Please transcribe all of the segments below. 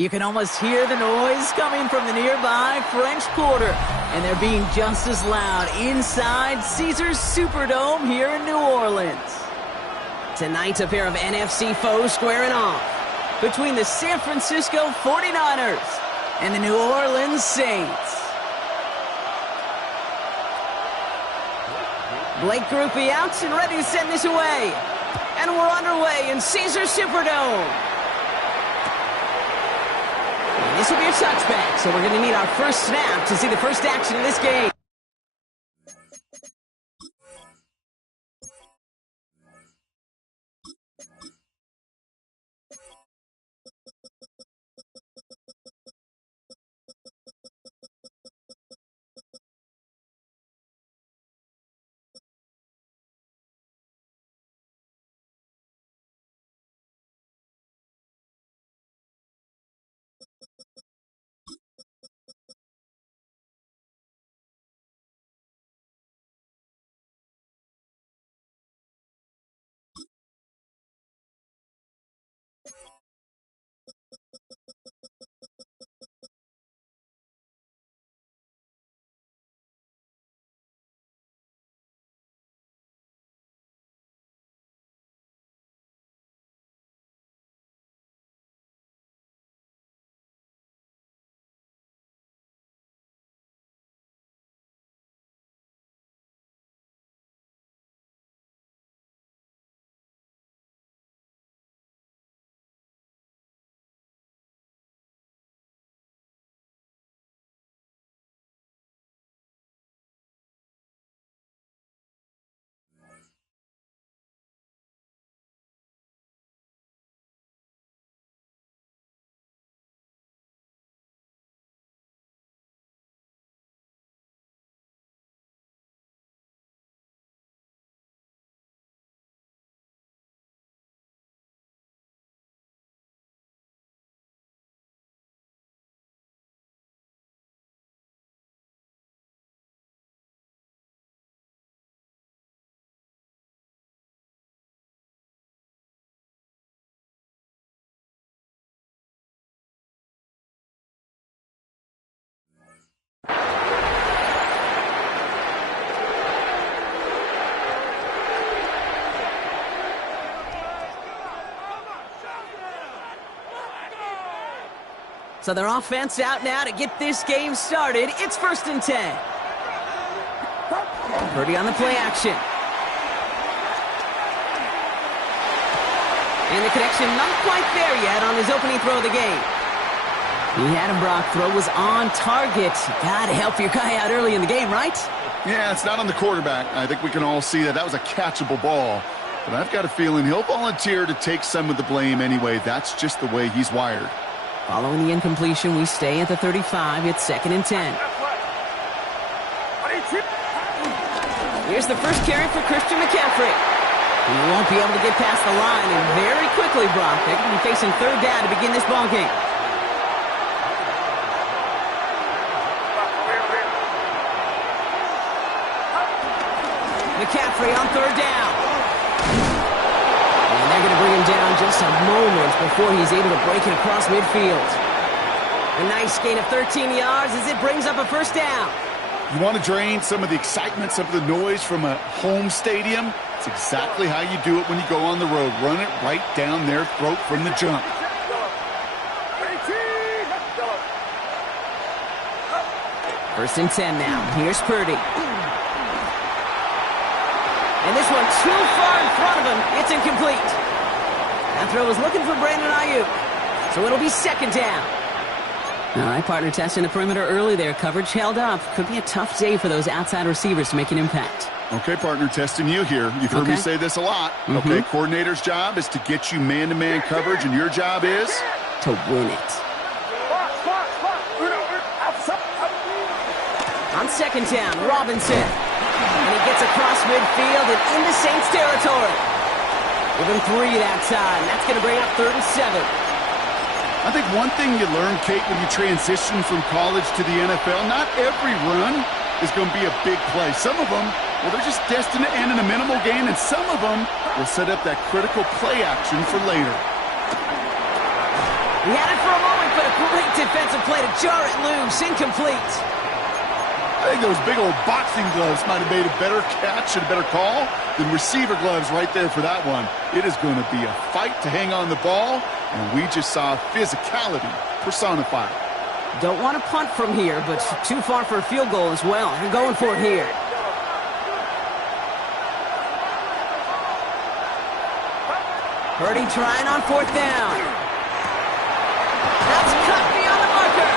You can almost hear the noise coming from the nearby French Quarter, and they're being just as loud inside Caesars Superdome here in New Orleans. Tonight's a pair of NFC foes squaring off between the San Francisco 49ers and the New Orleans Saints. Blake Grupe out and ready to send this away. And we're underway in Caesars Superdome. This will be a touchback, so we're going to need our first snap to see the first action in this game. So their offense out now to get this game started. It's 1st and 10. Purdy on the play action. And the connection not quite there yet on his opening throw of the game. He had him, Brock. Throw was on target. Gotta help your guy out early in the game, right? Yeah, it's not on the quarterback. I think we can all see that was a catchable ball. But I've got a feeling he'll volunteer to take some of the blame anyway. That's just the way he's wired. Following the incompletion, we stay at the 35. It's 2nd and 10. Here's the first carry for Christian McCaffrey. He won't be able to get past the line, and very quickly, Brock, they're going to be facing 3rd down to begin this ball game. McCaffrey on 3rd down. And they're going to bring him down just a moment before he's able to break it across midfield. A nice gain of 13 yards as it brings up a 1st down. You want to drain some of the excitement, some of the noise from a home stadium? It's exactly how you do it when you go on the road. Run it right down their throat from the jump. 1st and 10 now. Here's Purdy. And this one too far in front of him. It's incomplete. That throw was looking for Brandon Ayuk. So it'll be 2nd down. All right, partner, testing the perimeter early there. Coverage held up. Could be a tough day for those outside receivers to make an impact. Okay, partner, testing you here. You've heard me say this a lot. Okay, coordinator's job is to get you man-to-man coverage, and your job is? To win it. On 2nd down, Robinson. And he gets across midfield and into Saints territory. Give him 3 that time. That's going to bring up 3rd and 7. I think one thing you learn, Kate, when you transition from college to the NFL, not every run is going to be a big play. Some of them, well, they're just destined to end in a minimal gain, and some of them will set up that critical play action for later. He had it for a moment, but a great defensive play to jar it loose. Incomplete. I think those big old boxing gloves might have made a better catch and a better call than receiver gloves right there for that one. It is going to be a fight to hang on the ball, and we just saw physicality personified. Don't want to punt from here, but too far for a field goal as well. They're going for it here. Purdy trying on 4th down. That's cut beyond the marker.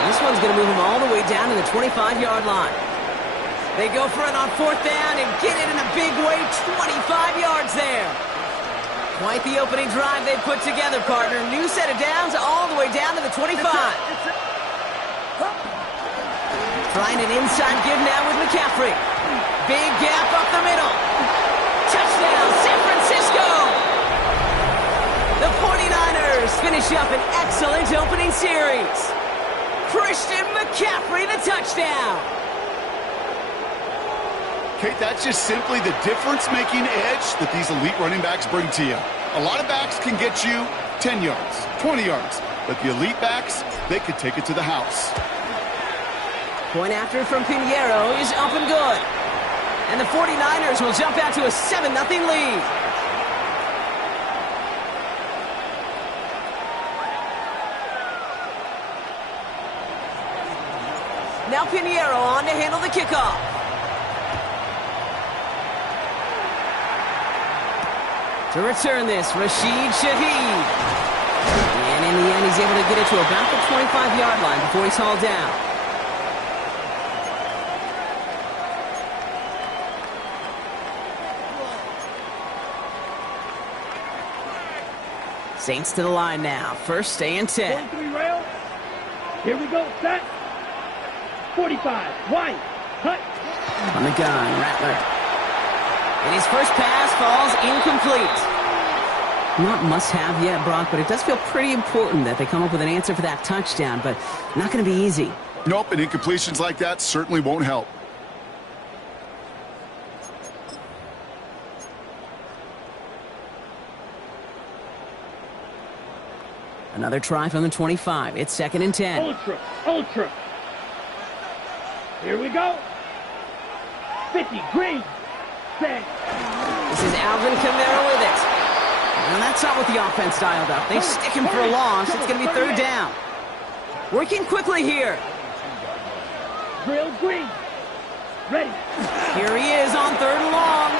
And this one's going to move him all the way down to the 25-yard line. They go for it on 4th down and get it in a big way, 25 yards there. Quite the opening drive they've put together, partner. New set of downs all the way down to the 25. Trying an inside give now with McCaffrey. Big gap up the middle. Touchdown, San Francisco! The 49ers finish up an excellent opening series. Christian McCaffrey, the touchdown. Kate, that's just simply the difference-making edge that these elite running backs bring to you. A lot of backs can get you 10 yards, 20 yards, but the elite backs, they could take it to the house. Point after from Pinheiro is up and good. And the 49ers will jump out to a 7-0 lead. Now Pinheiro on to handle the kickoff. To return this, Rashid Shaheed. And in the end, he's able to get it to about the 25-yard line before he's hauled down. Saints to the line now. 1st and 10. 43 rail. Here we go. Set. 45. Wide. Cut. On the gun, Rattler. And his first pass falls incomplete. Not must-have yet, Brock, but it does feel pretty important that they come up with an answer for that touchdown, but not going to be easy. Nope, and incompletions like that certainly won't help. Another try from the 25. It's 2nd and 10. Ultra. Here we go. 50. Green. Set. This is Alvin Kamara with it. And that's not what the offense dialed up. They stick him for a loss. It's going to be 3rd down. Working quickly here. Drill green. Ready. Here he is on 3rd and long.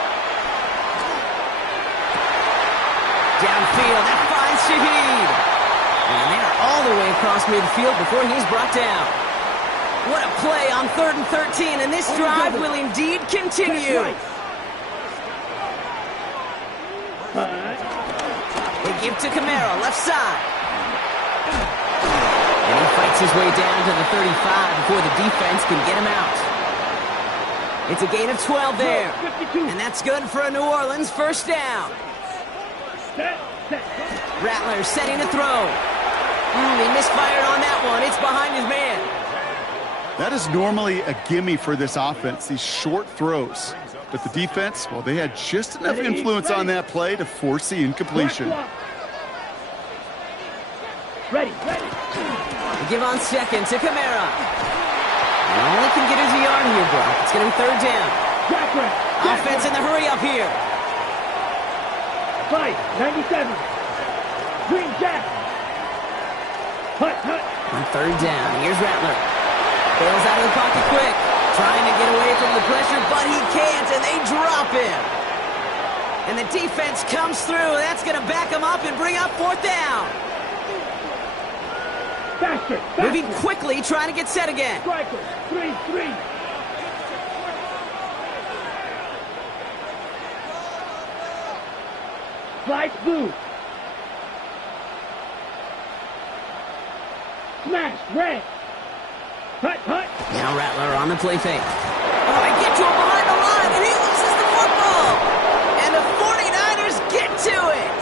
Downfield, that finds Sneed. And they're all the way across midfield before he's brought down. What a play on 3rd and 13, and this drive will indeed continue. They give to Camaro, left side. And he fights his way down to the 35 before the defense can get him out. It's a gain of 12 there. And that's good for a New Orleans first down. Rattler setting to throw. He misfired on that one. It's behind his man. That is normally a gimme for this offense, these short throws. But the defense, well, they had just enough influence on that play to force the incompletion. Ready. They give on second to Camara. All he can get is a yard here, Brock. It's going to be 3rd down. Offense in the hurry up here. 5-97. Green Jack. Hut. On 3rd down, here's Rattler. Bails out of the pocket quick. Trying to get away from the pressure, but he can't, and they drop him. And the defense comes through. That's going to back him up and bring up 4th down. Faster. Moving quickly, trying to get set again. Striker. 3-3. Slice blue. Smash red. Hut. Now Rattler on the play fake. Oh, they get to him behind the line, and he loses the football. And the 49ers get to it.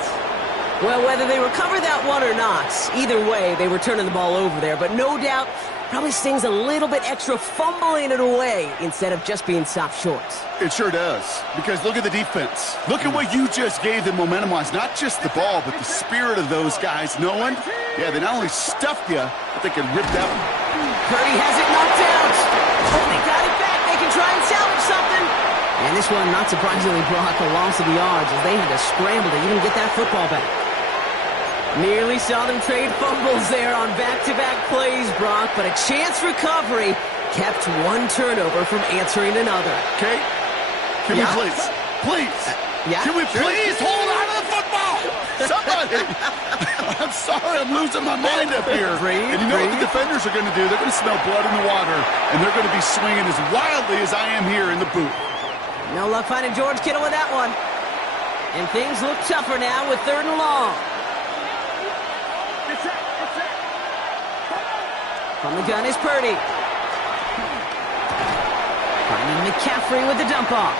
Well, whether they recover that one or not, either way, they were turning the ball over there. But no doubt, probably stings a little bit extra fumbling it away instead of just being stopped short. It sure does, because look at the defense. Look at what you just gave them momentum-wise. Not just the ball, but the spirit of those guys knowing, yeah, they not only stuffed you, but they can rip that one. Purdy has it knocked out. Oh, they got it back. They can try and salvage something. And this one, not surprisingly, brought a loss of the yards as they had to scramble to even get that football back. Nearly saw them trade fumbles there on back-to-back plays, Brock, but a chance recovery kept one turnover from answering another. Okay? Can we please? Can we please hold on to the football? Somebody! I'm sorry, I'm losing my mind up here. And you know what the defenders are going to do? They're going to smell blood in the water, and they're going to be swinging as wildly as I am here in the booth. No luck finding George Kittle with that one. And things look tougher now with 3rd and long. From the gun is Purdy. Finding McCaffrey with the dump off.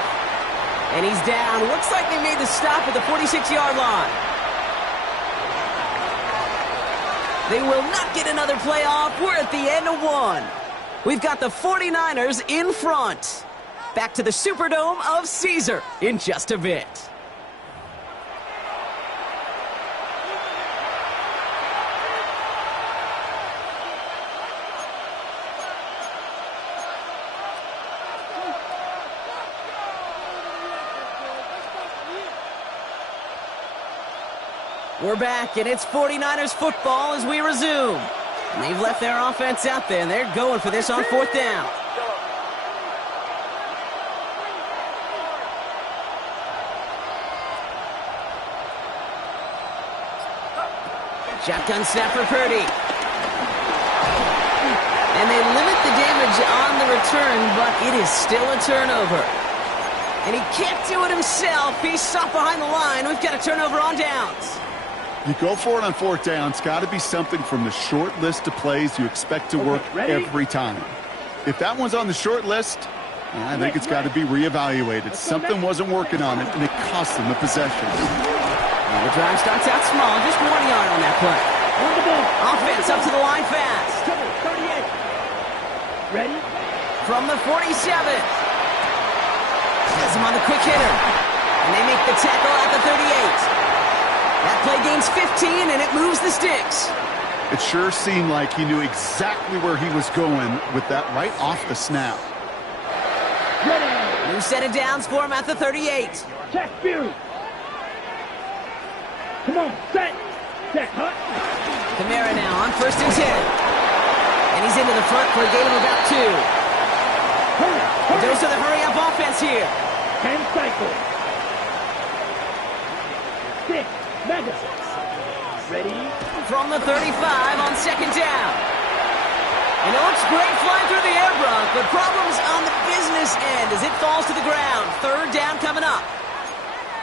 And he's down. Looks like they made the stop at the 46-yard line. They will not get another play off. We're at the end of one. We've got the 49ers in front. Back to the Superdome of Caesar in just a bit. We're back, and it's 49ers football as we resume. And they've left their offense out there, and they're going for this on 4th down. Shotgun snap for Purdy. And they limit the damage on the return, but it is still a turnover. And he can't do it himself. He's stopped behind the line. We've got a turnover on downs. You go for it on 4th down. It's got to be something from the short list of plays you expect to work every time. If that one's on the short list, I think it's got to be reevaluated. Something wasn't working on it, and it cost them the possession. Well, the drive starts out small, just 1 yard on that play. Offense up to the line fast. 38. Ready? From the 47. Has him on the quick hitter. And they make the tackle at the 38. That play gains 15, and it moves the sticks. It sure seemed like he knew exactly where he was going with that right off the snap. New set of downs for him at the 38. Check Fury. Come on, set. Check, Hut. Camara now on 1st and 10. And he's into the front for a gain of about 2. Hurry, hurry. Goes to the hurry-up offense here. 10 cycles. 6. Mega. Ready? From the 35 on second down. And it looks great flying through the air, Brock, but problems on the business end as it falls to the ground. Third down coming up.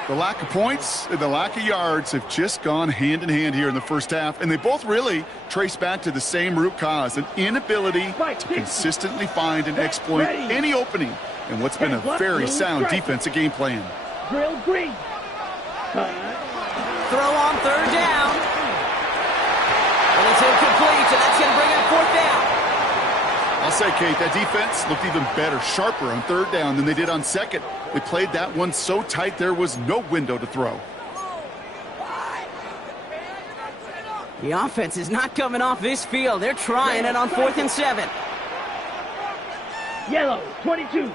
The lack of points and the lack of yards have just gone hand in hand here in the first half, and they both really trace back to the same root cause, an inability to consistently find and exploit any opening in what's been a very sound defensive game plan. Drill green. Throw on third down. And it's incomplete, so that's going to bring up fourth down. I'll say, Kate, that defense looked even better, sharper on third down than they did on second. They played that one so tight there was no window to throw. The offense is not coming off this field. They're trying it on 4th and 7. Yellow, 22.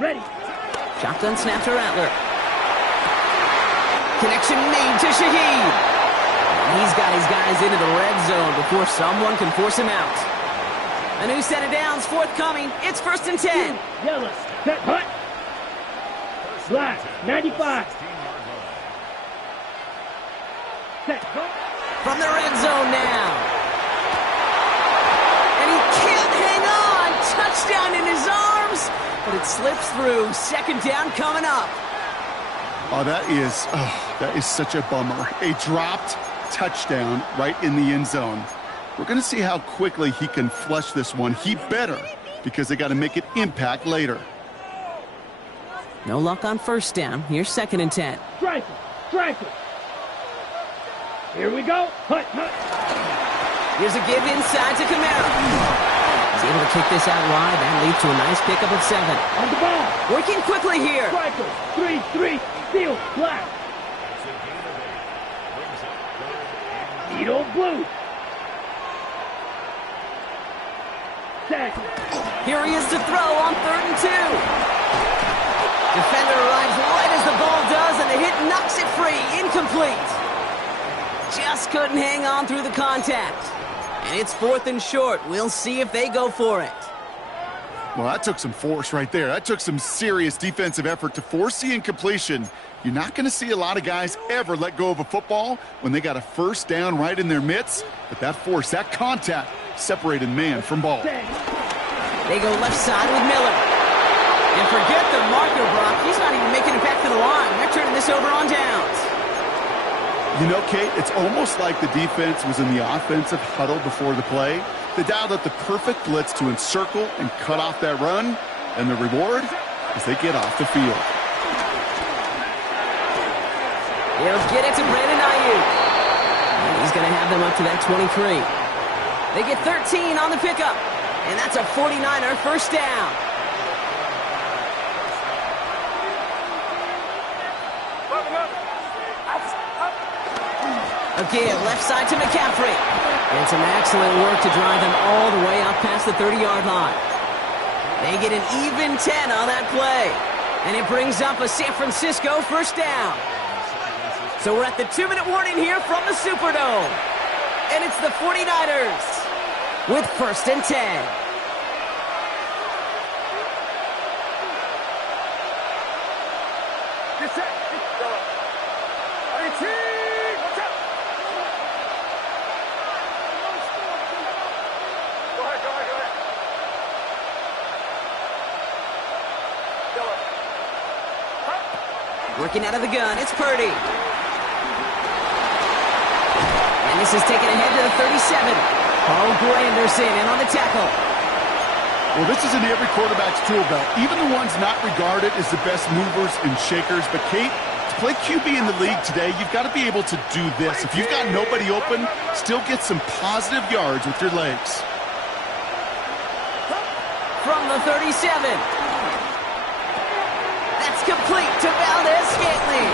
Ready. Shotgun snap to Rattler. Connection made to Shaheed. And he's got his guys into the red zone before someone can force him out. A new set of downs forthcoming. It's 1st and 10. Yellow, set, hut. Black, 95. Set, hut. From the red zone now. And he can't hang on. Touchdown in his arms. But it slips through. 2nd down coming up. Oh, that is such a bummer. A dropped touchdown right in the end zone. We're going to see how quickly he can flush this one. He better, because they got to make it impact later. No luck on 1st down. Here's 2nd and 10. Strike it, strike it. Here we go. Hut, hut. Here's a give inside to Camaro. He's able to kick this out wide. That leads to a nice pickup of 7. On the ball. Working quickly here. Striker, 3-3, steal, black. Edo blue. Tag. Here he is to throw on 3rd and 2. Defender arrives right as the ball does, and the hit knocks it free. Incomplete. Just couldn't hang on through the contact. And it's 4th and short. We'll see if they go for it. Well, that took some force right there. That took some serious defensive effort to force the incompletion. You're not going to see a lot of guys ever let go of a football when they got a 1st down right in their midst. But that force, that contact, separated man from ball. They go left side with Miller. And forget the marker, Brock. He's not even making it back to the line. They're turning this over on downs. You know, Kate, it's almost like the defense was in the offensive huddle before the play. They dialed up the perfect blitz to encircle and cut off that run. And the reward is they get off the field. He'll get it to Brandon Ayuk. And he's going to have them up to that 23. They get 13 on the pickup. And that's a 49er 1st down. Again, left side to McCaffrey. And some excellent work to drive them all the way up past the 30-yard line. They get an even 10 on that play. And it brings up a San Francisco 1st down. So we're at the 2-minute warning here from the Superdome. And it's the 49ers with 1st and 10. Working out of the gun, it's Purdy. And this is taken ahead to the 37. Paul Granderson in on the tackle. Well, this is in every quarterback's tool belt, even the ones not regarded as the best movers and shakers. But, Kate, to play QB in the league today, you've got to be able to do this. If you've got nobody open, still get some positive yards with your legs. From the 37. That's complete to Valdez-Scantling.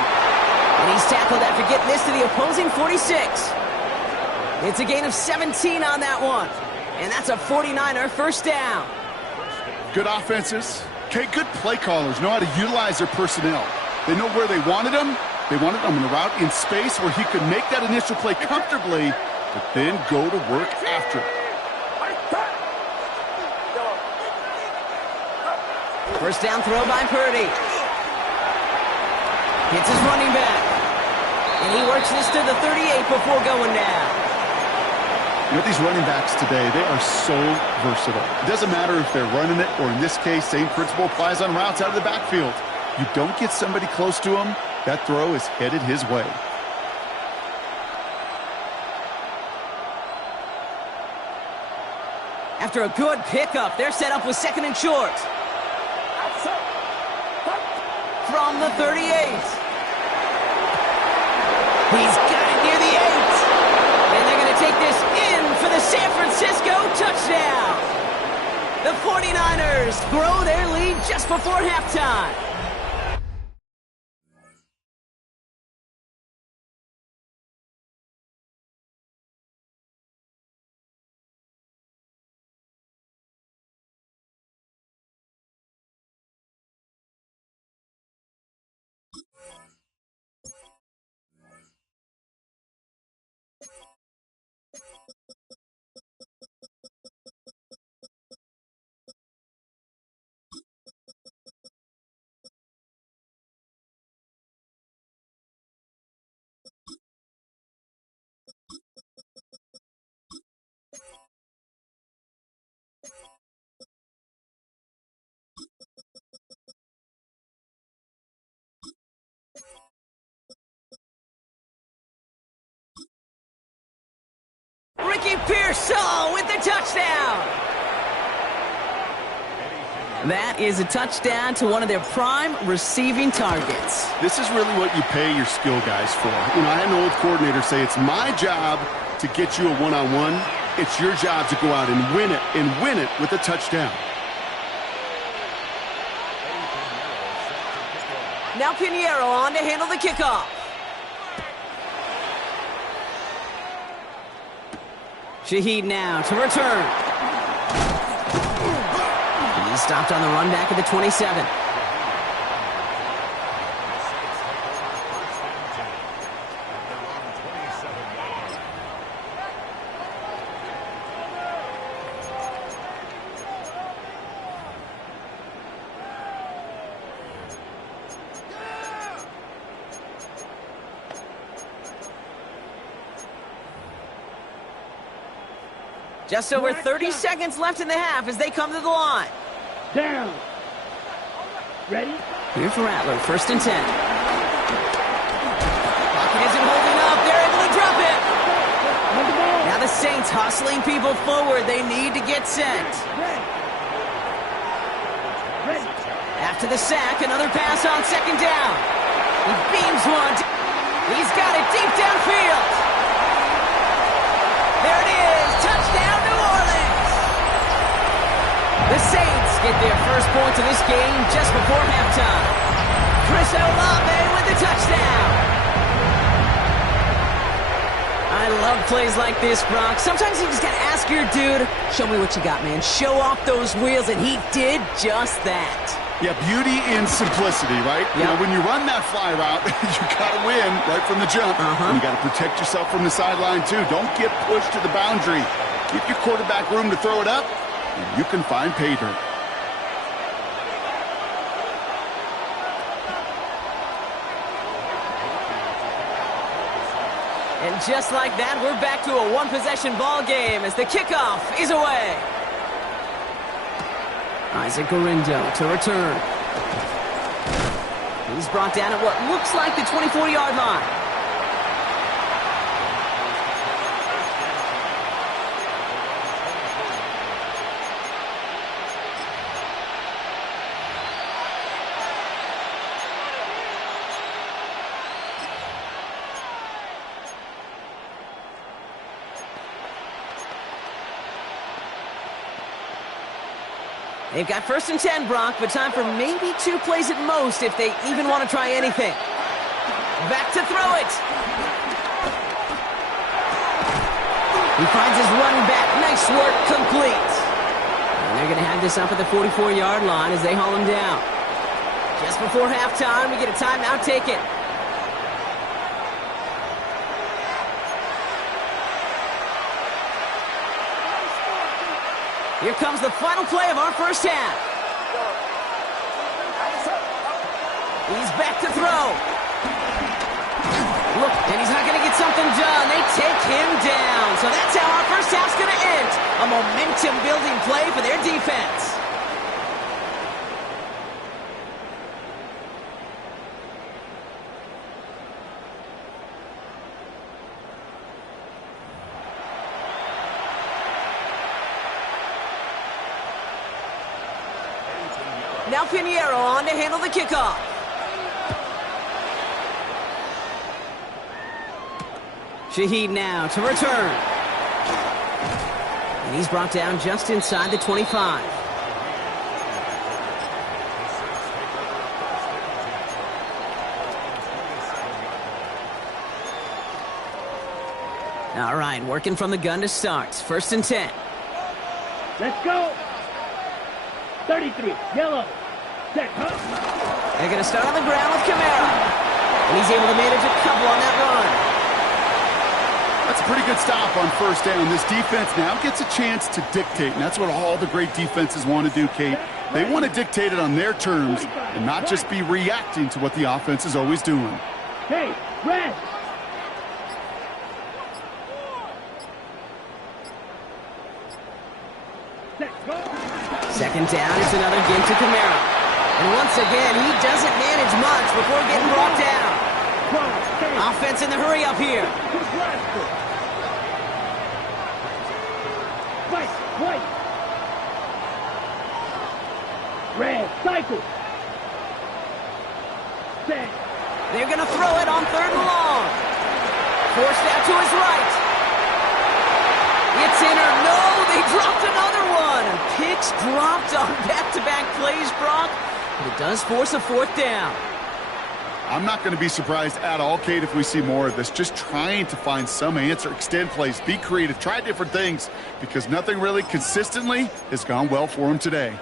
And he's tackled after getting this to the opposing 46. It's a gain of 17 on that one. And that's a 49er 1st down. Good offenses. Okay, good play callers know how to utilize their personnel. They know where they wanted him. They wanted him on the route in space where he could make that initial play comfortably. but then go to work after. First down throw by Purdy. Hits his running back. And he works this to the 38 before going down. You know, these running backs today, they are so versatile. It doesn't matter if they're running it, or in this case, same principle applies on routes out of the backfield. You don't get somebody close to him, that throw is headed his way. After a good pickup, they're set up with second and short. From the 38. He's got it near the 8. And they're going to take this in for the San Francisco touchdown. The 49ers grow their lead just before halftime. Ricky Pearsall with the touchdown. That is a touchdown to one of their prime receiving targets. This is really what you pay your skill guys for. You know, I had an old coordinator say it's my job to get you a one-on-one. It's your job to go out and win it with a touchdown. Now Pinheiro on to handle the kickoff. Shaheed now to return. He's stopped on the run back at the 27. Just over 30 seconds left in the half as they come to the line. Down. Ready? Here for Rattler, first and 10. Pocket isn't holding up. They're able to drop it. Now the Saints hustling people forward. They need to get set. After the sack, another pass on second down. He beams one. He's got it deep downfield. There it is. Touchdown, New Orleans. The Saints get their first points of this game just before halftime. Chris Olave with the touchdown. I love plays like this, Brock. Sometimes you just got to ask your dude, show me what you got, man. Show off those wheels, and he did just that. Yeah, beauty in simplicity, right? Yep. You know, when you run that fly route, you got to win right from the jump. You got to protect yourself from the sideline, too. Don't get pushed to the boundary. Give your quarterback room to throw it up, and you can find pay dirt. And just like that, we're back to a one-possession ball game as the kickoff is away. Isaac Gorindo to return. He's brought down at what looks like the 24-yard line. They've got first and 10, Brock, but time for maybe 2 plays at most if they even want to try anything. Back to throw it. He finds his running back. Nice work, complete. And they're going to have this up at the 44-yard line as they haul him down. Just before halftime, we get a timeout taken. Here comes the final play of our first half. He's back to throw. Look, and he's not going to get something done. They take him down. So that's how our first half's going to end. A momentum-building play for their defense. Now Pinheiro on to handle the kickoff. Shaheed now to return. And he's brought down just inside the 25. All right, working from the gun to start. 1st and 10. Let's go. 33, yellow. Set, huh? They're going to start on the ground with Camara. And he's able to manage a couple on that run. That's a pretty good stop on 1st down. This defense now gets a chance to dictate, and that's what all the great defenses want to do, Kate. They want to dictate it on their terms and not just be reacting to what the offense is always doing. Hey, rest. Set, go. 2nd down, it's another give to Camara. And once again, he doesn't manage much before getting brought down. Offense in the hurry up here. White. Red, cycle. Set. They're going to throw it on 3rd and long. Forced out to his right. It's in or no, they dropped another one. Picks dropped on back-to-back plays, Brock. But it does force a 4th down. I'm not going to be surprised at all, Kate, if we see more of this. Just trying to find some answer, extend plays, be creative, try different things, because nothing really consistently has gone well for him today.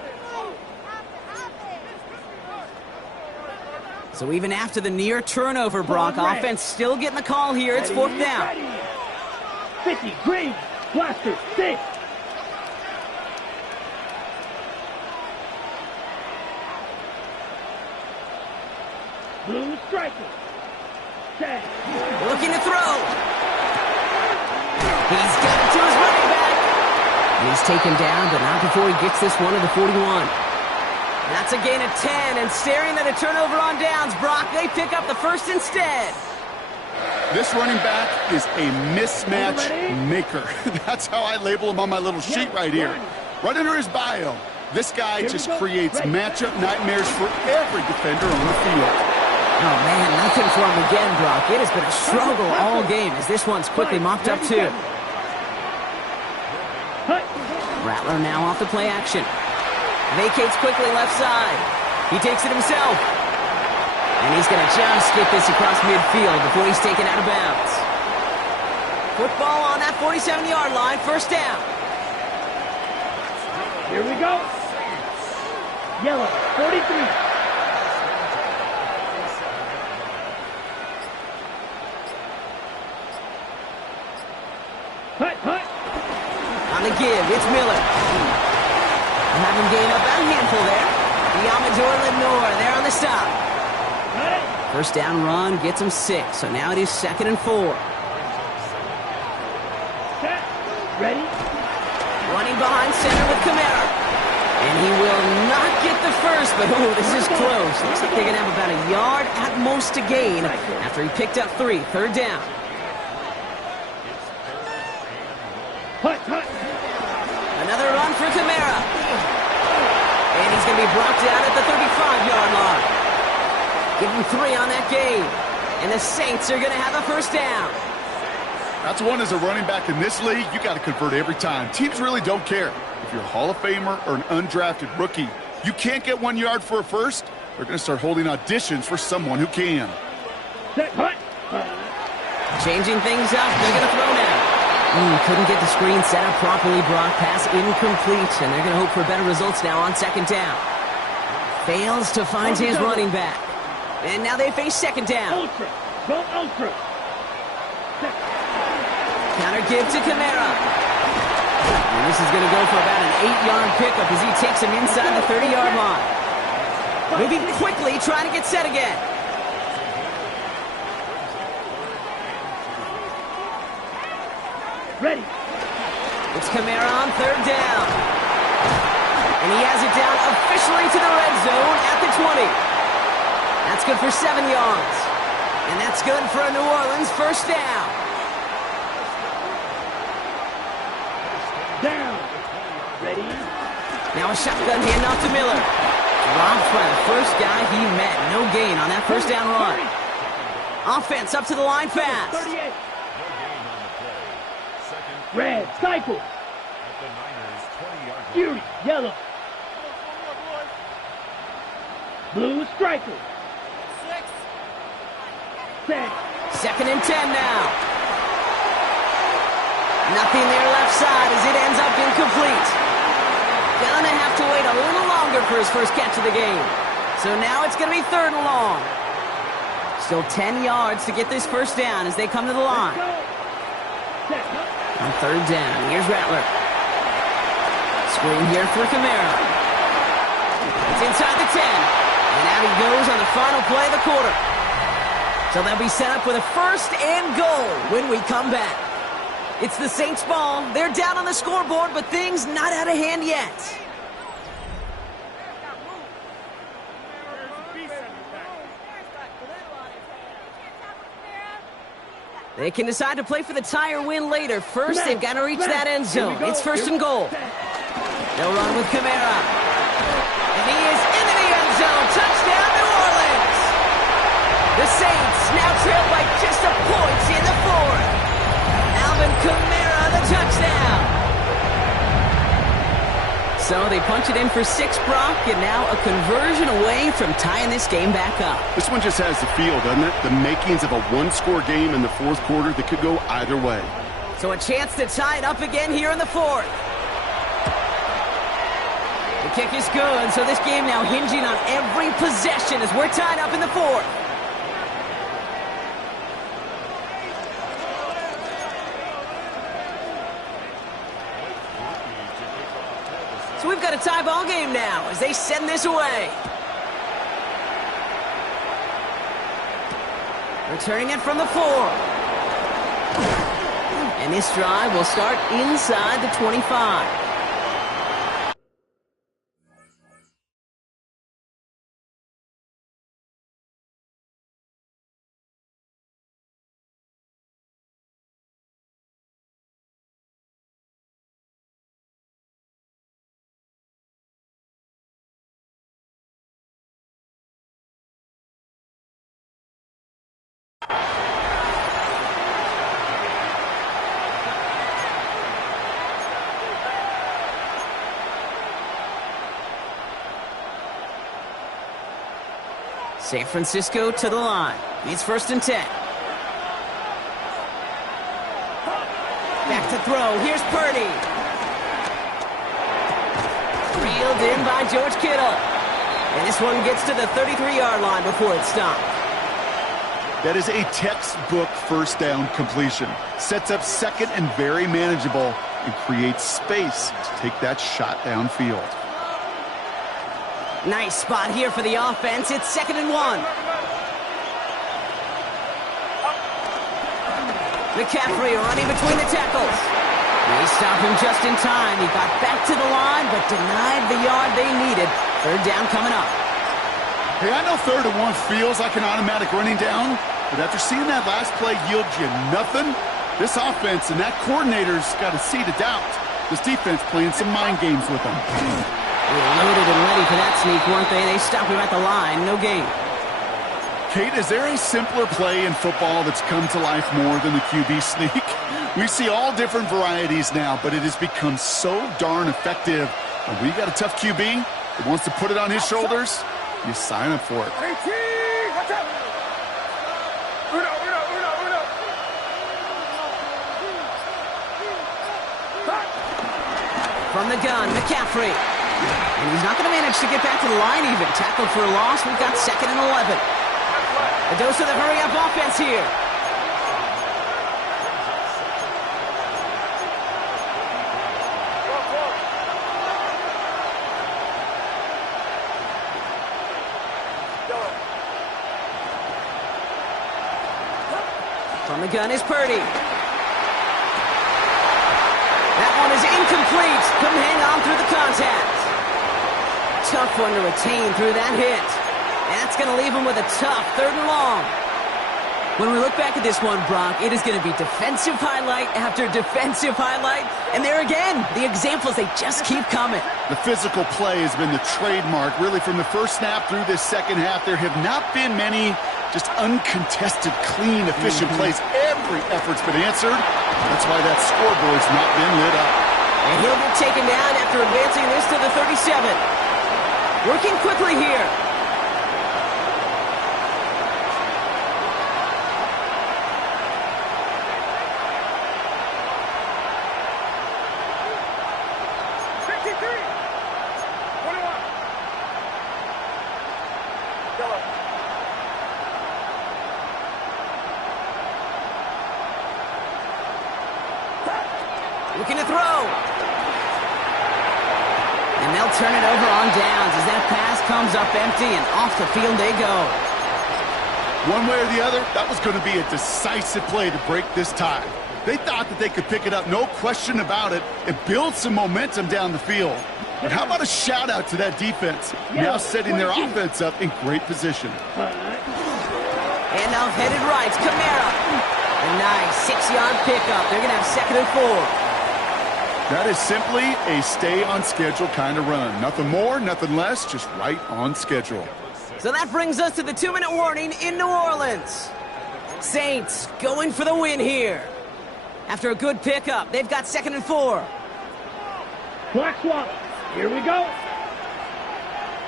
So even after the near turnover, Brock, offense still getting the call here. It's 4th down. 50, green, blaster, 6. Blue striker. Set. Looking to throw. He's got it to his running back. And he's taken down, but not before he gets this one to the 41. That's a gain of 10, and staring at a turnover on downs, Brock, they pick up the 1st instead. This running back is a mismatch maker. That's how I label him on my little sheet right here. Right under his bio, this guy just creates matchup nightmares for every defender on the field. Oh, man, nothing for him again, Brock. It has been a struggle all game as this one's quickly mopped up, too. Rattler now off the play action. Vacates quickly left side. He takes it himself. And he's going to just get this across midfield before he's taken out of bounds. Football on that 47-yard line, 1st down. Here we go. Yellow, 43. On the give, it's Miller. We'll have him gain up a handful there. The Amador Lenore there on the stop. 1st down run gets him 6, so now it is 2nd and 4. Set. Ready. Running behind center with Camara. And he will not get the 1st, but oh, this is close. Looks like they're going to have about a yard at most to gain after he picked up 3. 3rd down. Another run for Camara. And he's going to be brought down at the 35-yard line. Give him 3 on that game. And the Saints are going to have a 1st down. That's one as a running back in this league, you got to convert every time. Teams really don't care. If you're a Hall of Famer or an undrafted rookie, you can't get 1 yard for a 1st. They're going to start holding auditions for someone who can. Changing things up. They're going to throw now. Couldn't get the screen set up properly, Brock. Pass incomplete, and they're going to hope for better results now on 2nd down. Fails to find his running back. And now they face 2nd down. Ultra. Go ultra. Counter give to Camara. And this is going to go for about an 8-yard pickup as he takes him inside the 30-yard line. Moving quickly, trying to get set again. Ready. It's Kamara on 3rd down. And he has it down officially to the red zone at the 20. That's good for 7 yards. And that's good for a New Orleans first down. Down. Ready. Now a shotgun handoff to Miller. Dropped by the first guy he met. No gain on that first down run. Offense up to the line fast. 38. Red, cycle. Fury, yellow. Blue, striker. 6. 2nd and 10 now. Nothing there left side as it ends up incomplete. Gonna have to wait a little longer for his first catch of the game. So now it's going to be 3rd and long. Still 10 yards to get this first down as they come to the line. On 3rd down, here's Rattler. Screen here for Kamara. It's inside the 10. And out he goes on the final play of the quarter. So they'll be set up with a 1st and goal when we come back. It's the Saints ball. They're down on the scoreboard, but things not out of hand yet. They can decide to play for the tie or win later. First, they've got to reach that end zone. It's 1st and goal. They'll run with Kamara. And he is into the end zone. Touchdown, New Orleans. The Saints now trail by just a point in the 4th. Alvin Kamara, the touchdown. So they punch it in for 6, Brock, and now a conversion away from tying this game back up. This one just has the feel, doesn't it? The makings of a one-score game in the 4th quarter that could go either way. So a chance to tie it up again here in the 4th. The kick is good, so this game now hinging on every possession as we're tied up in the 4th. So we've got a tie ball game now as they send this away. Returning it from the 4. And this drive will start inside the 25. San Francisco to the line. It's 1st and 10. Back to throw. Here's Purdy. Reeled in by George Kittle. And this one gets to the 33-yard line before it's stopped. That is a textbook first down completion. Sets up 2nd and very manageable and creates space to take that shot downfield. Nice spot here for the offense. It's 2nd and 1. McCaffrey running between the tackles. They stop him just in time. He got back to the line, but denied the yard they needed. 3rd down coming up. Hey, I know 3rd and 1 feels like an automatic running down, but after seeing that last play yield you nothing, this offense and that coordinator's got a seed of doubt. This defense playing some mind games with them. They were loaded and ready for that sneak, weren't they? They stop him at the line. No gain. Kate, is there a simpler play in football that's come to life more than the QB sneak? We see all different varieties now, but it has become so darn effective. And when you got a tough QB that wants to put it on his shoulders, you sign up for it. From the gun, McCaffrey. And he's not going to manage to get back to the line even. Tackled for a loss. We've got 2nd and 11. A dose of the hurry-up offense here. From the gun is Purdy. That one is incomplete. Couldn't hang on through the contact. Tough one to retain through that hit. And that's going to leave him with a tough 3rd and long. When we look back at this one, Brock, it is going to be defensive highlight after defensive highlight. And there again, the examples, they just keep coming. The physical play has been the trademark. Really, from the first snap through this second half, there have not been many just uncontested, clean, efficient plays. Every effort's been answered. That's why that scoreboard's not been lit up. And he'll get taken down after advancing this to the 37. Working quickly here. Looking to throw. And they'll turn it over on downs as that pass comes up empty and off the field they go. One way or the other, that was going to be a decisive play to break this tie. They thought that they could pick it up, no question about it, and build some momentum down the field. But how about a shout-out to that defense, now setting their offense up in great position. And off headed right, Kamara. A nice 6-yard pickup. They're going to have 2nd and 4. That is simply a stay-on-schedule kind of run. Nothing more, nothing less, just right on schedule. So that brings us to the 2-minute warning in New Orleans. Saints going for the win here. After a good pickup, they've got 2nd and 4. Clock swap. Here we go.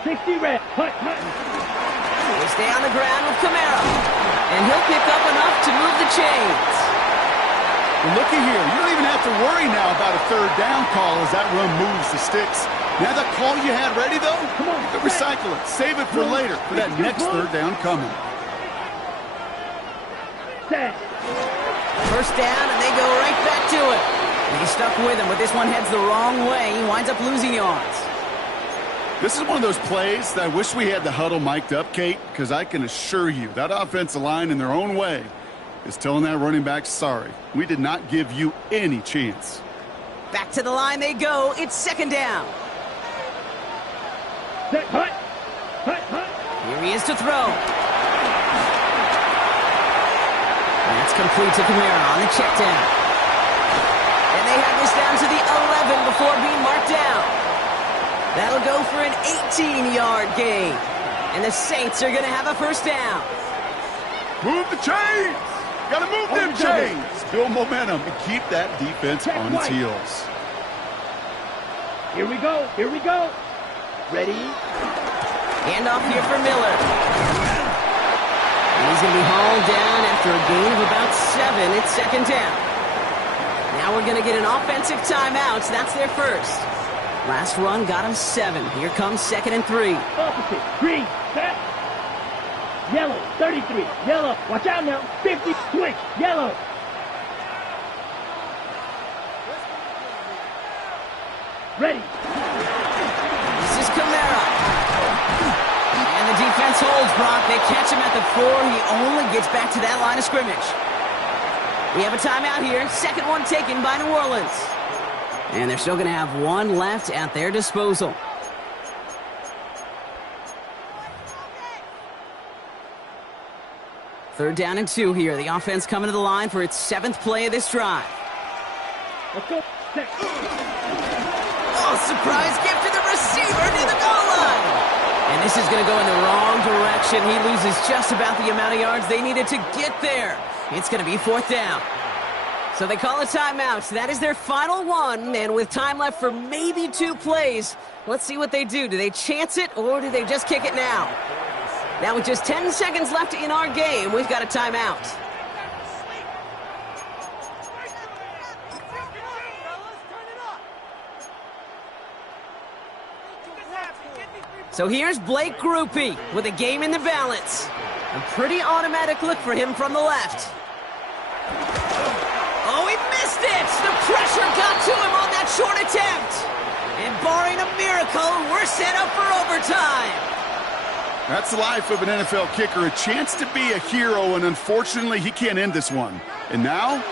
60 red. Hut, hut. They stay on the ground with Kamara. And he'll pick up enough to move the chains. Well, looky here. You don't even have to worry now about a 3rd down call as that run moves the sticks. Now that call you had ready, though, you can recycle it. Save it for later for that next 3rd down coming. Set. First down, and they go right back to it. And he's stuck with him, but this one heads the wrong way. He winds up losing yards. This is one of those plays that I wish we had the huddle mic'd up, Kate, because I can assure you that offensive line in their own way is telling that running back, sorry, we did not give you any chance. Back to the line they go. It's 2nd down. Set. Hut. Hut, hut. Here he is to throw. And that's complete to Kamara on the check down. And they have this down to the 11 before being marked down. That'll go for an 18-yard gain. And the Saints are going to have a 1st down. Move the chains! Got to move them chains! Build momentum and keep that defense on its heels. Here we go. Here we go. Ready? Hand off here for Miller. And he's going to be hauled down after a gain of about 7. It's 2nd down. Now we're going to get an offensive timeout. That's their first. Last run got him 7. Here comes 2nd and 3. Opposite. Green. Set. Yellow. 33. Yellow. Watch out now. 50. Switch. Yellow. Ready. This is Kamara. And the defense holds, Brock. They catch him at the 4. He only gets back to that line of scrimmage. We have a timeout here. 2nd one taken by New Orleans. And they're still going to have 1 left at their disposal. Third down and 2 here. The offense coming to the line for its 7th play of this drive. Let's go. Set. Oh, surprise gift to the receiver near the goal line. And this is going to go in the wrong direction. He loses just about the amount of yards they needed to get there. It's going to be 4th down. So they call a timeout. That is their final one. And with time left for maybe 2 plays, let's see what they do. Do they chance it or do they just kick it now? Now with just 10 seconds left in our game, we've got a timeout. So here's Blake Groupie with a game in the balance. A pretty automatic look for him from the left. Oh, he missed it! The pressure got to him on that short attempt. And barring a miracle, we're set up for overtime. That's the life of an NFL kicker, a chance to be a hero, and unfortunately, he can't end this one. And now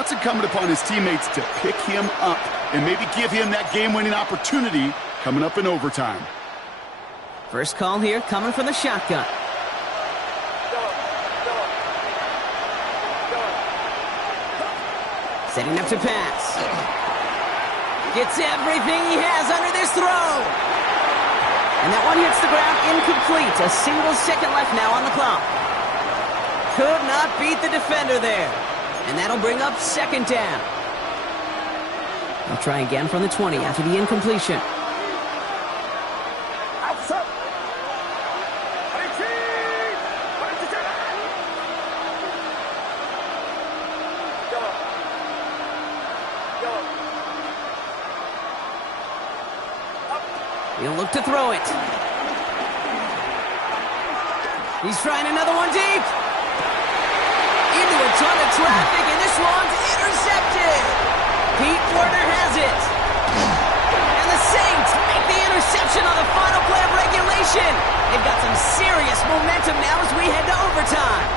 it's incumbent upon his teammates to pick him up and maybe give him that game-winning opportunity coming up in overtime. First call here coming from the shotgun. Setting up to pass. Gets everything he has under this throw. And that one hits the ground incomplete. A single second left now on the clock. Could not beat the defender there. And that'll bring up second down. They'll try again from the 20 after the incompletion. He'll look to throw it. He's trying another one deep. Into a ton of traffic, and this one's intercepted. Pete Werner has it. And the Saints make the interception on the final play of regulation. They've got some serious momentum now as we head to overtime.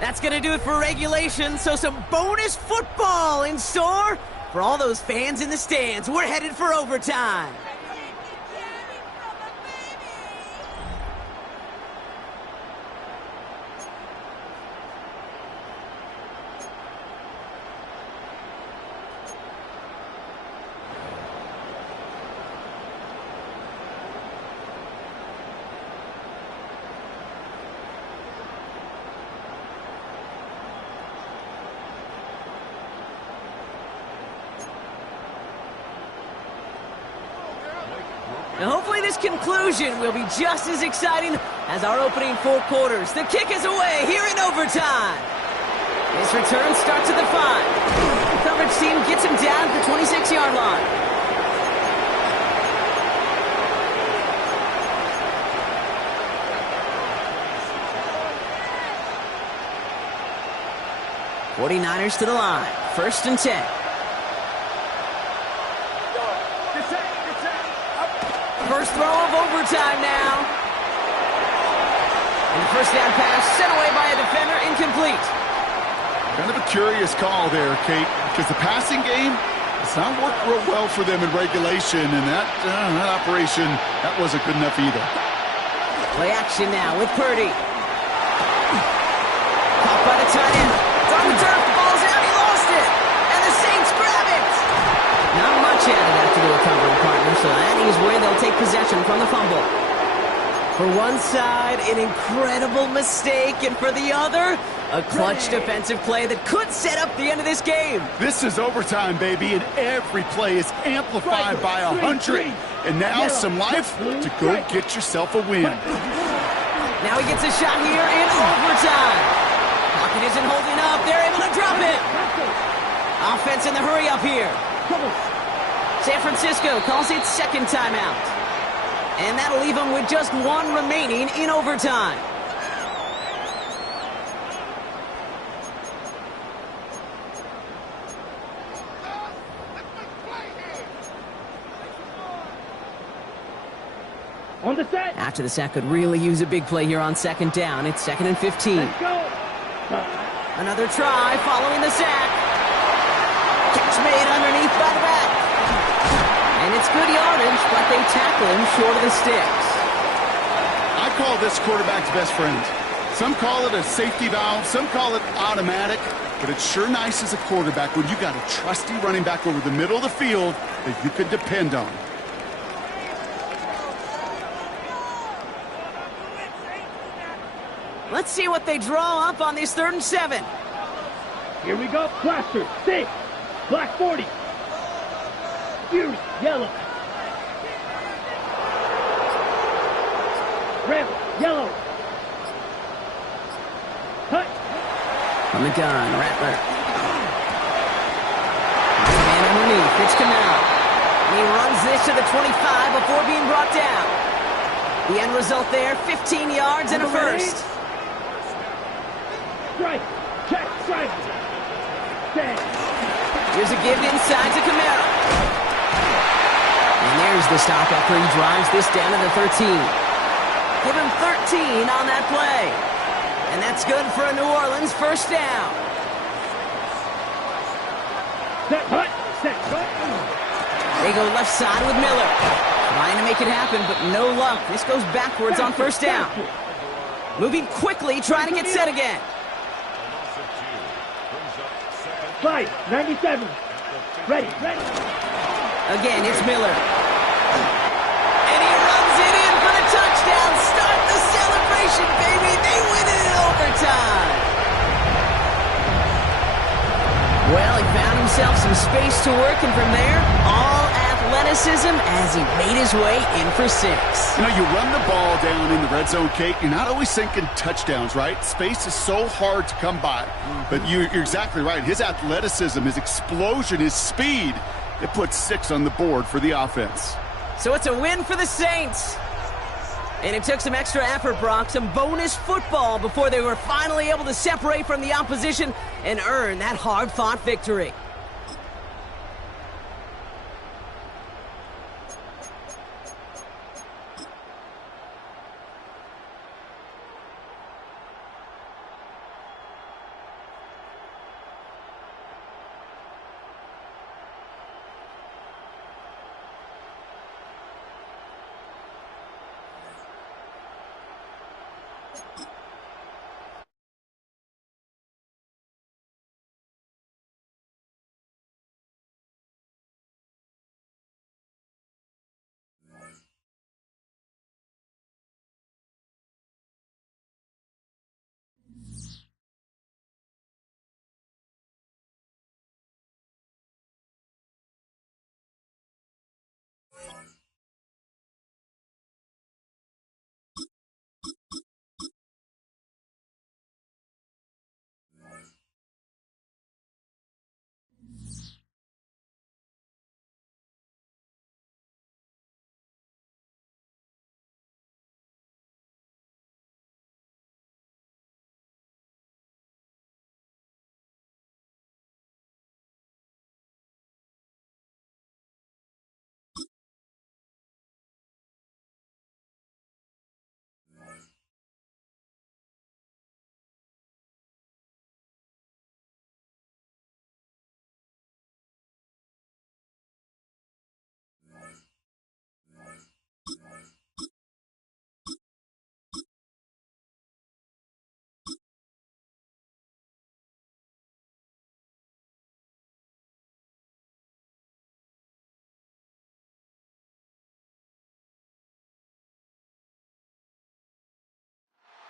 That's going to do it for regulation, so some bonus football in store for all those fans in the stands. We're headed for overtime. And hopefully this conclusion will be just as exciting as our opening 4 quarters. The kick is away here in overtime. His return starts at the 5. The coverage team gets him down at the 26-yard line. '49ers to the line. 1st and 10. First throw of overtime now. And the first down pass sent away by a defender, incomplete. Kind of a curious call there, Kate, because the passing game, it's not worked real well for them in regulation, and that operation, that wasn't good enough either. Play action now with Purdy. Caught by the tight end. It's on the turf, the ball's out, he lost it. And the Saints grab it. Not much added after the recovery, partner, so that is where they'll take possession from the fumble. For one side, an incredible mistake, and for the other, a clutch defensive play that could set up the end of this game. This is overtime, baby, and every play is amplified by 100. And now some life to go get yourself a win. Now he gets a shot here in overtime. Pocket isn't holding up. They're able to drop it. Offense in the hurry up here. San Francisco calls it second timeout. And that'll leave them with just 1 remaining in overtime. On the set. After the sack could really use a big play here on second down. It's 2nd and 15. Let's go. Another try following the sack. Catch made underneath by the back. And it's good yardage, but they tackle him short of the sticks. I call this quarterback's best friend. Some call it a safety valve, some call it automatic, but it's sure nice as a quarterback when you got a trusty running back over the middle of the field that you can depend on. Let's see what they draw up on this 3rd and 7. Here we go. Plaster. 6. Black 40. Fury. Yellow. Red. Yellow. Cut. From the gun, Rattler. Man underneath. It's Canal. And he runs this to the 25 before being brought down. The end result there, 15 yards and a first. Strike. Check. Strike. 10. Here's a give inside to Camara. And there's the stop after he drives this down to the 13. Give him 13 on that play. And that's good for a New Orleans first down. Set, cut, set, cut. They go left side with Miller. Trying to make it happen, but no luck. This goes backwards on first down. Moving quickly, trying to get set again. Five, 97. Ready, ready. Again, it's Miller. And he runs it in for the touchdown. Start the celebration, baby. They win it in overtime. Well, he found himself some space to work, and from there, all athleticism as he made his way in for 6. You know, you run the ball down in the red zone, Kate, you're not always thinking touchdowns, right? Space is so hard to come by. But you're exactly right. His athleticism, his explosion, his speed, it puts 6 on the board for the offense. So it's a win for the Saints. And it took some extra effort, Brock, some bonus football before they were finally able to separate from the opposition and earn that hard-fought victory.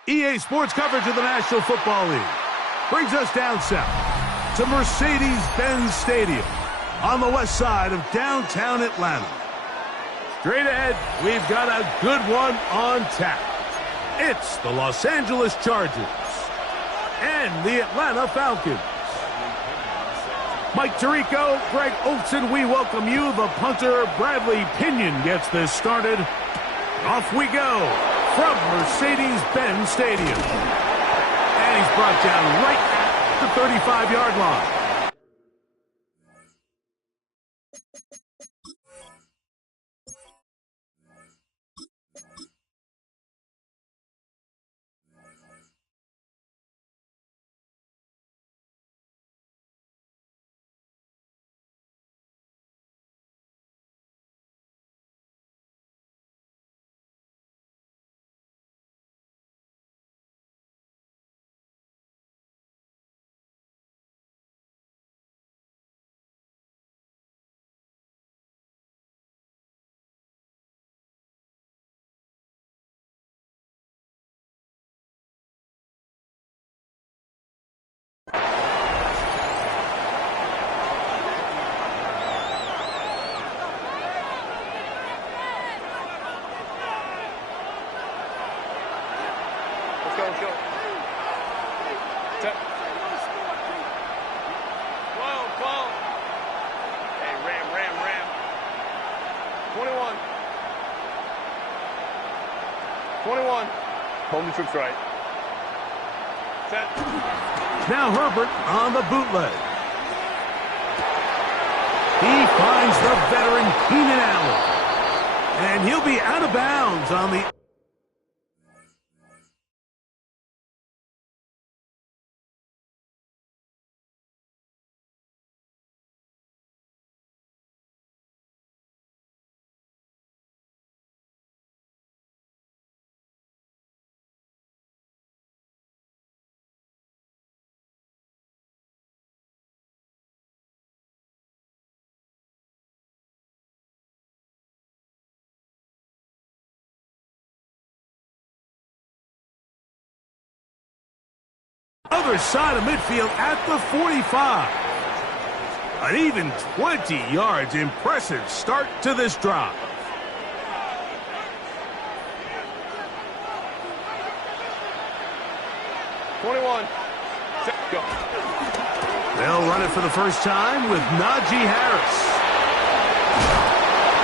EA Sports coverage of the National Football League brings us down south to Mercedes-Benz Stadium on the west side of downtown Atlanta. Straight ahead, we've got a good one on tap. It's the Los Angeles Chargers and the Atlanta Falcons. Mike Tirico, Greg Olson, we welcome you. The punter, Bradley Pinion, gets this started. Off we go from Mercedes-Benz Stadium. And he's brought down right at the 35-yard line. Let's go. Whoa. Hey, ram. 21. Home troops right. Set. Now Herbert on the bootleg. finds the veteran Keenan Allen. And he'll be out of bounds on the... Other side of midfield at the 45. An even 20 yards. Impressive start to this drive. Go. They'll run it for the first time with Najee Harris.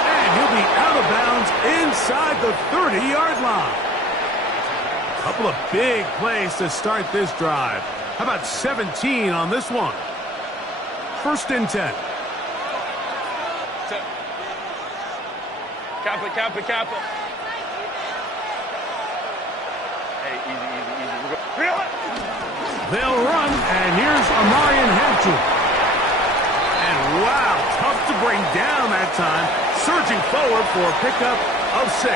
And he'll be out of bounds inside the 30-yard line. Couple of big plays to start this drive. How about 17 on this one? First and 10. Kappa. Hey, easy. They'll run, and here's Amarian Hampton. And wow, tough to bring down that time. Surging forward for a pickup of 6.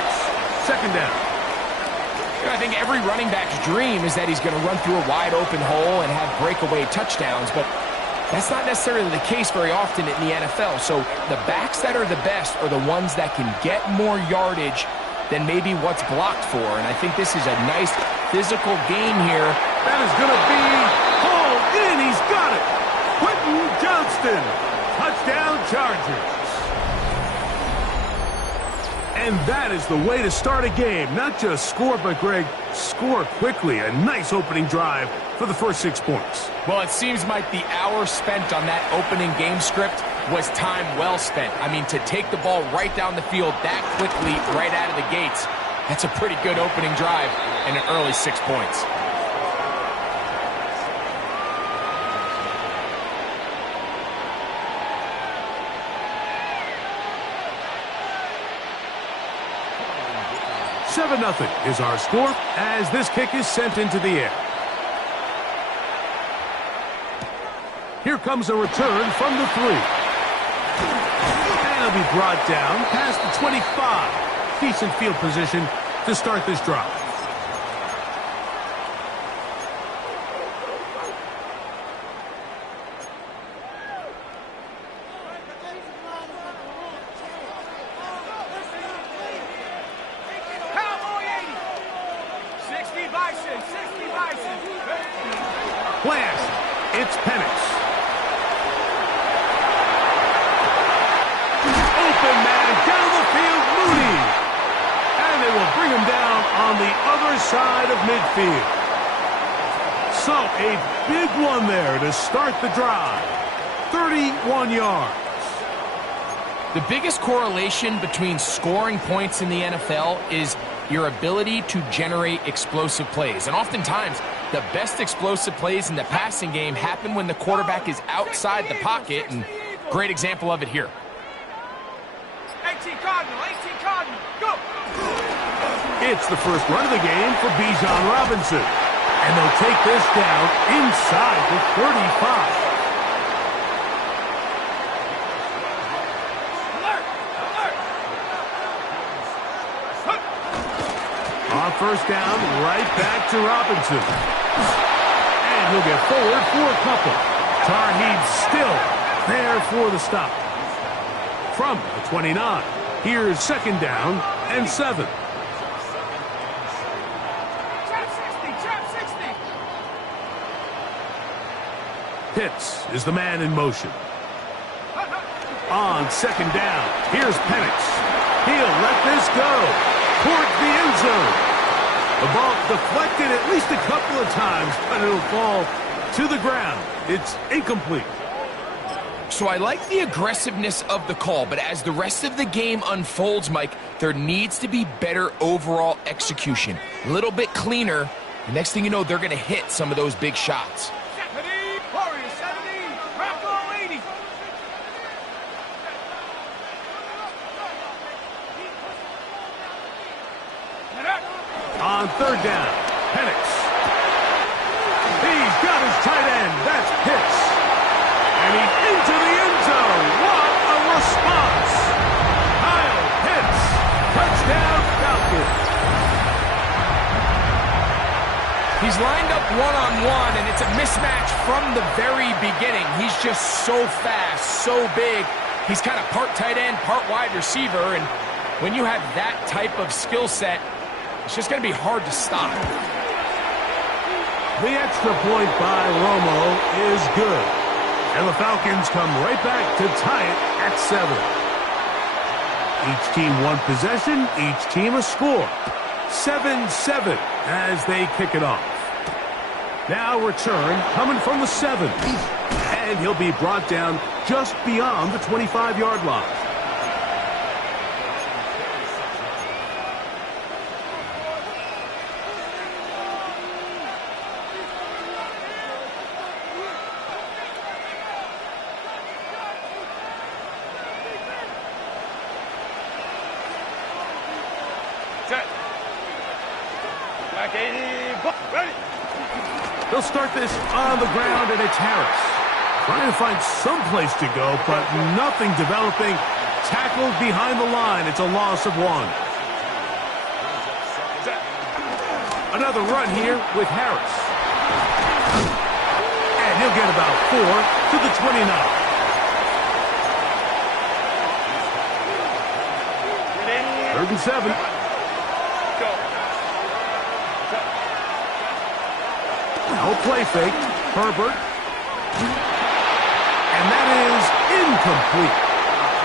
Second down. I think every running back's dream is that he's going to run through a wide-open hole and have breakaway touchdowns, but that's not necessarily the case very often in the NFL. So the backs that are the best are the ones that can get more yardage than maybe what's blocked for, and I think this is a nice physical game here. That is going to be hauled in. He's got it. Quentin Johnston. Touchdown Chargers. And that is the way to start a game. Not just score, but, Greg, score quickly. A nice opening drive for the first 6 points. Well, it seems like the hour spent on that opening game script was time well spent. I mean, to take the ball right down the field that quickly right out of the gates, that's a pretty good opening drive and an early 6 points. Seven 0 is our score as this kick is sent into the air. Here comes a return from the 3. And it'll be brought down past the 25. Decent field position to start this drive. Blast. It's Penix. Open man down the field, Mooney. And they will bring him down on the other side of midfield. So a big one there to start the drive. 31 yards. The biggest correlation between scoring points in the NFL is your ability to generate explosive plays. And oftentimes, the best explosive plays in the passing game happen when the quarterback is outside the pocket, and great example of it here. 18 Cardinal, go! It's the first run of the game for Bijan Robinson. And they'll take this down inside the 35. On first down, right back to Robinson. And he'll get forward for a couple. Tarheed still there for the stop. From the 29, here's second down and 7. Trap 60. Pitts is the man in motion. On second down, here's Penix. He'll let this go towards the end zone. The ball deflected at least a couple of times, but it'll fall to the ground. It's incomplete. So I like the aggressiveness of the call, but as the rest of the game unfolds, Mike, there needs to be better overall execution. A little bit cleaner. The next thing you know, they're going to hit some of those big shots. on third down. Penix. He's got his tight end. That's Pitts. And he's into the end zone. What a response. Kyle Pitts. Touchdown Falcons. He's lined up one-on-one, and it's a mismatch from the very beginning. He's just so fast, so big. He's kind of part tight end, part wide receiver, and when you have that type of skill set, it's just going to be hard to stop. The extra point by Romo is good. And the Falcons come right back to tie it at 7. Each team one possession, each team a score. 7-7 as they kick it off. Now return coming from the 7. And he'll be brought down just beyond the 25-yard line. They'll start this on the ground, and it's Harris. Trying to find some place to go, but nothing developing. Tackled behind the line. It's a loss of 1. Another run here with Harris. And he'll get about 4 to the 29. Third and 7. No play fake. Herbert. And that is incomplete.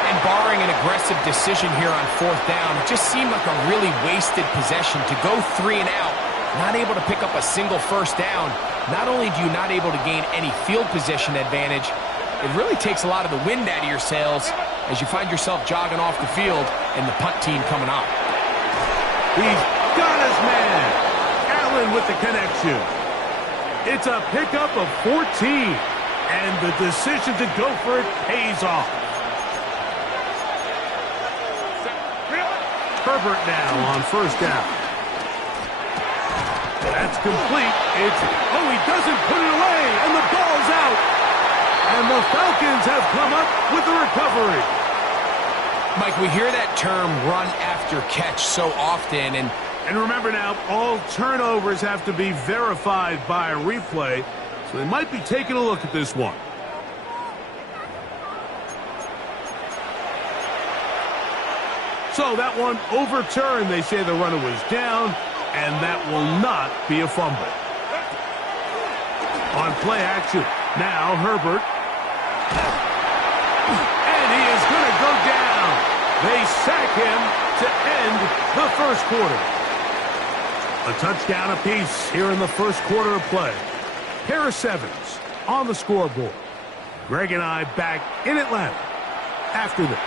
And barring an aggressive decision here on 4th down, it just seemed like a really wasted possession to go 3 and out, not able to pick up a single first down. Not only do you not able to gain any field position advantage, it really takes a lot of the wind out of your sails as you find yourself jogging off the field and the punt team coming up. He's got his man. Allen with the connection. It's a pickup of 14, and the decision to go for it pays off. Herbert now on first down. That's complete. He doesn't put it away, and the ball's out. And the Falcons have come up with the recovery. Mike, we hear that term run after catch so often, and remember now, all turnovers have to be verified by a replay, so they might be taking a look at this one. So that one overturned. They say the runner was down, and that will not be a fumble. On play action, now Herbert. And he is going to go down. They sack him to end the first quarter. A touchdown apiece here in the first quarter of play. Pair of 7s on the scoreboard. Greg and I back in Atlanta after this.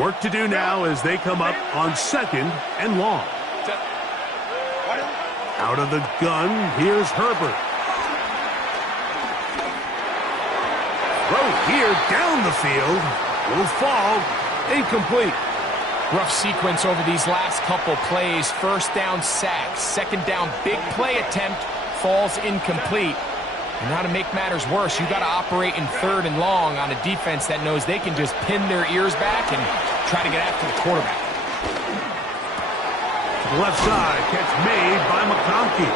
Work to do now as they come up on 2nd and long. Out of the gun, here's Herbert. Throw here down the field. Will fall. Incomplete. Rough sequence over these last couple plays. First down sack. Second down big play attempt. Falls incomplete. And now to make matters worse, you got to operate in 3rd and long on a defense that knows they can just pin their ears back and try to get after the quarterback. To the left side, catch made by McConkey.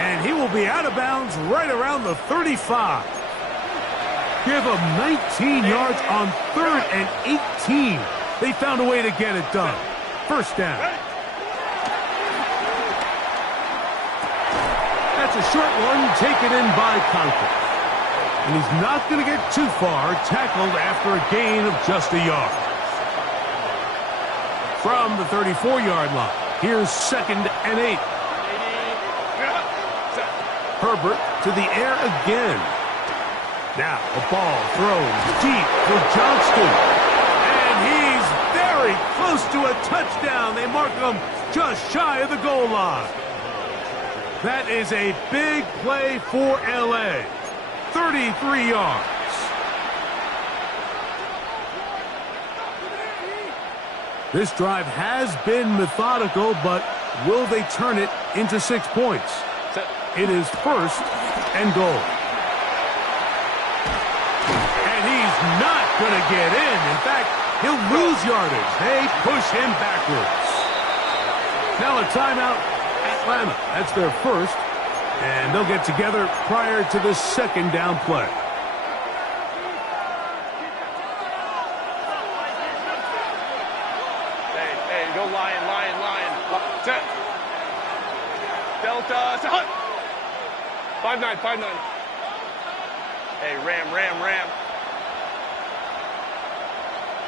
And he will be out of bounds right around the 35. Give him 19 yards on 3rd and 18. They found a way to get it done. First down. That's a short one taken in by Conklin. And he's not going to get too far, tackled after a gain of just a yard. From the 34-yard line, here's 2nd and 8. Herbert to the air again. Now a ball thrown deep for Johnston. And he's very close to a touchdown. They mark him just shy of the goal line. That is a big play for L.A. 33 yards. This drive has been methodical, but will they turn it into 6 points? It is 1st and goal. And he's not going to get in. In fact, he'll lose yardage. They push him backwards. Now a timeout, Atlanta. That's their first. And they'll get together prior to the 2nd down play. Hey, go lion. Set. Delta, set. 5-9. Hey, ram.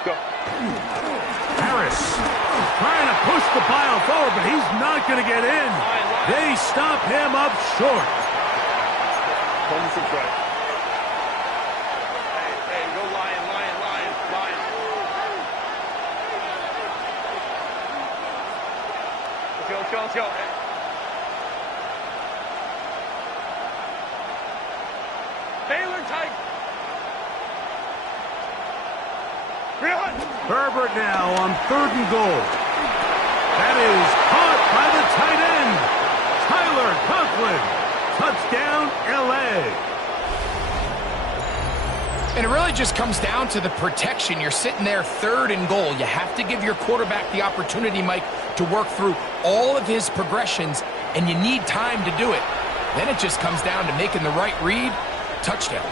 Go. Harris trying to push the pile forward, but he's not going to get in. They stop him up short. 26 right. Hey, go lion. Let's go. Taylor tight. Herbert now on 3rd and goal. That is caught by the tight end, Tyler Conklin. Touchdown, L.A. And it really just comes down to the protection. You're sitting there 3rd and goal. You have to give your quarterback the opportunity, Mike, to work through all of his progressions, and you need time to do it. Then it just comes down to making the right read. Touchdown.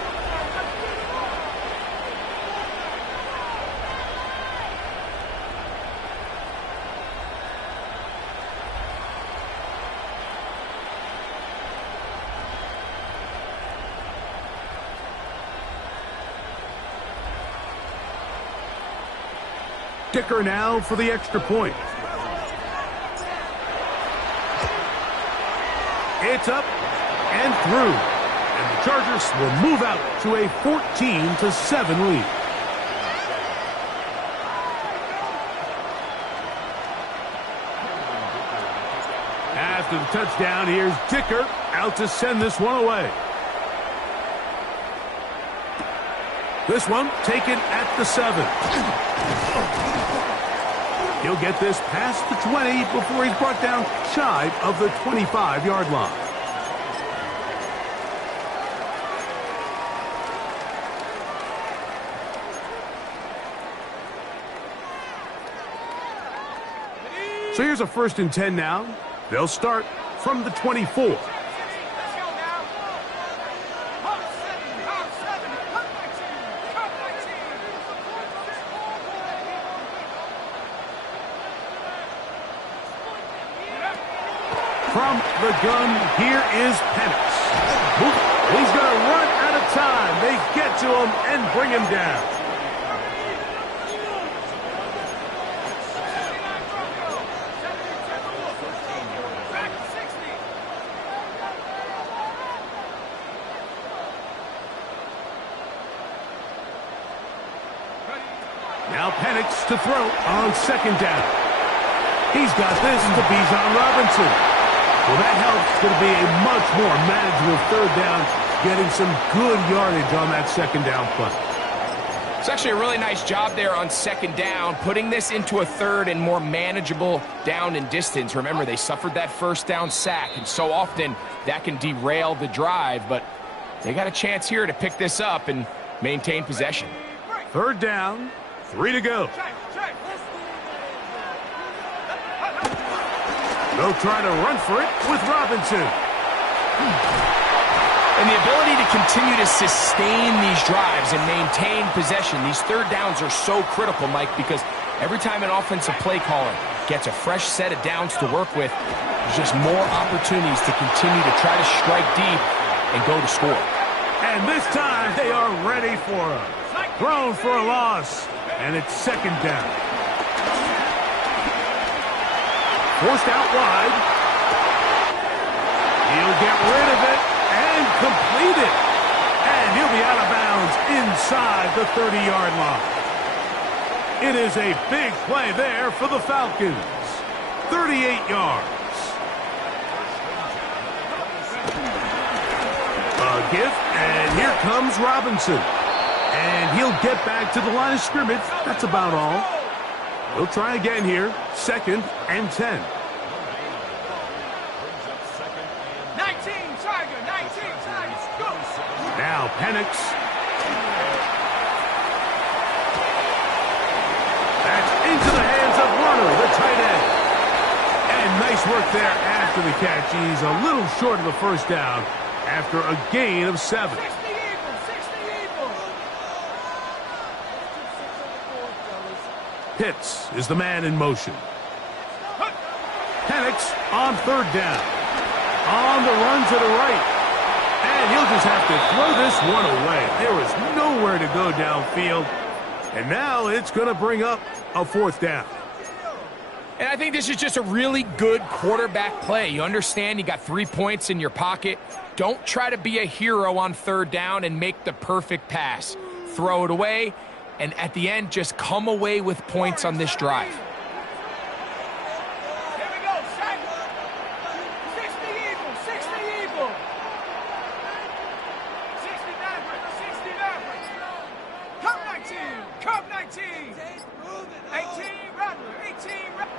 Kicker now for the extra point. It's up and through. And the Chargers will move out to a 14-7 lead. After the touchdown, here's Dicker out to send this one away. This one taken at the 7. He'll get this past the 20 before he's brought down shy of the 25-yard line. So here's a 1st and 10 now. They'll start from the 24. From the gun, here is Penix. He's going to run out of time. They get to him and bring him down. Now Penix to throw on 2nd down. He's got this to Bijan Robinson. Well, that helps. Going to be a much more manageable 3rd down, getting some good yardage on that 2nd down play. It's actually a really nice job there on 2nd down, putting this into a 3rd and more manageable down and distance. Remember, they suffered that 1st down sack, and so often that can derail the drive, but they got a chance here to pick this up and maintain possession. 3rd down, 3 to go. They'll try to run for it with Robinson. And the ability to continue to sustain these drives and maintain possession, these 3rd downs are so critical, Mike, because every time an offensive play caller gets a fresh set of downs to work with, there's just more opportunities to continue to try to strike deep and go to score. And this time they are ready for him. Thrown for a loss, and it's 2nd down. Forced out wide. He'll get rid of it and complete it. And he'll be out of bounds inside the 30-yard line. It is a big play there for the Falcons. 38 yards. A gift, and here comes Robinson. And he'll get back to the line of scrimmage. That's about all. He'll try again here. 2nd and 10. 19, Tiger, 19, Tiger, go! Now Penix. That's into the hands of Warner, the tight end. And nice work there after the catch. He's a little short of the first down after a gain of 7. 60 Eagles, 60 Eagles! Pitts is the man in motion. Penix on 3rd down. On the run to the right. And he'll just have to throw this one away. There is nowhere to go downfield. And now it's going to bring up a 4th down. And I think this is just a really good quarterback play. You understand you got 3 points in your pocket. Don't try to be a hero on 3rd down and make the perfect pass. Throw it away, and at the end, just come away with points on this drive. Here we go, second. 60 Eagles, 60 Eagles! 69, Cup 19, Cup 19! 18, Rattler, 18, Rattler.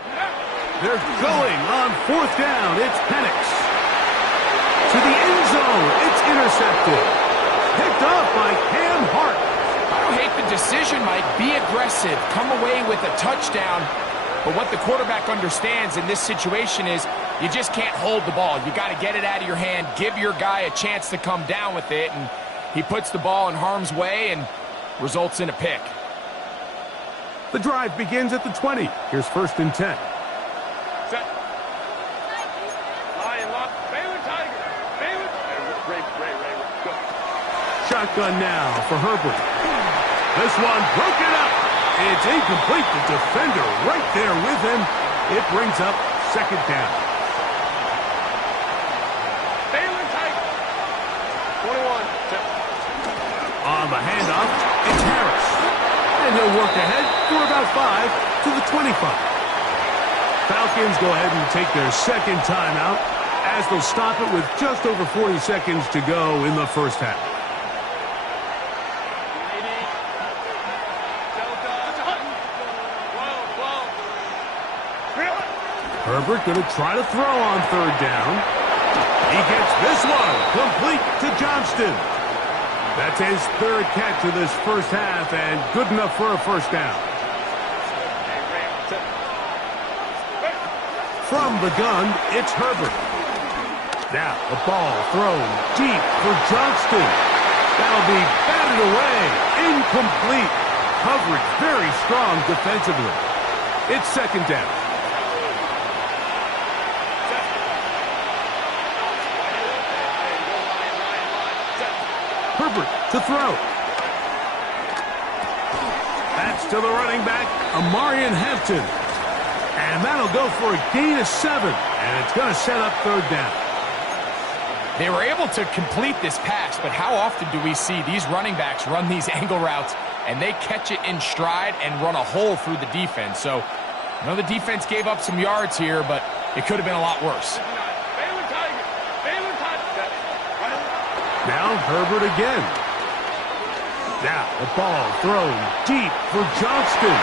They're going on 4th down. It's Penix. To the end zone. It's intercepted. Picked up by Cam Hart. I don't hate the decision, Mike. Be aggressive. Come away with a touchdown. But what the quarterback understands in this situation is you just can't hold the ball. You got to get it out of your hand. Give your guy a chance to come down with it. And he puts the ball in harm's way and results in a pick. The drive begins at the 20. Here's 1st and 10. Set. Lion lock. Baylor Tiger. Baylor. Ray. Go. Shotgun now for Herbert. This one broken up. It's incomplete. The defender right there with him. It brings up 2nd down. Baylor Tiger. 21. Set. On the handoff, it's Harris. And he'll work ahead for about 5 to the 25. Falcons go ahead and take their 2nd timeout as they'll stop it with just over 40 seconds to go in the first half. Herbert going to try to throw on 3rd down. He gets this one complete to Johnston. That's his 3rd catch of this first half and good enough for a 1st down. From the gun, it's Herbert. Now the ball thrown deep for Johnston. That'll be batted away. Incomplete. Coverage very strong defensively. It's 2nd down. Herbert to throw. That's to the running back, Amarian Hampton. And that'll go for a gain of 7. And it's going to set up 3rd down. They were able to complete this pass, but how often do we see these running backs run these angle routes and they catch it in stride and run a hole through the defense? So, I know the defense gave up some yards here, but it could have been a lot worse. Now Herbert again. Now the ball thrown deep for Johnston.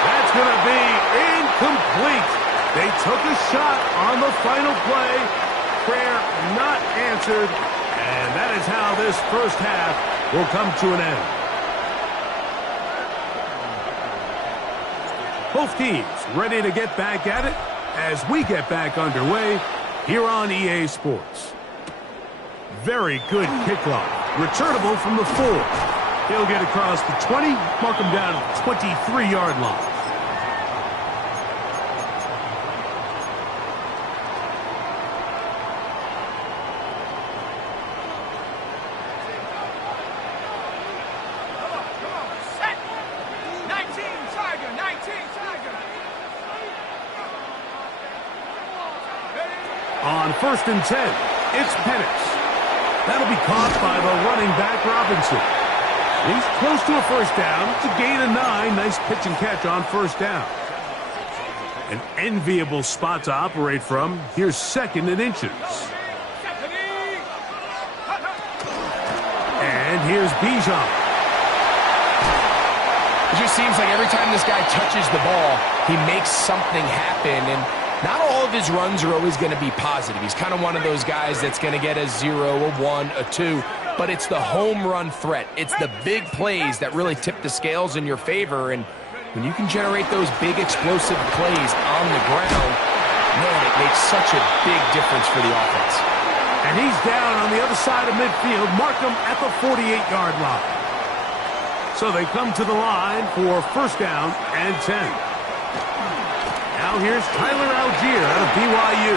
That's going to be incomplete. They took a shot on the final play. Prayer not answered. And that is how this first half will come to an end. Both teams ready to get back at it as we get back underway here on EA Sports. Very good kickoff. Returnable from the 4. He'll get across the 20, mark him down at the 23-yard line. Come on, set! 19, Tiger, 19, Tiger! On 1st and 10, it's Penix. That'll be caught by the running back, Robinson. He's close to a 1st down. It's a gain of 9. Nice pitch and catch on 1st down. An enviable spot to operate from. Here's 2nd and inches. And here's Bijan. It just seems like every time this guy touches the ball, he makes something happen, and not all of his runs are always going to be positive. He's kind of one of those guys that's going to get a 0, a 1, a 2, but it's the home run threat. It's the big plays that really tip the scales in your favor, and when you can generate those big explosive plays on the ground, man, it makes such a big difference for the offense. And he's down on the other side of midfield. Mark him at the 48-yard line. So they come to the line for first down and 10. Now here's Tyler Algier out of BYU.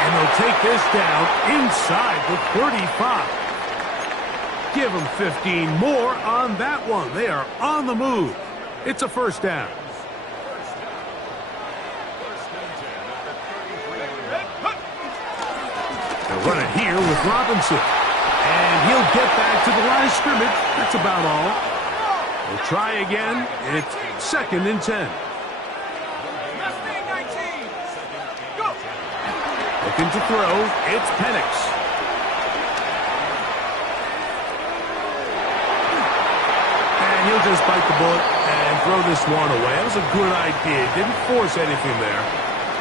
And they'll take this down inside the 35. Give them 15 more on that one. They are on the move. It's a first down. They'll run it here with Robinson. And he'll get back to the line of scrimmage. That's about all. We'll try again. It's second and 10. Looking to throw. It's Penix. And he'll just bite the bullet and throw this one away. That was a good idea. Didn't force anything there.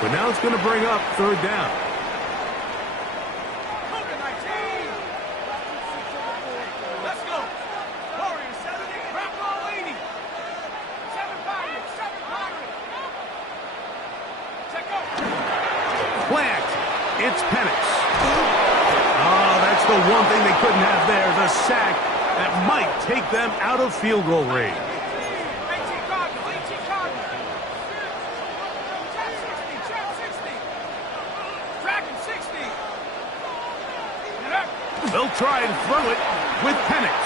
But now it's going to bring up third down. It's Penix. Oh, that's the one thing they couldn't have there, the sack that might take them out of field goal range. They'll try and throw it with Penix.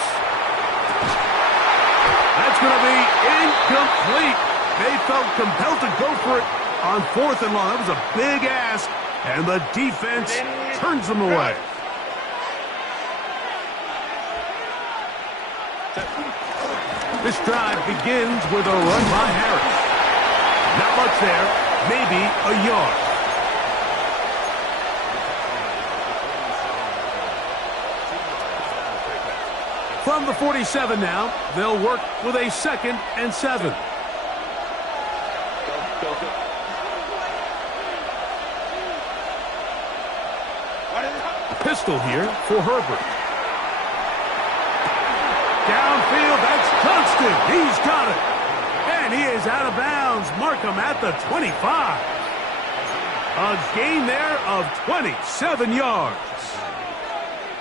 That's going to be incomplete. They felt compelled to go for it on fourth and long. That was a big ask. And the defense turns them away. This drive begins with a run by Harris. Not much there, maybe a yard. From the 47 now, they'll work with a 2nd and 7. Pistol here for Herbert. Downfield, that's Johnston. He's got it. And he is out of bounds. Mark him at the 25. A gain there of 27 yards.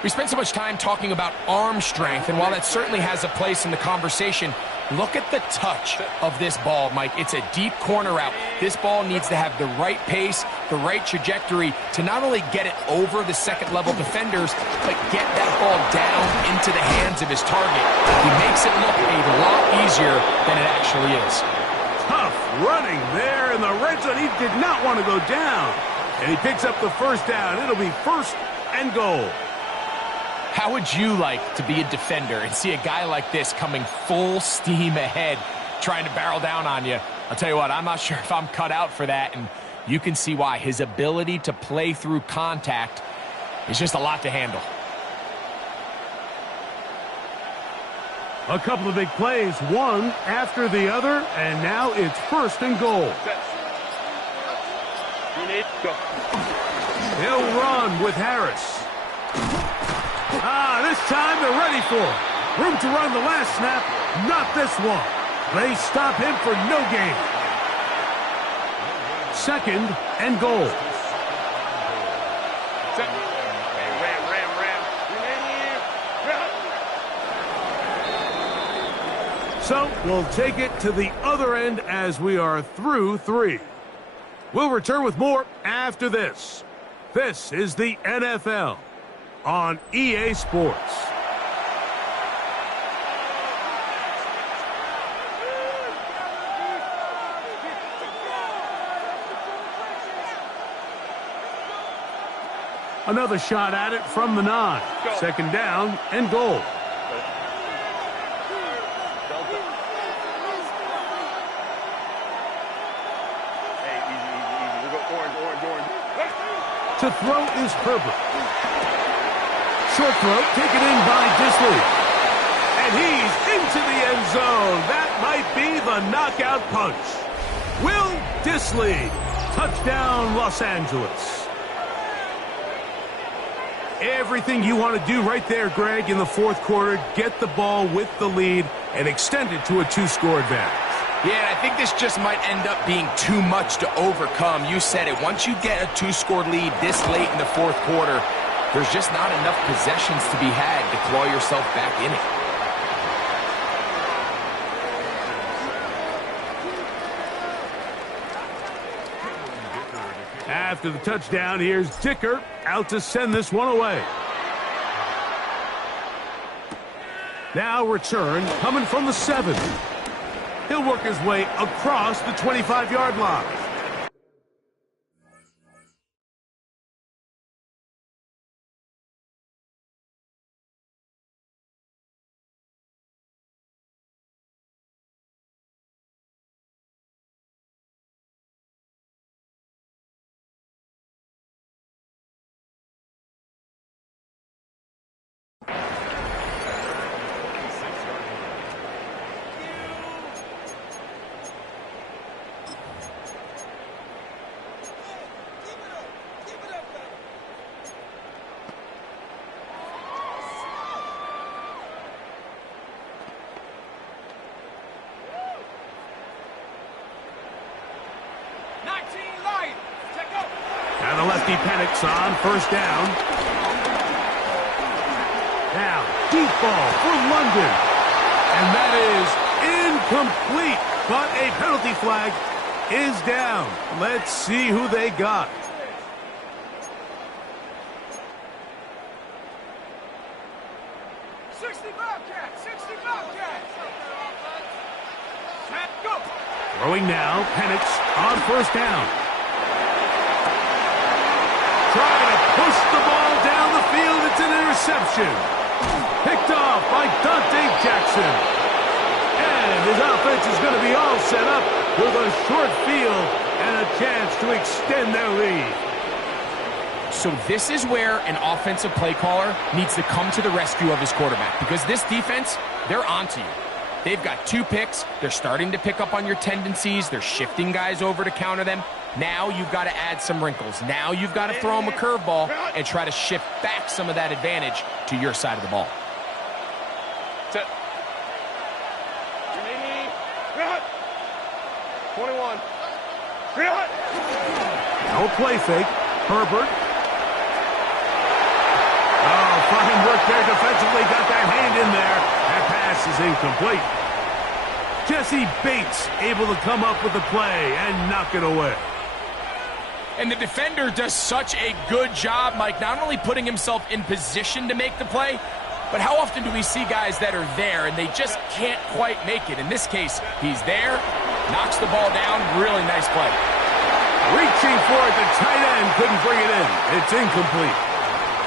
We spent so much time talking about arm strength, and while that certainly has a place in the conversation, look at the touch of this ball, Mike. It's a deep corner route. This ball needs to have the right pace, the right trajectory to not only get it over the second-level defenders, but get that ball down into the hands of his target. He makes it look a lot easier than it actually is. Tough running there in the red zone. He did not want to go down. And he picks up the first down. It'll be first and goal. How would you like to be a defender and see a guy like this coming full steam ahead, trying to barrel down on you? I'll tell you what, I'm not sure if I'm cut out for that, and you can see why. His ability to play through contact is just a lot to handle. A couple of big plays, one after the other, and now it's first and goal. He'll run with Harris. This time they're ready for it. Room to run the last snap, not this one. They stop him for no gain. Second and goal. So we'll take it to the other end as we are through 3. We'll return with more after this. This is the NFL on EA Sports. Another shot at it from the 9. Second down and goal. To throw is Herbert. Short throw taken in by Disley. And he's into the end zone. That might be the knockout punch. Will Dissly. Touchdown, Los Angeles. Everything you want to do right there, Greg, in the fourth quarter, get the ball with the lead and extend it to a two-score advantage. Yeah, and I think this just might end up being too much to overcome. You said it. Once you get a two-score lead this late in the fourth quarter, there's just not enough possessions to be had to claw yourself back in it. After the touchdown, here's Dicker out to send this one away. Now return coming from the 7. He'll work his way across the 25-yard line. And the lefty panics on first down. Now, deep ball for London. And that is incomplete. But a penalty flag is down. Let's see who they got. Throwing now, Penix on first down. Trying to push the ball down the field. It's an interception. Picked off by Dante Jackson. And his offense is going to be all set up with a short field and a chance to extend their lead. So this is where an offensive play caller needs to come to the rescue of his quarterback, because this defense, they're onto you. They've got 2 picks. They're starting to pick up on your tendencies. They're shifting guys over to counter them. Now you've got to add some wrinkles. Now you've got to throw them a curveball and try to shift back some of that advantage to your side of the ball. Set. 21. No play fake. Herbert. Oh, fine work there defensively. Got that hand in there. That pass is incomplete. Jesse Bates able to come up with the play and knock it away. And the defender does such a good job, Mike, not only putting himself in position to make the play, but how often do we see guys that are there and they just can't quite make it? In this case, he's there, knocks the ball down, really nice play. Reaching for it, the tight end couldn't bring it in. It's incomplete.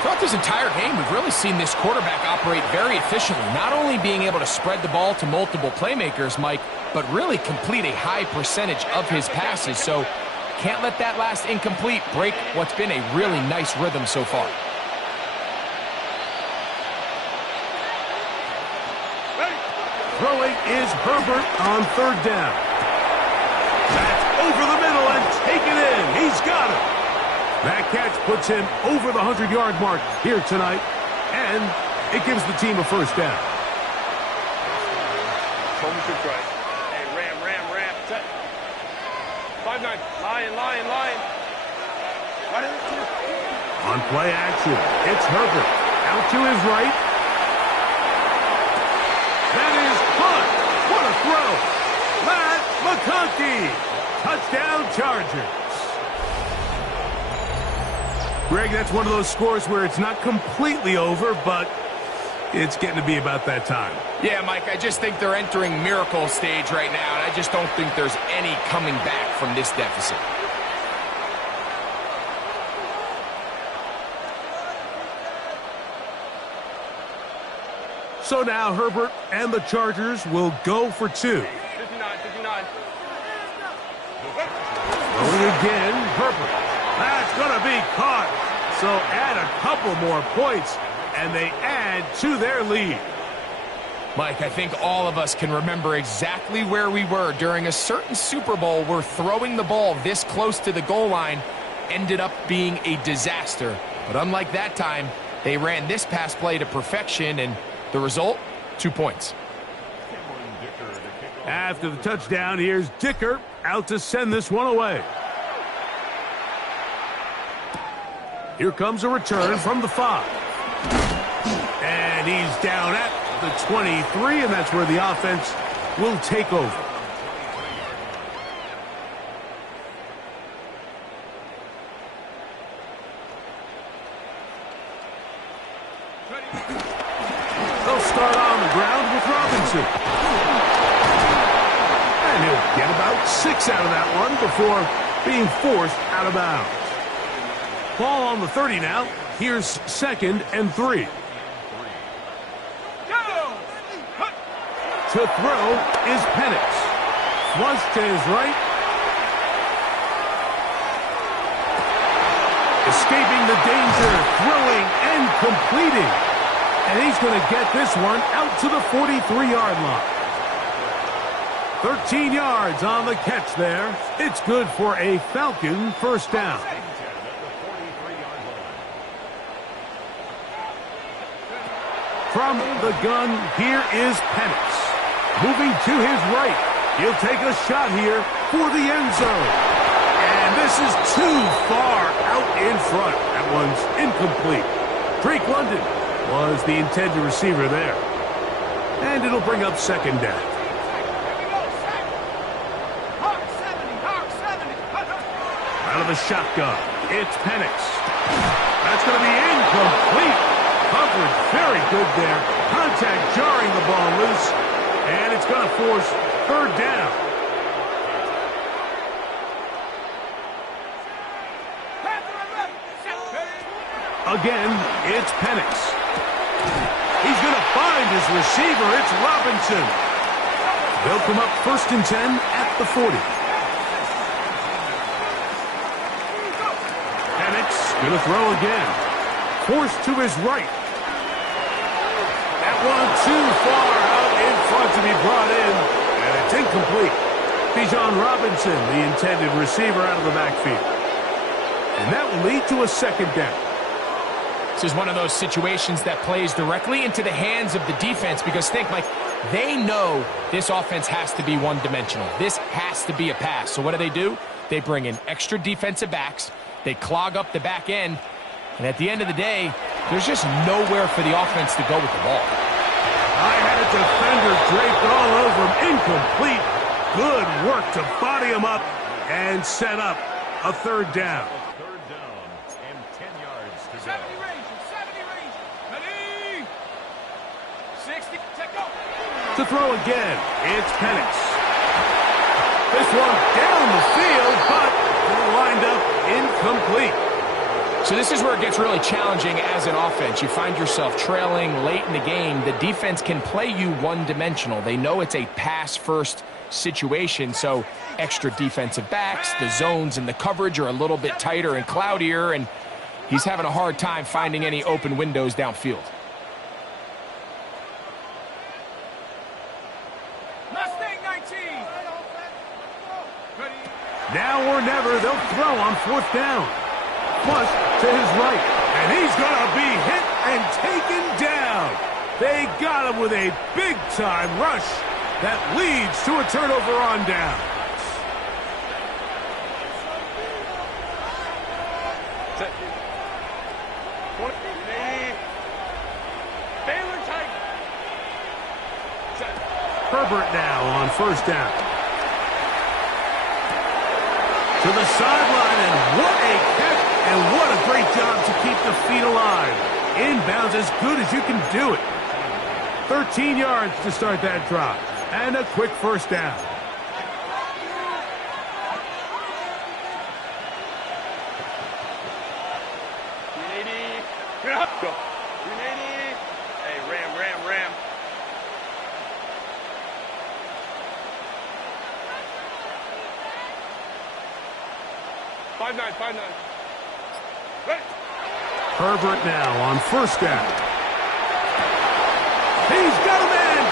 Throughout this entire game, we've really seen this quarterback operate very efficiently, not only being able to spread the ball to multiple playmakers, Mike, but really complete a high percentage of his passes. So can't let that last incomplete break what's been a really nice rhythm so far. Throwing is Herbert on third down. That's over the middle and taken in. He's got it. That catch puts him over the 100-yard mark here tonight, and it gives the team a first down. Home to try. Hey, ram. Set. 5-9. Line. On play action, it's Herbert. Out to his right. That is caught. What a throw. Matt McConkey. Touchdown Chargers. Greg, that's one of those scores where it's not completely over, but it's getting to be about that time. Yeah, Mike, I just think they're entering miracle stage right now, and I just don't think there's any coming back from this deficit. So now Herbert and the Chargers will go for 2. 59. Throwing again, Herbert. That's going to be caught. So add a couple more points, and they add to their lead. Mike, I think all of us can remember exactly where we were during a certain Super Bowl where throwing the ball this close to the goal line ended up being a disaster. But unlike that time, they ran this pass play to perfection, and the result, 2 points. After the touchdown, here's Dicker out to send this one away. Here comes a return from the 5. And he's down at the 23, and that's where the offense will take over. They'll start on the ground with Robinson. And he'll get about 6 out of that one before being forced out of bounds. Ball on the 30 now. Here's 2nd and 3. To throw is Penix. Flush to his right. Escaping the danger, throwing and completing. And he's going to get this one out to the 43-yard line. 13 yards on the catch there. It's good for a Falcon first down. From the gun, here is Penix. Moving to his right. He'll take a shot here for the end zone. And this is too far out in front. That one's incomplete. Drake London was the intended receiver there. And it'll bring up 2nd down. Out of the shotgun, it's Penix. That's going to be incomplete. Coverage very good there. Contact jarring the ball loose. And it's going to force 3rd down. Again, it's Penix. He's going to find his receiver. It's Robinson. They'll come up 1st and 10 at the 40. Penix going to throw again. Forced to his right. That one too far out in front to be brought in. And it's incomplete. Bijan Robinson, the intended receiver, out of the backfield. And that will lead to a 2nd down. This is one of those situations that plays directly into the hands of the defense because think, Mike, they know this offense has to be one-dimensional. This has to be a pass. So what do? They bring in extra defensive backs. They clog up the back end. And at the end of the day, there's just nowhere for the offense to go with the ball. I had a defender draped all over him. Incomplete. Good work to body him up and set up a 3rd down. 3rd down and 10 yards to go. 70 range. Ready? 60. Take off. To throw again, it's Penix. This one down the field, but lined up incomplete. So this is where it gets really challenging as an offense. You find yourself trailing late in the game. The defense can play you one-dimensional. They know it's a pass-first situation, so extra defensive backs, the zones and the coverage are a little bit tighter and cloudier, and he's having a hard time finding any open windows downfield. Mustang 19. Now or never, they'll throw on 4th down. Flush to his right, and he's going to be hit and taken down. They got him with a big-time rush that leads to a turnover on down. Herbert now on 1st down. To the sideline, and what a catch, and what a great job to keep the feet alive. Inbounds as good as you can do it. 13 yards to start that drive, and a quick 1st down. Go. 380. Hey, ram. 5-9. Ready. Herbert now on 1st down. He's got a man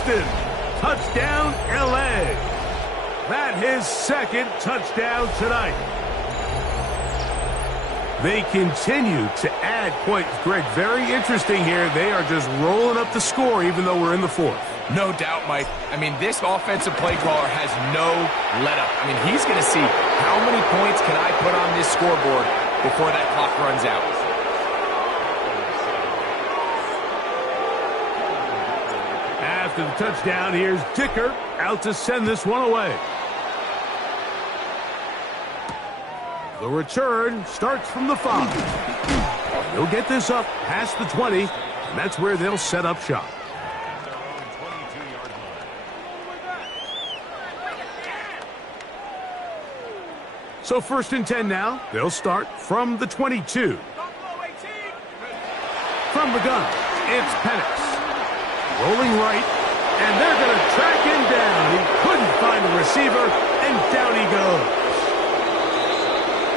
Johnston. Touchdown, L.A. That his second touchdown tonight. They continue to add points. Greg, very interesting here. They are just rolling up the score even though we're in the fourth. No doubt, Mike. I mean, this offensive play caller has no let-up. I mean, he's going to see how many points can I put on this scoreboard before that clock runs out. After the touchdown, here's Dicker out to send this one away. The return starts from the 5. They'll get this up past the 20, and that's where they'll set up shop. So 1st and 10 now. They'll start from the 22. From the gun, it's Penix. Rolling right, and they're going to track him down. He couldn't find the receiver, and down he goes.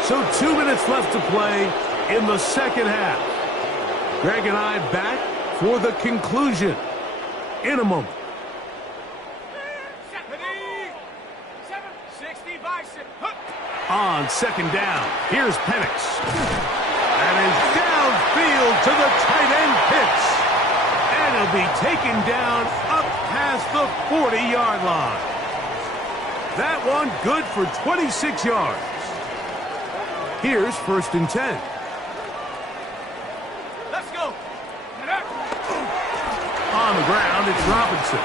So 2 minutes left to play in the second half. Greg and I back for the conclusion in a moment. On second down, here's Penix. That is downfield to the tight end Pitts. And he'll be taken down up past the 40-yard line. That one good for 26 yards. Here's 1st and 10. Let's go. On the ground, it's Robinson.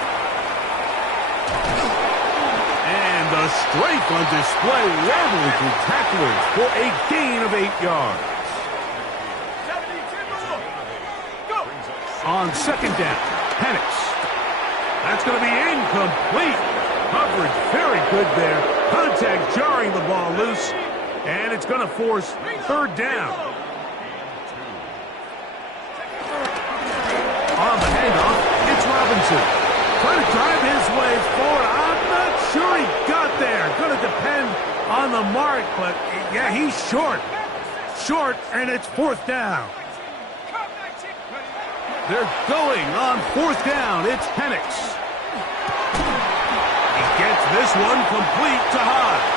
And the strength on display, leveling through tacklers for a gain of 8 yards. On second down, Penix. That's going to be incomplete. Coverage very good there. Contact jarring the ball loose. And it's going to force 3rd down. On the handoff, it's Robinson. Trying to drive his way forward. I'm not sure he got there. Going to depend on the mark, but yeah, he's short. Short, and it's 4th down. They're going on 4th down. It's Penix. He gets this one complete to Hodge.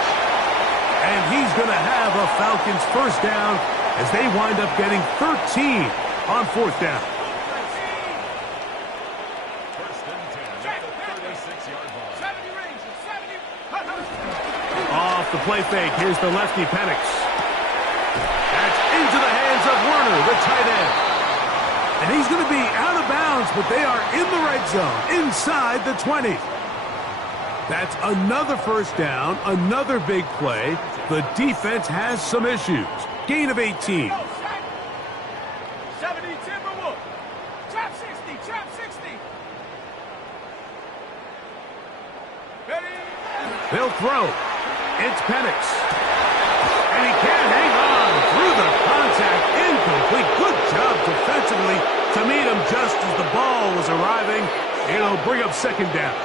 And he's going to have a Falcons 1st down as they wind up getting 13 on 4th down. Off the play fake, here's the lefty Penix. That's into the hands of Werner, the tight end. And he's going to be out of bounds, but they are in the red zone, inside the 20. That's another 1st down, another big play. The defense has some issues. Gain of 18. 70 Timberwolf. Trap 60, trap 60. Ready? They'll throw. It's Penix. And he can't hang on through the contact. Incomplete. Good job defensively to meet him just as the ball was arriving. It'll bring up 2nd down.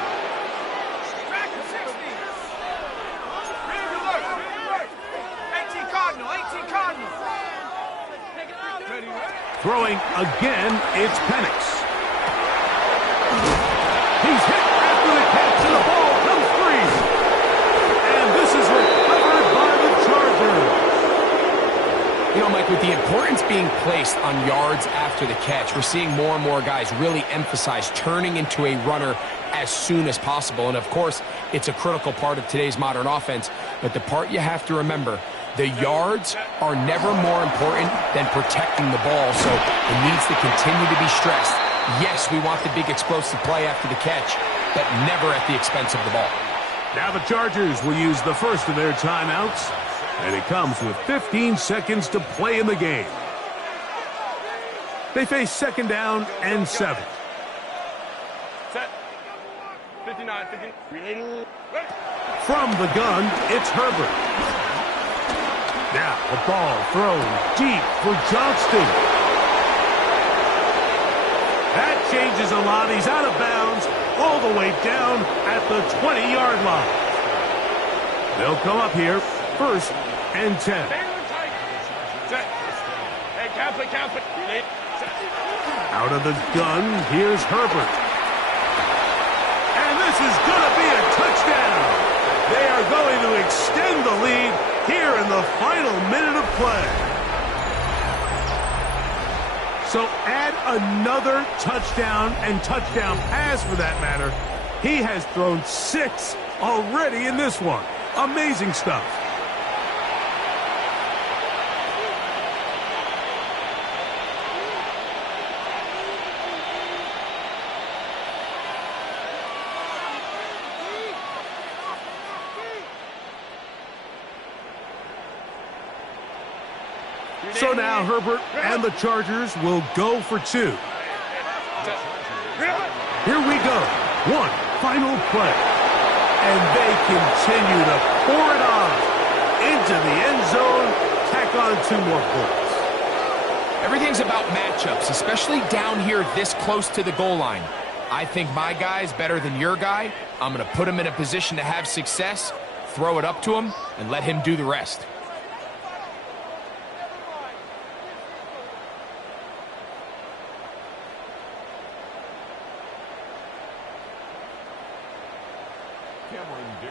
Throwing again, it's Penix. He's hit after the catch, and the ball comes free. And this is recovered by the Chargers. You know, Mike, with the importance being placed on yards after the catch, we're seeing more and more guys really emphasize turning into a runner as soon as possible. And, of course, it's a critical part of today's modern offense. But the part you have to remember, the yards are never more important than protecting the ball, so it needs to continue to be stressed. Yes, we want the big explosive play after the catch, but never at the expense of the ball. Now the Chargers will use the first of their timeouts, and it comes with 15 seconds to play in the game. They face 2nd down and 7. Set. 59, 50. From the gun, it's Herbert. Now the ball thrown deep for Johnston. That changes a lot. He's out of bounds all the way down at the 20-yard line. They'll come up here 1st and 10. Hey, count it. Out of the gun, here's Herbert. This is going to be a touchdown. They are going to extend the lead here in the final minute of play. So add another touchdown and touchdown pass for that matter. He has thrown 6 already in this one. Amazing stuff. So now Herbert and the Chargers will go for 2. Here we go. One final play. And they continue to pour it on into the end zone. Tack on 2 more points. Everything's about matchups, especially down here this close to the goal line. I think my guy's better than your guy. I'm going to put him in a position to have success, throw it up to him, and let him do the rest.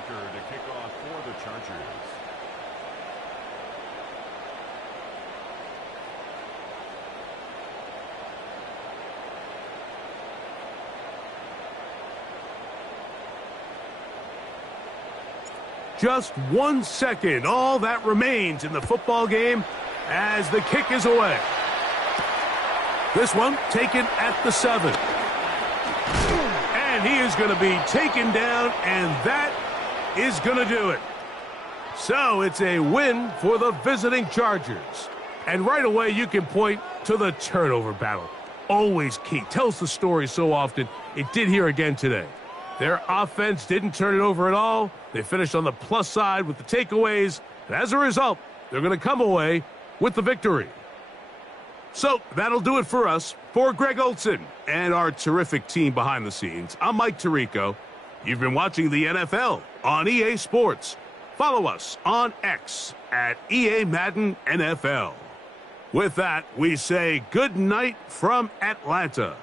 To kick off for the Chargers. Just 1 second, all that remains in the football game as the kick is away. This one taken at the 7. And he is going to be taken down, and that is going to do it. So it's a win for the visiting Chargers. And right away you can point to the turnover battle. Always key. Tells the story so often. It did here again today. Their offense didn't turn it over at all. They finished on the plus side with the takeaways. And as a result, they're going to come away with the victory. So that'll do it for us. For Greg Olson and our terrific team behind the scenes, I'm Mike Tirico. You've been watching the NFL on EA Sports. Follow us on X at EA Madden NFL. With that, we say good night from Atlanta.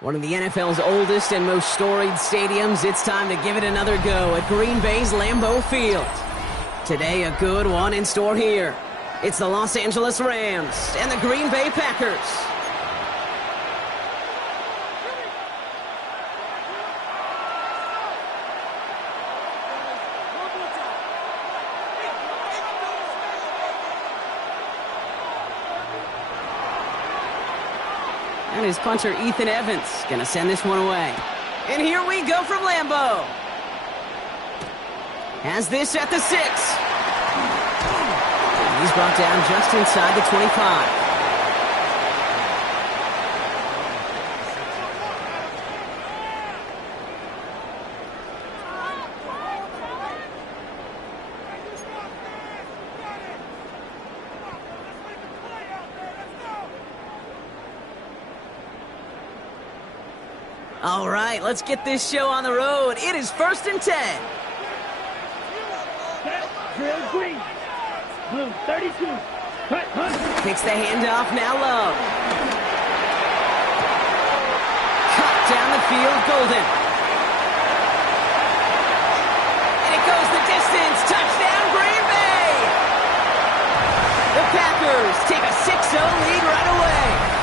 One of the NFL's oldest and most storied stadiums, it's time to give it another go at Green Bay's Lambeau Field. Today, a good one in store here. It's the Los Angeles Rams and the Green Bay Packers. And his punter, Ethan Evans, gonna send this one away. And here we go from Lambeau. Has this at the 6. And he's brought down just inside the 25. All right, let's get this show on the road. It is 1st and 10. Set, drill, green. Blue, 32. Cut, hunt. Kicks the handoff, now Love. Cut down the field, Golden. And it goes the distance. Touchdown, Green Bay. The Packers take a 6-0 lead right away.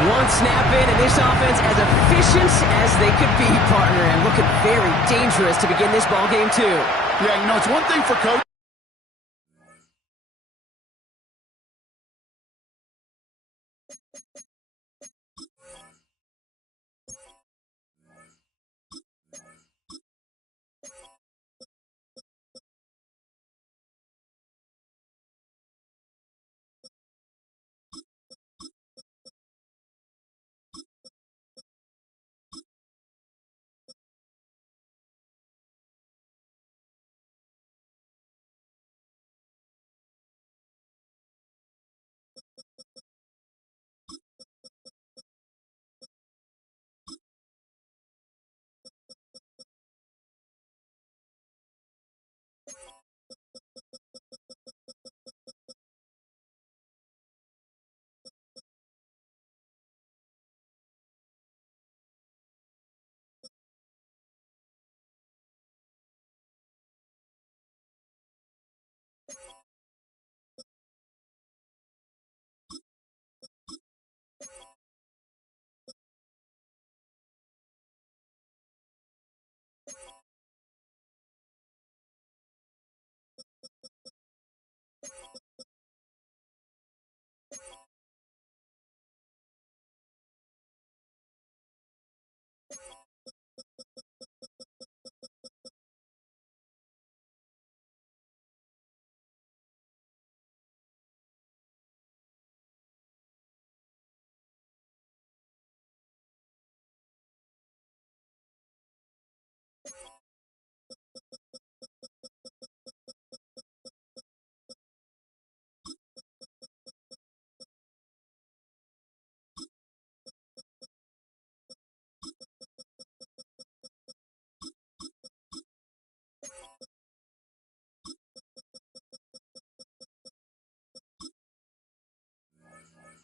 One snap in, and this offense as efficient as they could be, partner, and looking very dangerous to begin this ball game too. Yeah, you know, it's one thing for coach.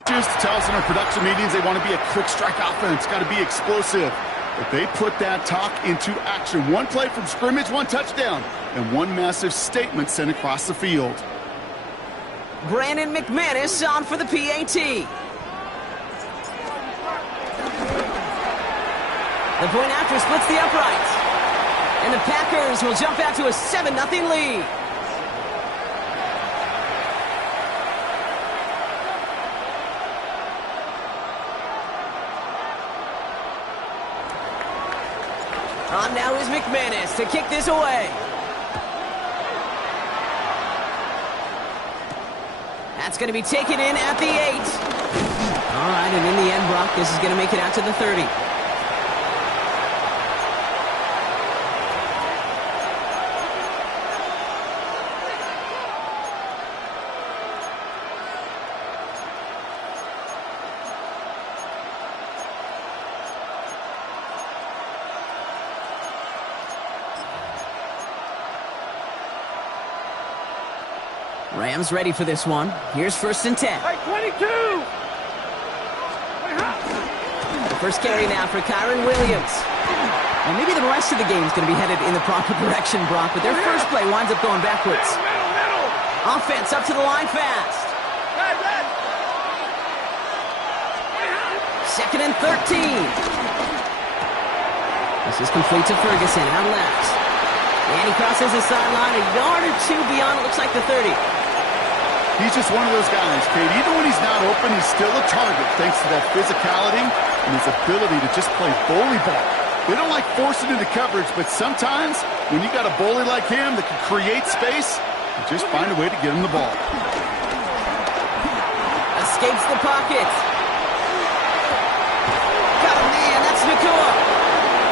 Just tells in our production meetings they want to be a quick strike offense, got to be explosive. But they put that talk into action. One play from scrimmage, one touchdown, and one massive statement sent across the field. Brandon McManus on for the PAT. The point after splits the uprights. And the Packers will jump out to a 7-0 lead. On now is McManus to kick this away. That's going to be taken in at the 8. All right, and in the end, Brock, this is going to make it out to the 30. Rams ready for this one. Here's 1st and 10. Hey, 22! Wait, hop! First carry now for Kyron Williams. And maybe the rest of the game is going to be headed in the proper direction, Brock, but their first play winds up going backwards. Offense up to the line fast. Second and 13. This is complete to Ferguson, out left. And he crosses the sideline a yard or two beyond, it looks like the 30. He's just one of those guys, Kate. Even when he's not open, he's still a target thanks to that physicality and his ability to just play bully ball. They don't like forcing into coverage, but sometimes when you got a bully like him that can create space, you just find a way to get him the ball. Escapes the pocket. Got a man, that's Nakua.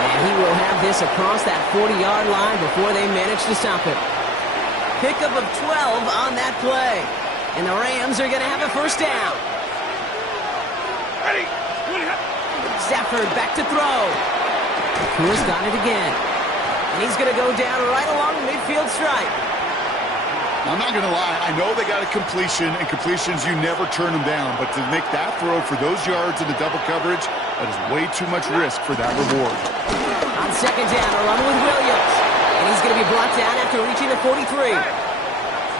And he will have this across that 40-yard line before they manage to stop it. Pickup of 12 on that play. And the Rams are going to have a first down. Ready. Stafford back to throw. Nakua's got it again. And he's going to go down right along the midfield stripe. I'm not going to lie. I know they got a completion, and completions, you never turn them down. But to make that throw for those yards in the double coverage, that is way too much risk for that reward. On second down, a run with Williams. And he's going to be brought down after reaching the 43.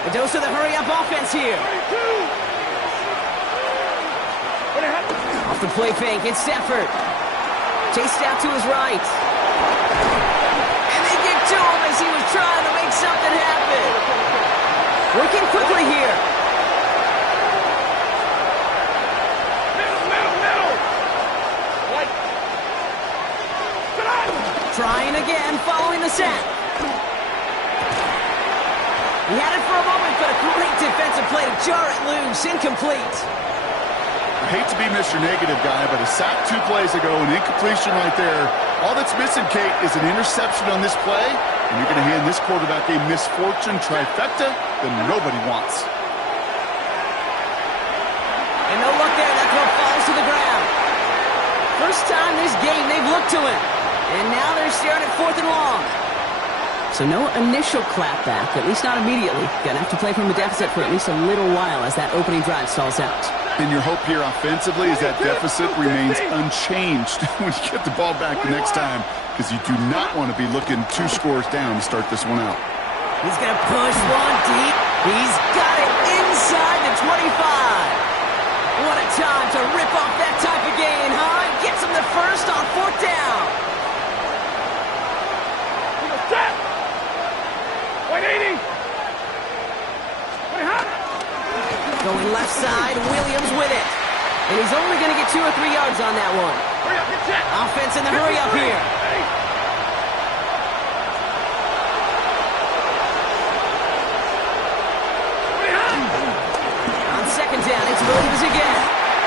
A dose of the hurry-up offense here. Off the play fake, it's Stafford. Chased out to his right. And they get to him as he was trying to make something happen. Working quickly here. Middle. What? Trying again, following the sack. He had it for a moment, but a great defensive play to jar it loose. Incomplete. I hate to be Mr. Negative guy, but a sack 2 plays ago, an incompletion right there. All that's missing, Kate, is an interception on this play, and you're going to hand this quarterback a misfortune trifecta that nobody wants. And no luck there. That throw falls to the ground. First time this game they've looked to him. And now they're staring at 4th and long. So no initial clapback, at least not immediately. Gonna have to play from a deficit for at least a little while as that opening drive stalls out. And your hope here offensively is that deficit remains unchanged when you get the ball back the next time, because you do not want to be looking 2 scores down to start this one out. He's going to push one deep. He's got it inside the 25. What a time to rip off that type of gain, huh? Gets him the first on 4th down. 180. Going left side, Williams with it. And he's only going to get 2 or 3 yards on that one. Hurry up, get set. Offense in the hurry up here. On second down, it's Williams again.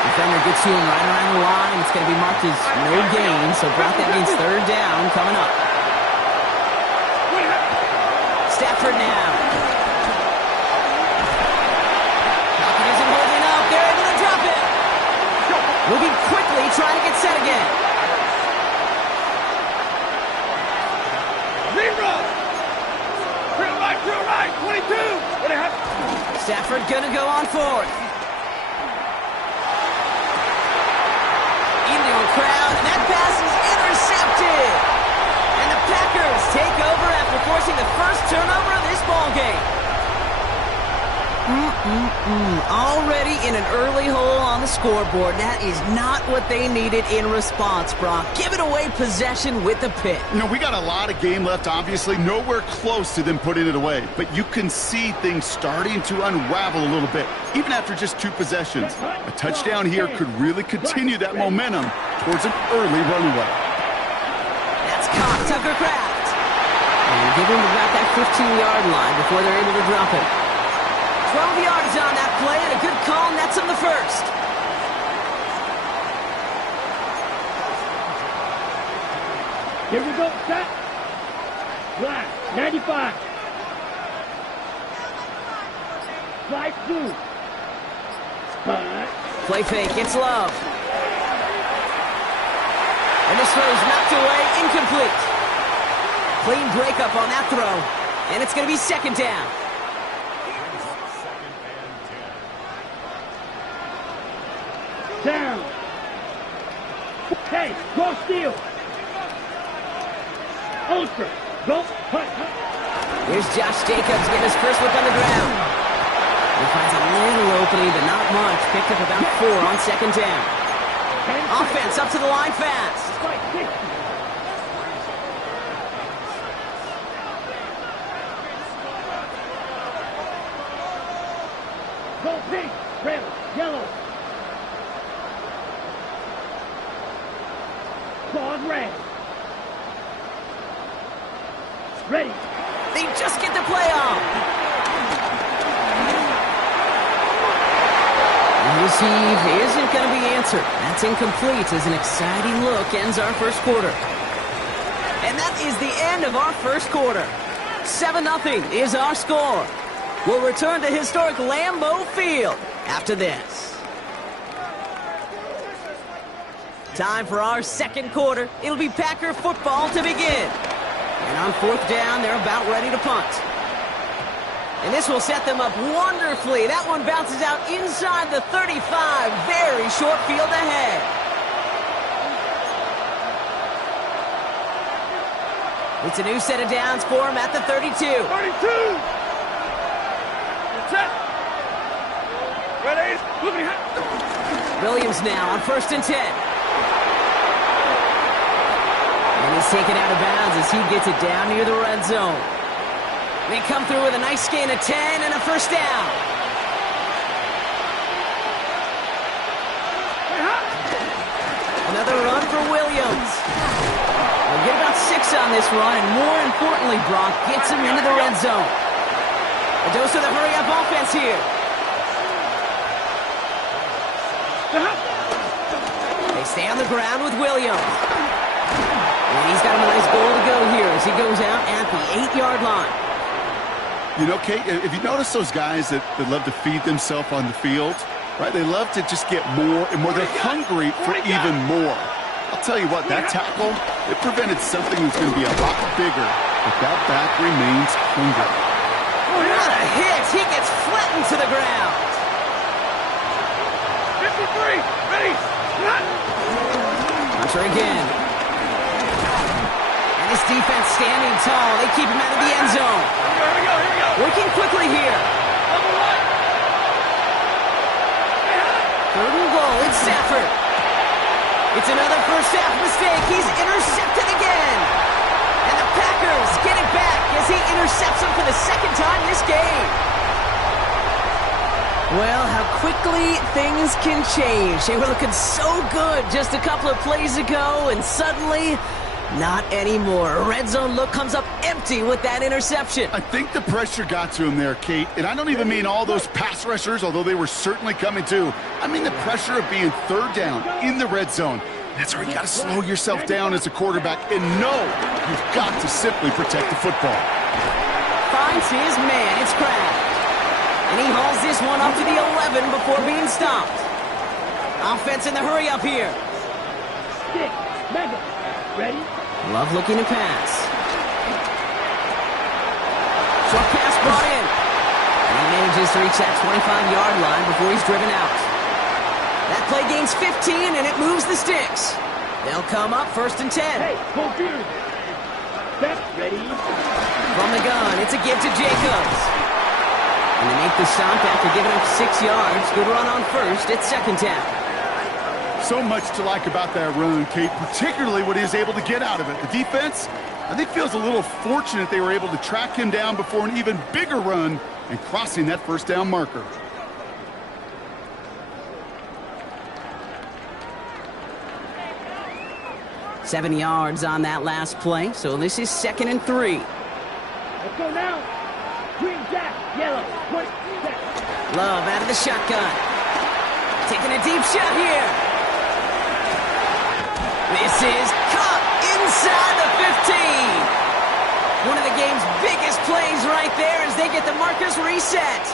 Defender gets to him right around the line. It's going to be marked as no gain, so Brock, that means 3rd down coming up. Stafford now. Pocket isn't holding up. They're able to drop it. Moving quickly, trying to get set again. Drill right, 22. What happened? Stafford gonna go on 4th. Into a crowd, and that pass is intercepted. And the Packers take over after forcing the first turnover of this ballgame. Already in an early hole on the scoreboard. That is not what they needed in response, Brock. Giving away possession with the pick. You know, we got a lot of game left, obviously. Nowhere close to them putting it away. But you can see things starting to unravel a little bit, even after just 2 possessions. A touchdown here could really continue that momentum towards an early runaway. That's caught, Tucker Kraft. And give him about that 15-yard line before they're able to drop it. 12 yards on that play, and a good call, and that's on the first. Here we go, set. Line, 95. Slide 2. Spot. Play fake, it's Love. And this throw is knocked away, incomplete. Clean breakup on that throw, and it's going to be 2nd down. Down. Hey, go steal. Ultra, go hunt. Here's Josh Jacobs getting his first look on the ground. He finds a little opening, but not much. Picked up about 4 on second down. Offense up to the line fast. Go pink, red, yellow. Claws red. Ready. They just get the play off. And receive isn't going to be answered. That's incomplete as an exciting look ends our first quarter. And that is the end of our first quarter. 7-0 is our score. We'll return to historic Lambeau Field after this. Time for our second quarter. It'll be Packer football to begin. And on fourth down, they're about ready to punt. And this will set them up wonderfully. That one bounces out inside the 35. Very short field ahead. It's a new set of downs for him at the 32. 32! Set. Ready? Look behind. Williams now on 1st and 10. And he's taken out of bounds as he gets it down near the red zone. They come through with a nice gain of 10 and a first down. Another run for Williams. They'll get about 6 on this run, and more importantly, Brock gets him into the red zone. A dose of the hurry-up offense here. They stay on the ground with Williams. And he's got him a nice goal to go here as he goes out at the 8-yard line. You know, Kate, if you notice those guys that love to feed themselves on the field, right? They love to just get more and more. They're hungry for even more. I'll tell you what, that tackle, it prevented something that's going to be a lot bigger, but that back remains hungry. What a hit! He gets flattened to the ground. 53! Ready! Run! Hunter again. And his defense standing tall. They keep him out of the end zone. Here we go, here we go! Working quickly here. Number 1! 3rd and goal. It's Stafford. It's another first half mistake. He's intercepted again. And the Packers get it back as he intercepts him for the 2nd time this game. Well, how quickly things can change. They were looking so good just a couple of plays ago, and suddenly, not anymore. A red zone look comes up empty with that interception. I think the pressure got to him there, Kate. And I don't even mean all those pass rushers, although they were certainly coming too. I mean the pressure of being 3rd down in the red zone. That's where you got to slow yourself down as a quarterback and know you've got to simply protect the football. Finds his man. It's Kraft. And he hauls this one up to the 11 before being stopped. Offense in the hurry up here. Stick, mega, ready? Love looking to pass. Short pass brought in. And he manages to reach that 25-yard line before he's driven out. That play gains 15, and it moves the sticks. They'll come up 1st and 10. Hey, full period. Step, ready? From the gun, it's a give to Jacobs. And they make the stop after giving up 6 yards. Good run on 1st. It's 2nd down. So much to like about that run, Kate, particularly what he was able to get out of it. The defense, I think, feels a little fortunate they were able to track him down before an even bigger run and crossing that 1st down marker. Seven yards on that last play, so this is 2nd and 3. Let's go now. Green jack, yellow, white jack. Love out of the shotgun. Taking a deep shot here. This is caught inside the 15. One of the game's biggest plays right there as they get the markers reset.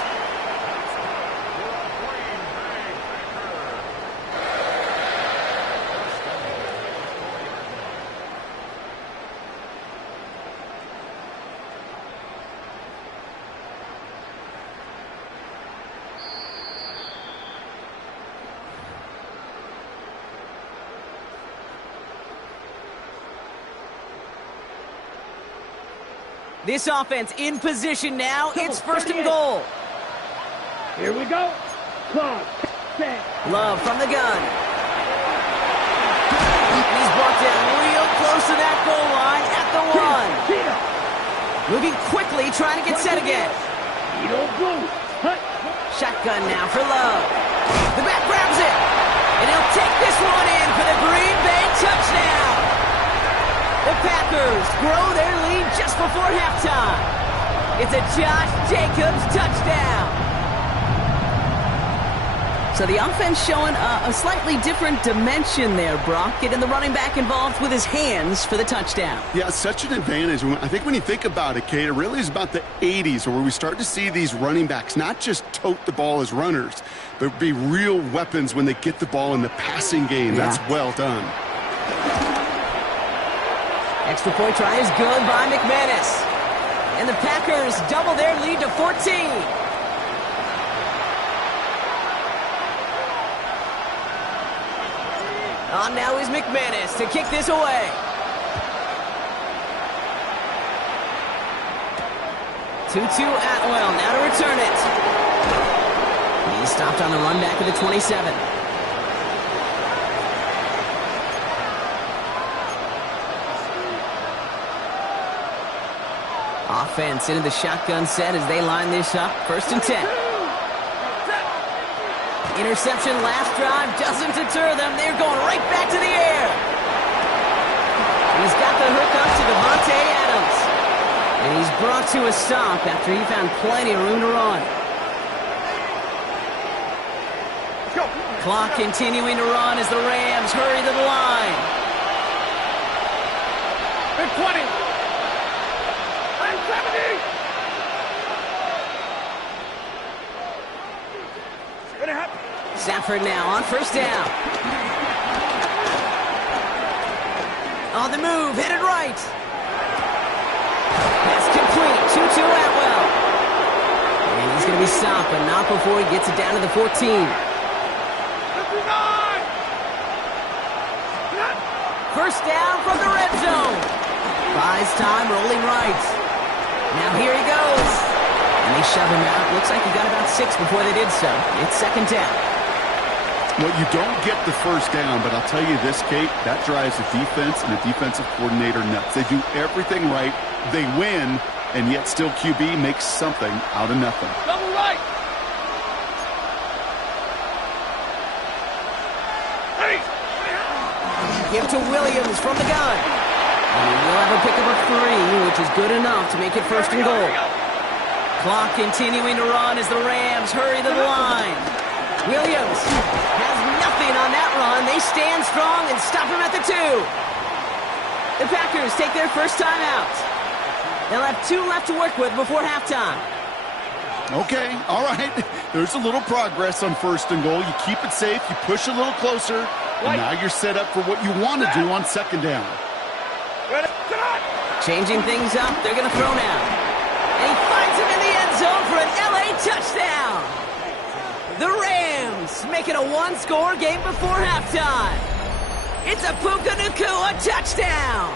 This offense in position now. It's first and goal. Here we go. Clock. Set. Love from the gun. He's brought down real close to that goal line at the 1. Moving quickly, trying to get set again. Shotgun now for Love. The back grabs it. And he'll take this one in for the Green Bay touchdown. The Packers grow their lead just before halftime. It's a Josh Jacobs touchdown. So the offense showing a slightly different dimension there, Brock. Getting the running back involved with his hands for the touchdown. Yeah, such an advantage. I think when you think about it, Kate, it really is about the 80s where we start to see these running backs not just tote the ball as runners, but be real weapons when they get the ball in the passing game. Yeah. That's well done. Extra point try is good by McManus. And the Packers double their lead to 14. On now is McManus to kick this away. Tutu Atwell now to return it. He's stopped on the run back of the 27. Offense into the shotgun set as they line this up. First and 10. Interception last drive doesn't deter them. They're going right back to the air. He's got the hook up to Devontae Adams. And he's brought to a stop after he found plenty of room to run. Clock continuing to run as the Rams hurry to the line. Big 20. I'm 70. Stafford now on first down. On the move, headed right. That's complete. Tutu Atwell. And he's going to be stopped, but not before he gets it down to the 14. 59. First down from the red zone. Buys time, rolling right. Now here he goes. And they shove him out. Looks like he got about 6 before they did so. It's second down. Well, you don't get the first down, but I'll tell you this, Kate, that drives the defense and the defensive coordinator nuts. They do everything right, they win, and yet still QB makes something out of nothing. Double right. Ready. Give to Williams from the gun. And he'll have a pickup of 3, which is good enough to make it first and goal. Clock continuing to run as the Rams hurry to the line. Williams has nothing on that run. They stand strong and stop him at the 2. The Packers take their first time out. They'll have 2 left to work with before halftime. Okay, all right. There's a little progress on first and goal. You keep it safe, you push a little closer, and now you're set up for what you want to do on second down. Changing things up, they're going to throw now. And he finds him in the end zone for an LA touchdown. The Rams make it a 1-score game before halftime. It's a Puka Nacua touchdown.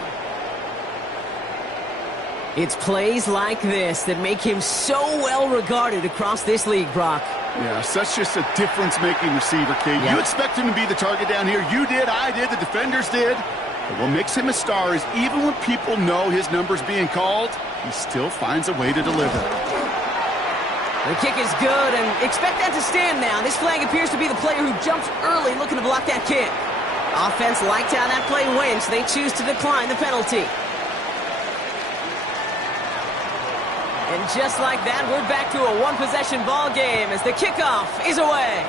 It's plays like this that make him so well regarded across this league, Brock. Yeah, such just a difference-making receiver, Kate. Yep. You expect him to be the target down here. You did, I did, the defenders did. But what makes him a star is even when people know his number's being called, he still finds a way to deliver. The kick is good, and expect that to stand now. This flag appears to be the player who jumps early looking to block that kick. Offense liked how that play went, so they choose to decline the penalty. And just like that, we're back to a one-possession ball game as the kickoff is away.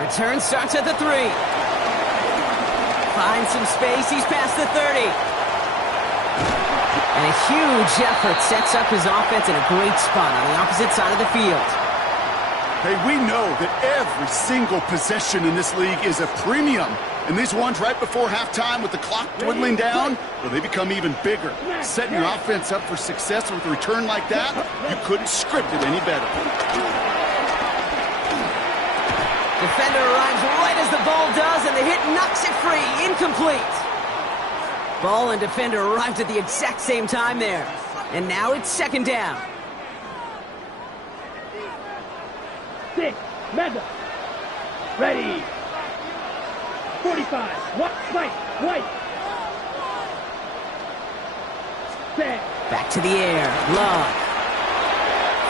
Return starts at the 3. Finds some space, he's past the 30. And a huge effort sets up his offense in a great spot on the opposite side of the field. Hey, we know that every single possession in this league is a premium. And these ones right before halftime with the clock dwindling down, well, they become even bigger. Setting your offense up for success with a return like that, you couldn't script it any better. Defender arrives right as the ball does, and the hit knocks it free. Incomplete. Ball and defender arrived at the exact same time there. And now it's second down. 6, Mega. Ready. 45, white. Set. Back to the air. Love.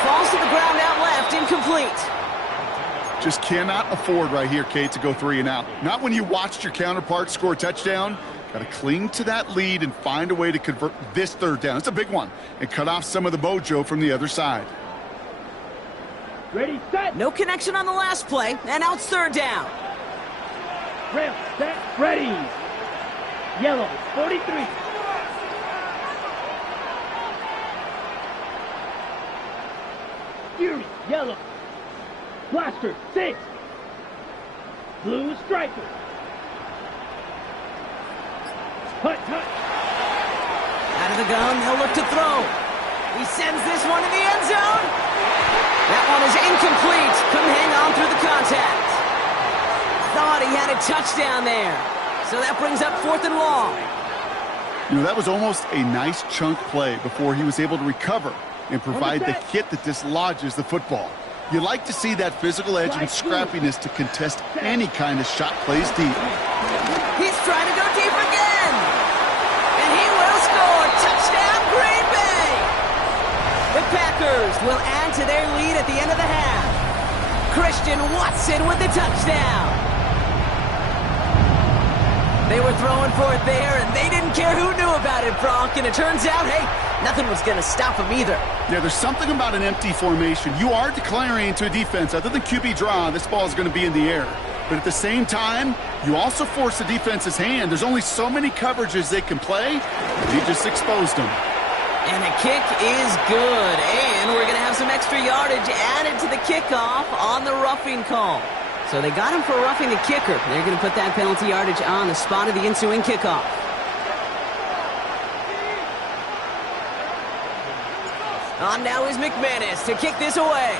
Falls to the ground out left. Incomplete. Just cannot afford right here, Kate, to go 3 and out. Not when you watched your counterpart score a touchdown. Got to cling to that lead and find a way to convert this third down. It's a big one. And cut off some of the mojo from the other side. Ready, set. No connection on the last play, and now it's third down. Rail, set, ready. Yellow, 43. Fury, yellow. Blaster, 6. Blue striker. Hut. Out of the gun, they'll look to throw. He sends this one in the end zone. That one is incomplete. Couldn't hang on through the contact. Thought he had a touchdown there. So that brings up 4th and long. You know, that was almost a nice chunk play before he was able to recover and provide the hit that dislodges the football. You like to see that physical edge and scrappiness to contest any kind of shot plays deep. He's trying to go deep again. And he will score. Touchdown, Green Bay. The Packers will add to their lead at the end of the half. Christian Watson with the touchdown. They were throwing for it there, and they didn't care who knew about it, Bronk. And it turns out, hey, nothing was going to stop him either. Yeah, there's something about an empty formation. You are declaring to a defense, other than QB draw, this ball is going to be in the air. But at the same time, you also force the defense's hand. There's only so many coverages they can play, and he just exposed them. And the kick is good. And we're going to have some extra yardage added to the kickoff on the roughing call. So they got him for roughing the kicker. They're going to put that penalty yardage on the spot of the ensuing kickoff. On now is McManus to kick this away.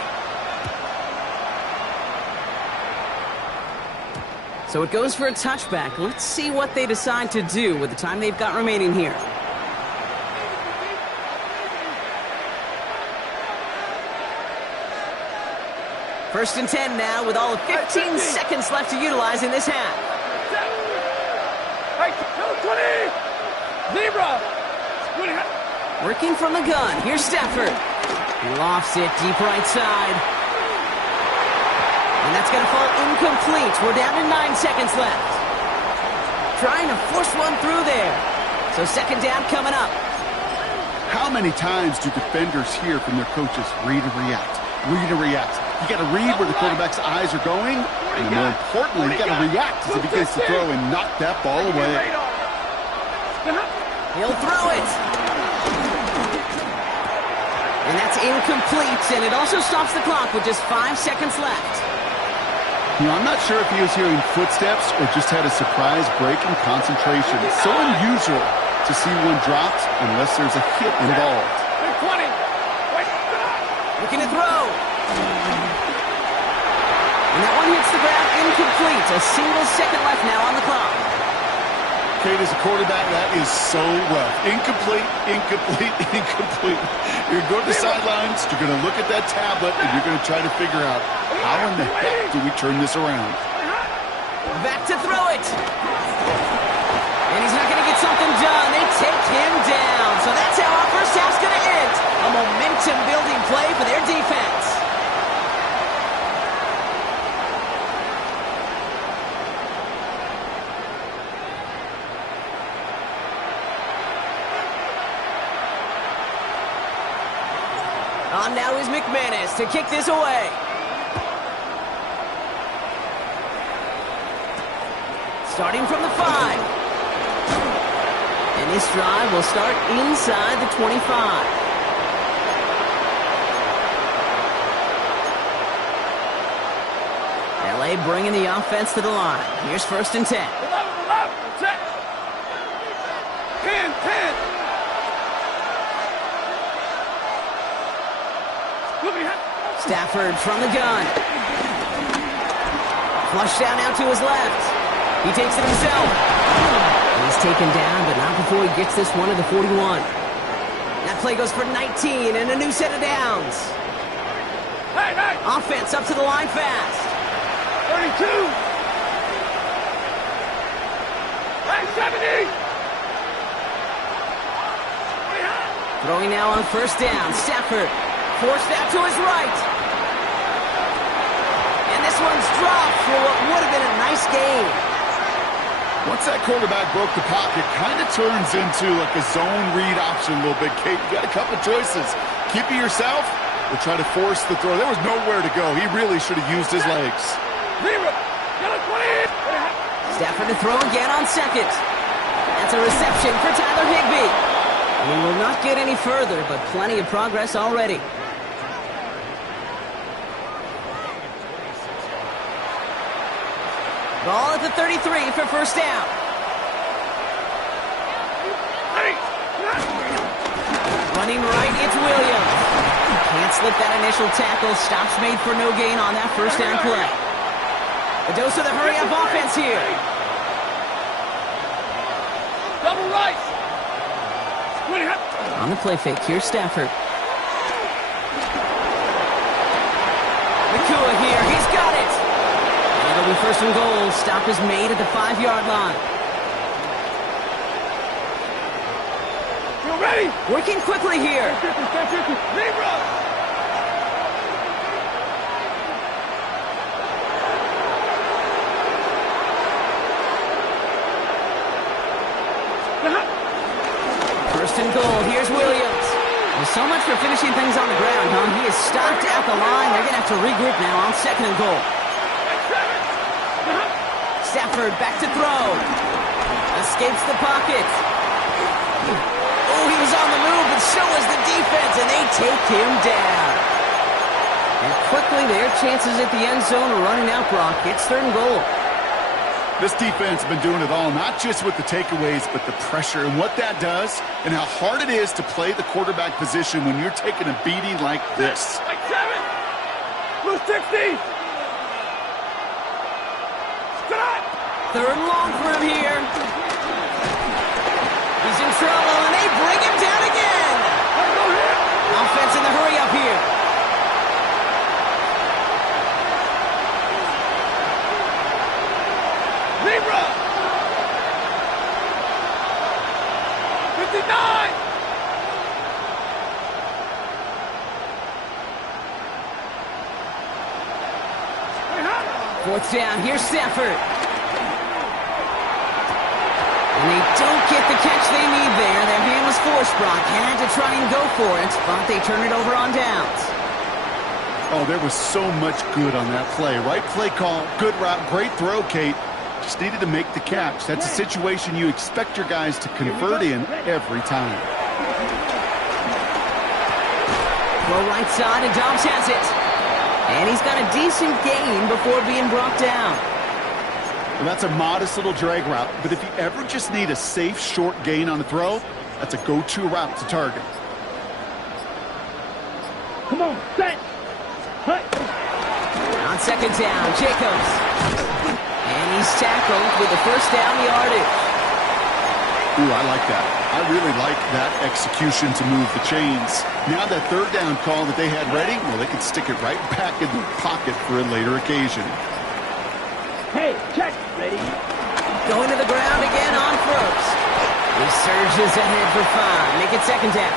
So it goes for a touchback. Let's see what they decide to do with the time they've got remaining here. First and 10 now with all of 15 seconds left to utilize in this half. Hey, 20! Zebra! Working from the gun. Here's Stafford. He lofts it deep right side. And that's going to fall incomplete. We're down to 9 seconds left. Trying to force one through there. So second down coming up. How many times do defenders hear from their coaches, read and react, read and react? You got to read where the quarterback's eyes are going, and more importantly, you got to react as he begins to throw and knock that ball away. He'll throw it. And that's incomplete, and it also stops the clock with just 5 seconds left. You know, I'm not sure if he was hearing footsteps or just had a surprise break in concentration. It's so unusual to see one dropped unless there's a hit involved. 20! Looking to throw. And that one hits the ground incomplete. A single second left now on the clock. Kate, as a quarterback, that is so rough. Incomplete, incomplete, incomplete. You're going to the sidelines, you're going to look at that tablet, and you're going to try to figure out how in the heck do we turn this around. Back to throw it. And he's not going to get something done. They take him down. So that's how our first half's going to end. A momentum-building play for their defense. On now is McManus to kick this away. Starting from the 5. And this drive will start inside the 25. LA bringing the offense to the line. Here's first and 10. 11, 10! 10! Stafford from the gun. Flush down now to his left. He takes it himself. He's taken down, but not before he gets this one to the 41. That play goes for 19 and a new set of downs. Hey, hey! Offense up to the line fast. 32! Hey, 70! Throwing now on first down. Stafford forced that to his right. And this one's dropped for what would have been a nice gain. Once that quarterback broke the pocket, kind of turns into like a zone read option a little bit, Kate. You got a couple choices. Keep it yourself or try to force the throw. There was nowhere to go. He really should have used his legs. Stafford to throw again on second. That's a reception for Tyler Higbee. He will not get any further, but plenty of progress already. Ball at the 33 for first down. Running right, it's Williams. Can't slip that initial tackle. Stops made for no gain on that first down play. A dose of the hurry-up offense here. Double right! On the play fake, here's Stafford. Nakua here, he's got it! And it'll be first and goal. Stop is made at the 5-yard line. You ready? Working quickly here. Libra! First and goal, here's Williams. Well, so much for finishing things on the ground, huh? He is stopped at the line. They're going to have to regroup now on second and goal. Stafford back to throw. Escapes the pocket. Oh, he was on the move, but so was the defense, and they take him down. And quickly, their chances at the end zone are running out, Brock. It's third and goal. This defense has been doing it all, not just with the takeaways, but the pressure and what that does and how hard it is to play the quarterback position when you're taking a beating like this. Like 7! Blue 60! Stop! Third and long for him here. He's in trouble, and they bring him down again. Offense in the hurry up here. Libra! 59! Fourth down, here's Stafford. And they don't get the catch they need there. Their hand was forced, Brock. Had to try and go for it, but they turn it over on downs. Oh, there was so much good on that play. Right play call, good route, great throw, Kate. Just needed to make the catch. That's a situation you expect your guys to convert in every time. Throw right side, and Dobbs has it. And he's got a decent gain before being brought down. Well, that's a modest little drag route, but if you ever just need a safe, short gain on a throw, that's a go-to route to target. Come on, set. Hut. On second down, Jacobs. And he's tackled with the first down yardage. Ooh, I like that. I really like that execution to move the chains. Now that third down call that they had ready, well, they can stick it right back in the pocket for a later occasion. Hey, check. Ready? Going to the ground again on first. He surges ahead for 5. Make it second down.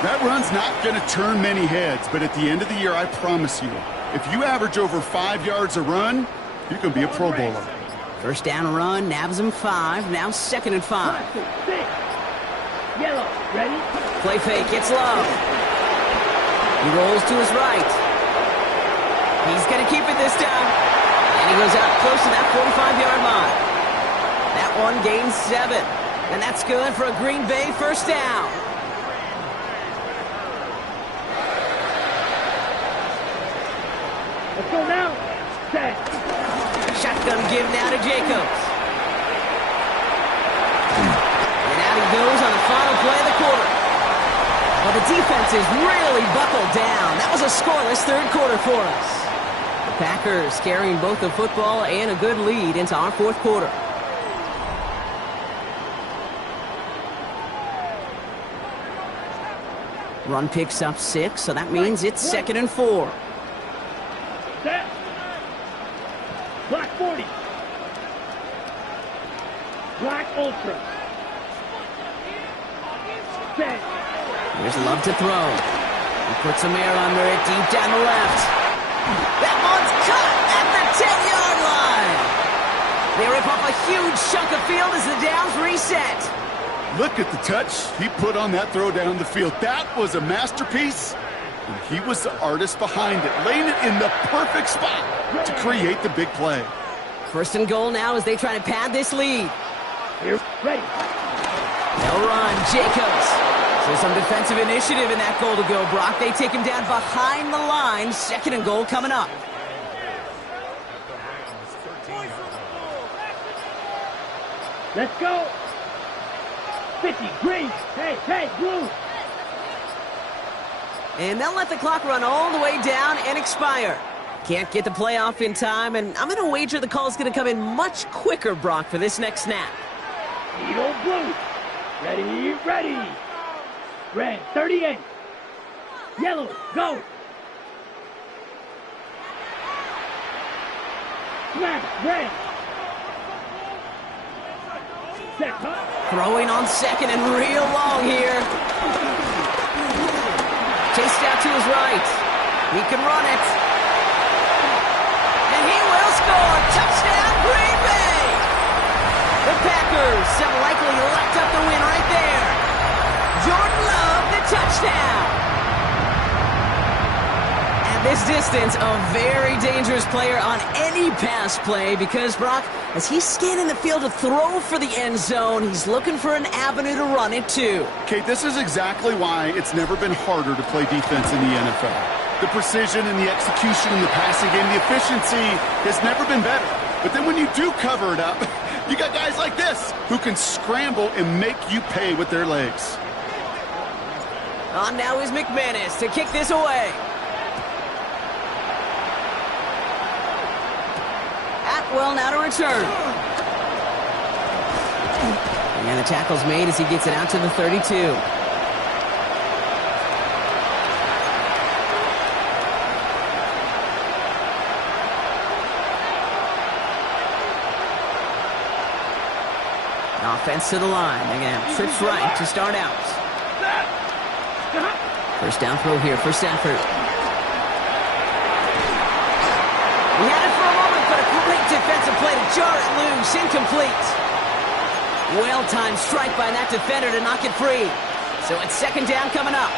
That run's not going to turn many heads, but at the end of the year, I promise you, if you average over 5 yards a run, you can be a Pro Bowler. First down run, nabs him 5. Now second and 5. 6. Yellow. Ready? Play fake, gets low. He rolls to his right. He's going to keep it this time. And he goes out close to that 45-yard line. That one gains 7. And that's good for a Green Bay first down. Let's go now. Set. Shotgun give now to Jacobs. And out he goes on the final play of the quarter. Well, the defense is really buckled down. That was a scoreless third quarter for us. The Packers carrying both the football and a good lead into our fourth quarter. Run picks up 6, so that means it's 2nd and 4. Set. Black 40. Black Ultra. Set. Here's Love to throw. He puts some air under it deep down the left. That one's caught at the 10-yard line. They rip off a huge chunk of field as the downs reset. Look at the touch he put on that throw down the field. That was a masterpiece, and he was the artist behind it, laying it in the perfect spot to create the big play. 1st and goal now as they try to pad this lead. Here, ready. They'll run. Jacobs. So some defensive initiative in that goal to go, Brock. They take him down behind the line. 2nd and goal coming up. Let's go. 50, green. Hey, blue. And they'll let the clock run all the way down and expire. Can't get the play off in time, and I'm going to wager the call is going to come in much quicker, Brock, for this next snap. Eagle blue. Ready. Red, 38. Yellow, go. Black, red. Set, huh? Throwing on 2nd and real long here. Chased out to his right. He can run it. And he will score. Touchdown, Green Bay. The Packers have likely locked up the win right there. Jordan Love, the touchdown. At this distance, a very dangerous player on any pass play because, Brock, as he's scanning the field to throw for the end zone, he's looking for an avenue to run it too. Kate, this is exactly why it's never been harder to play defense in the NFL. The precision and the execution in the passing game, the efficiency has never been better. But then when you do cover it up, you got guys like this who can scramble and make you pay with their legs. On now is McManus to kick this away. Atwell now to return. And the tackle's made as he gets it out to the 32. Offense to the line. They're going to have trips right to start out. 1st down throw here for Stafford. He had it for a moment, but a great defensive play to jar it loose. Incomplete. Well-timed strike by that defender to knock it free. So it's 2nd down coming up.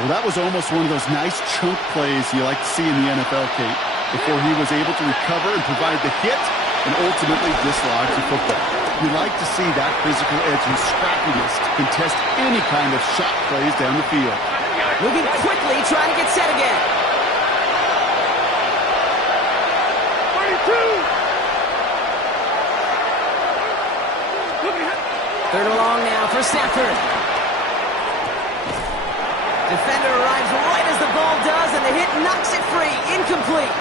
Well, that was almost one of those nice chunk plays you like to see in the NFL, Kate, before he was able to recover and provide the hit and ultimately dislodge the football. You like to see that physical edge and scrappiness to contest any kind of shot plays down the field. Moving quickly, trying to get set again. 3rd and long now for Stafford. Defender arrives right as the ball does, and the hit knocks it free. Incomplete.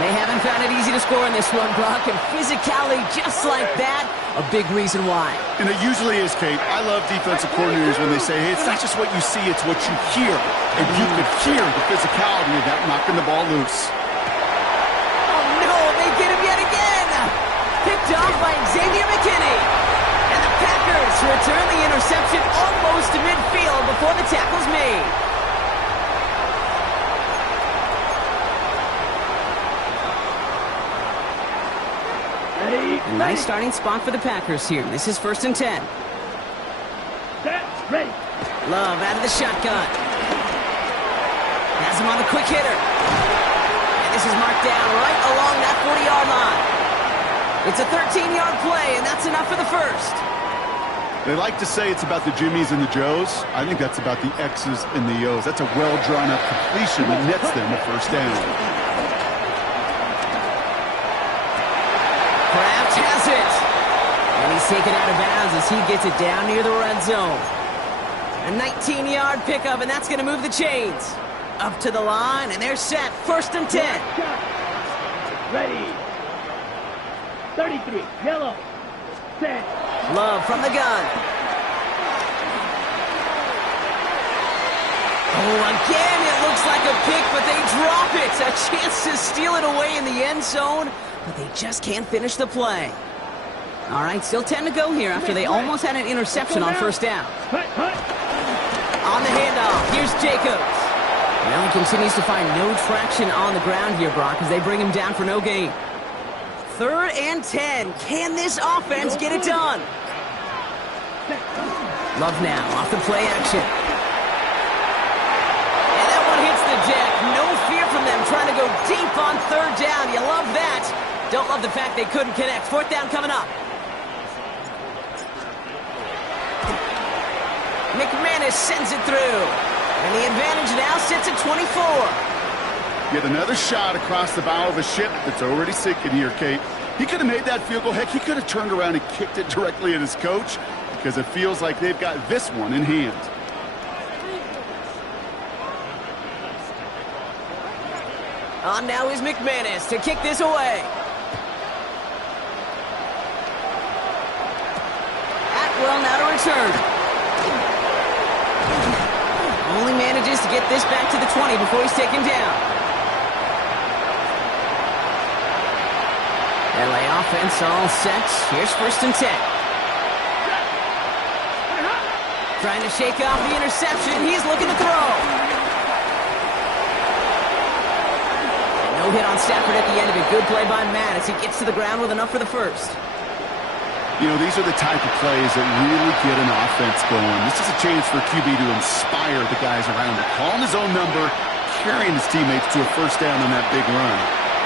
They haven't found it easy to score in this one, Brock, and physicality just like that, a big reason why. And it usually is, Kate. I love defensive coordinators when they say, hey, it's not just what you see, it's what you hear. And you could hear the physicality of that knocking the ball loose. Oh, no, they get him yet again. Picked off by Xavier McKinney. And the Packers return the interception almost to midfield before the tackle's made. Nice starting spot for the Packers here. This is 1st and 10. Set, ready. Love out of the shotgun. Has him on a quick hitter. And this is marked down right along that 40-yard line. It's a 13-yard play, and that's enough for the 1st. They like to say it's about the Jimmies and the Joes. I think that's about the X's and the O's. That's a well-drawn-up completion that nets them a 1st down. Kraft has it. And he's taken out of bounds as he gets it down near the red zone. A 19-yard pickup, and that's going to move the chains. Up to the line, and they're set. 1st and 10. Ready. 33, yellow. Set. Love from the gun. Oh, again, it looks like a pick, but they drop it. A chance to steal it away in the end zone, but they just can't finish the play. All right, still 10 to go here after they almost had an interception on first down. On the handoff, here's Jacobs. Well, he continues to find no traction on the ground here, Brock, as they bring him down for no gain. 3rd and 10. Can this offense get it done? Love now, off the play action. And that one hits the deck. No fear from them trying to go deep on 3rd down. You love that. Don't love the fact they couldn't connect. 4th down coming up. McManus sends it through. And the advantage now sits at 24. Yet another shot across the bow of a ship that's already sinking here, Kate. He could have made that field goal. Heck, he could have turned around and kicked it directly at his coach because it feels like they've got this one in hand. On now is McManus to kick this away. Atwell now to return. Only manages to get this back to the 20 before he's taken down. LA offense all set. Here's 1st and 10. Trying to shake off the interception. He's looking to throw. No hit on Stafford at the end of it. Good play by Matt as he gets to the ground with enough for the first. You know, these are the type of plays that really get an offense going. This is a chance for QB to inspire the guys around him. Calling his own number, carrying his teammates to a first down on that big run.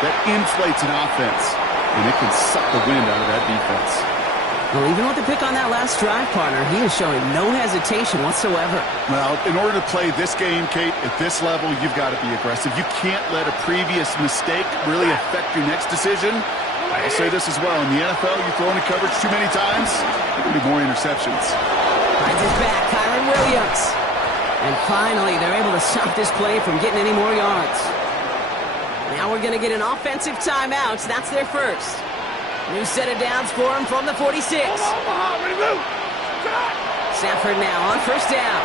That inflates an offense, and it can suck the wind out of that defense. Well, even with the pick on that last drive, partner, he is showing no hesitation whatsoever. Well, in order to play this game, Kate, at this level, you've got to be aggressive. You can't let a previous mistake really affect your next decision. I'll say this as well. In the NFL, you throw into coverage too many times, there will be more interceptions. Finds his back, Kyron Williams. And finally, they're able to stop this play from getting any more yards. Now we're going to get an offensive timeout. That's their first. New set of downs for him from the 46. Stafford now on first down.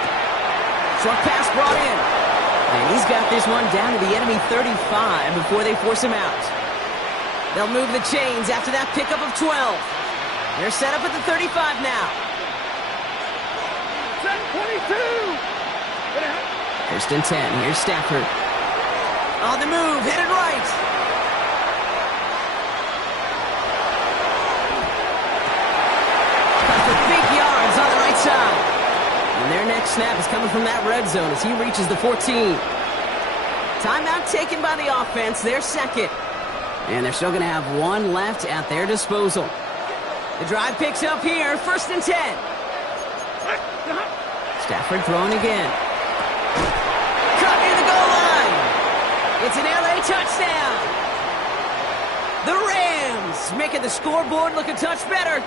Short pass brought in. And he's got this one down to the enemy 35 before they force him out. They'll move the chains after that pickup of 12. They're set up at the 35 now. Set 22. 1st and 10. Here's Stafford. On the move, headed right. Got the big yards on the right side. And their next snap is coming from that red zone as he reaches the 14. Timeout taken by the offense, their second. And they're still going to have one left at their disposal. The drive picks up here, 1st and 10. Stafford throwing again. Caught near the goal line. It's an LA touchdown. The Rams making the scoreboard look a touch better.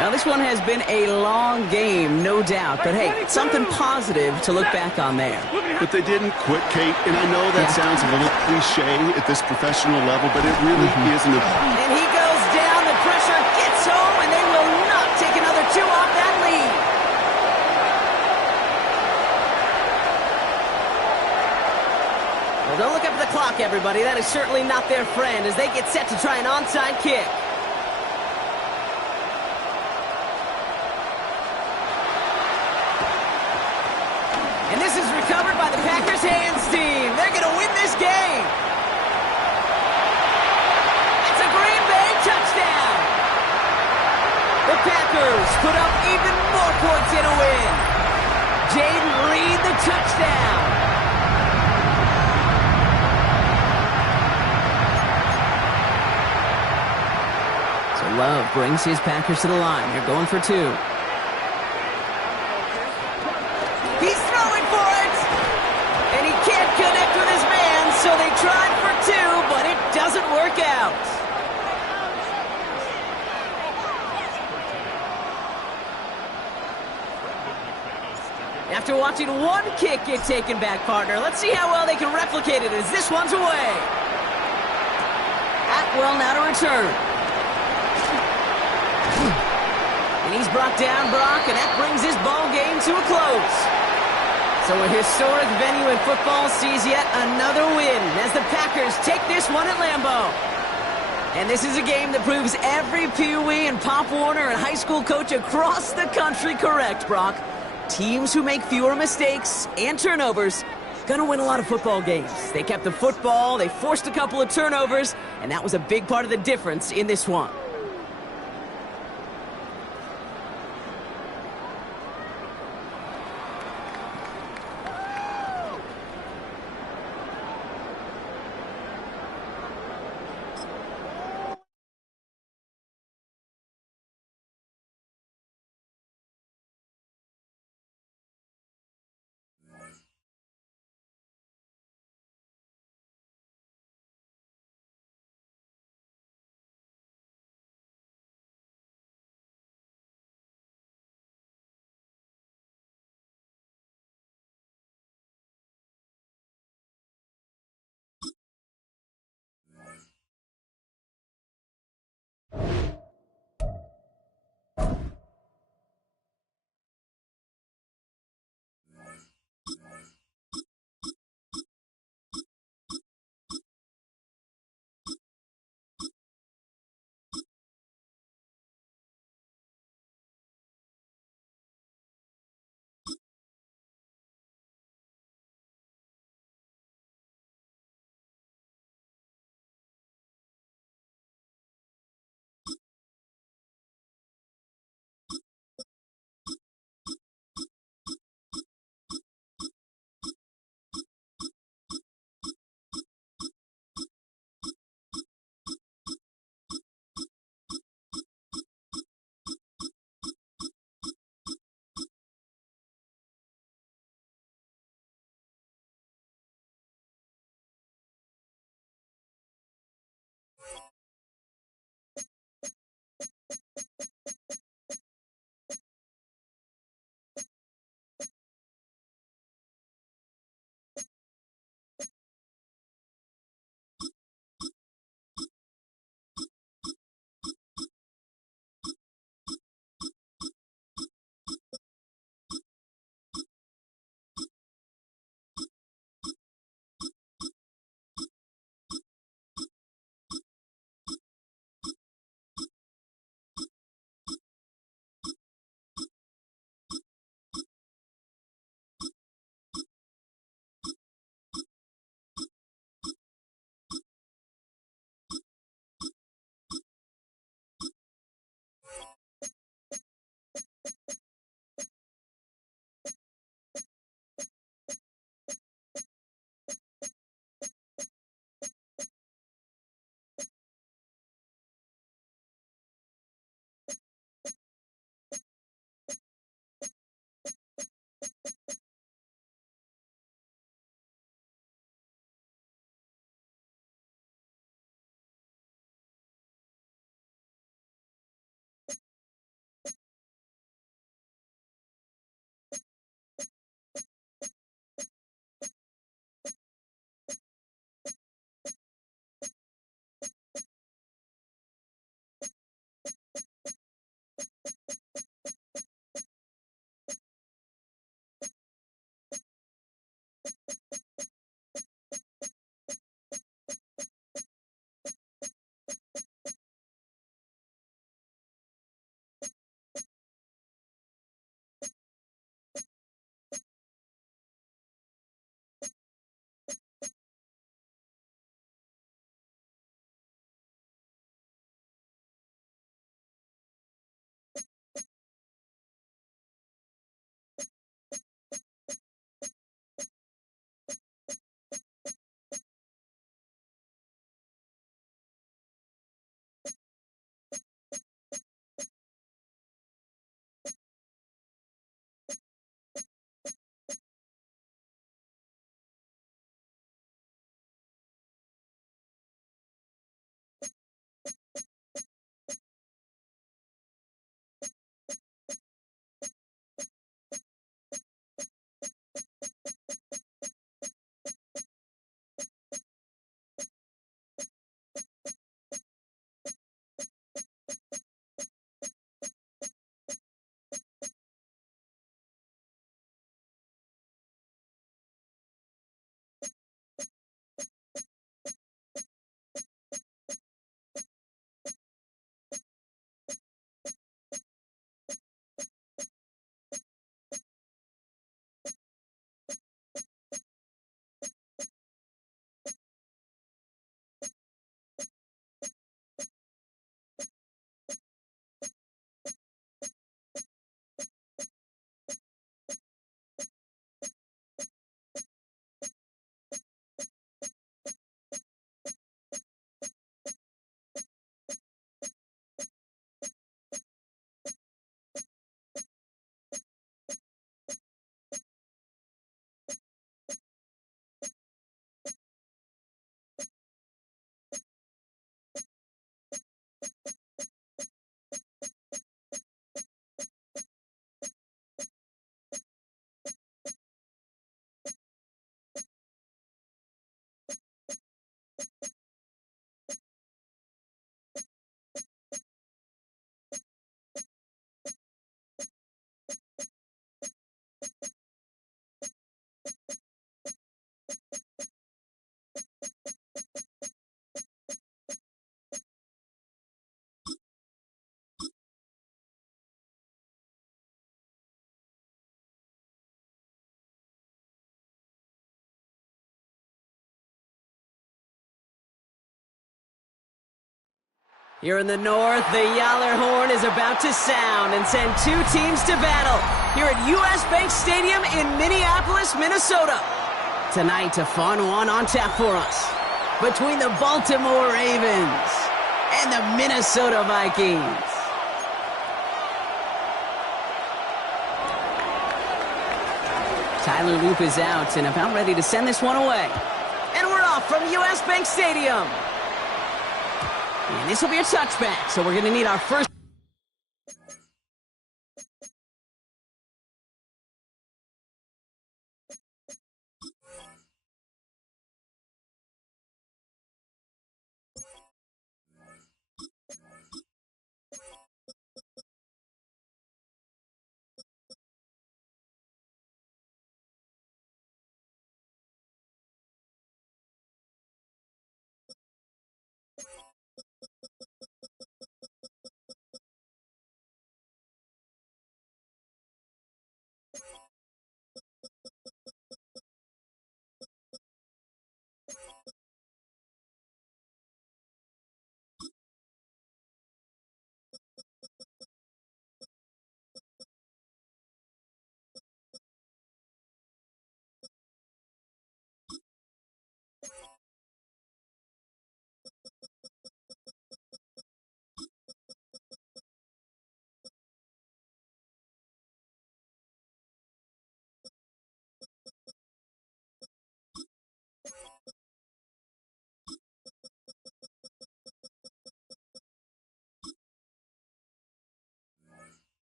Now, this one has been a long game, no doubt. But, hey, something positive to look back on there. But they didn't quit, Kate. And I know that sounds a little cliche at this professional level, but it really isn't. And he goes down. The pressure gets home, and they will not take another 2 off that lead. Well, don't look up at the clock, everybody. That is certainly not their friend as they get set to try an onside kick. And this is recovered by the Packers hands team. They're going to win this game. It's a Green Bay touchdown. The Packers put up even more points in a win. Jaden Reed, the touchdown. So Love brings his Packers to the line. They're going for 2. He's throwing for it. And he can't connect with his man, so they tried for 2, but it doesn't work out. After watching one kick get taken back, partner, let's see how well they can replicate it as this one's away. Atwell now to return. And he's brought down, Brock, and that brings his ball game to a close. So a historic venue in football sees yet another win as the Packers take this one at Lambeau. And this is a game that proves every Pee Wee and Pop Warner and high school coach across the country correct, Brock. Teams who make fewer mistakes and turnovers gonna win a lot of football games. They kept the football, they forced a couple of turnovers, and that was a big part of the difference in this one. Here in the north, the Yaller horn is about to sound and send two teams to battle here at US Bank Stadium in Minneapolis, Minnesota. Tonight, a fun one on tap for us between the Baltimore Ravens and the Minnesota Vikings. Tyler Loop is out and about ready to send this one away. And we're off from US Bank Stadium. And this will be a touchback, so we're going to need our first.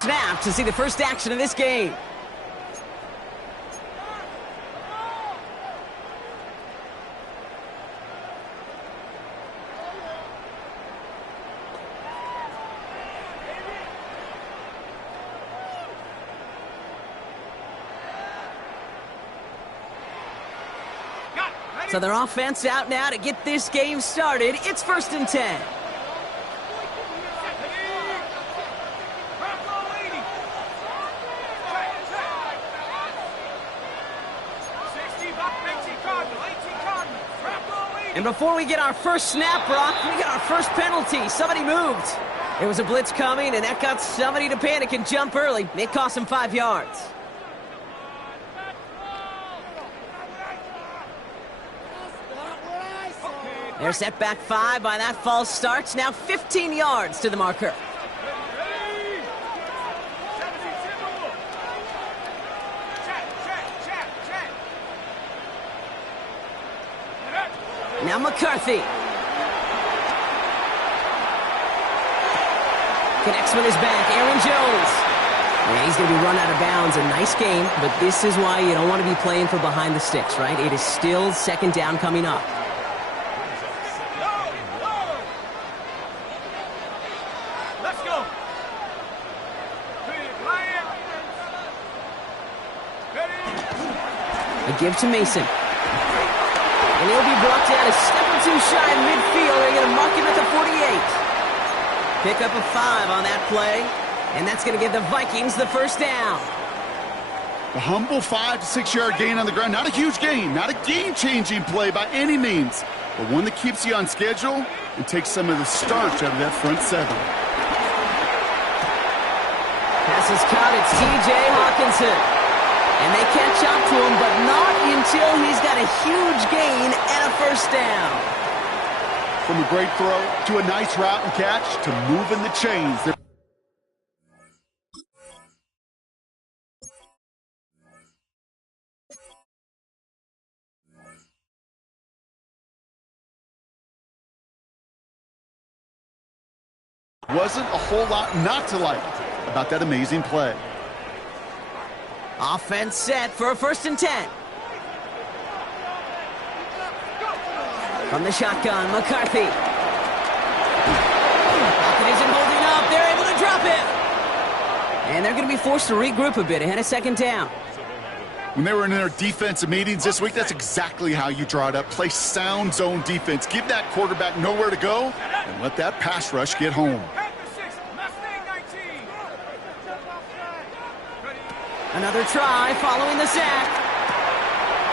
Snap to see the first action of this game. So their offense out now to get this game started. It's 1st and 10. And before we get our first snap, Brock, we got our first penalty. Somebody moved. There was a blitz coming, and that got somebody to panic and jump early. It cost them 5 yards. They're set back 5 by that false start. Now 15 yards to the marker. Now McCarthy. Connects with his back. Aaron Jones. Yeah, he's going to be run out of bounds. A nice game, but this is why you don't want to be playing for behind the sticks, right? It is still 2nd down coming up. Let's go. A give to Mason. And he'll be brought down a step or two shy of midfield. They're going to mark him at the 48. Pick up a 5 on that play. And that's going to give the Vikings the first down. A humble 5 to 6 yard gain on the ground. Not a huge gain. Not a game-changing play by any means. But one that keeps you on schedule and takes some of the starch out of that front 7. Pass is caught. It's T.J. Hawkinson. And they catch up to him, but not until he's got a huge gain and a first down. From a great throw to a nice route and catch to moving the chains. Wasn't a whole lot not to like about that amazing play. Offense set for a 1st and 10. From the shotgun, McCarthy. Pocket isn't holding up. They're able to drop it. And they're going to be forced to regroup a bit ahead of 2nd down. When they were in their defensive meetings this week, that's exactly how you draw it up. Play sound zone defense. Give that quarterback nowhere to go and let that pass rush get home. Another try following the sack.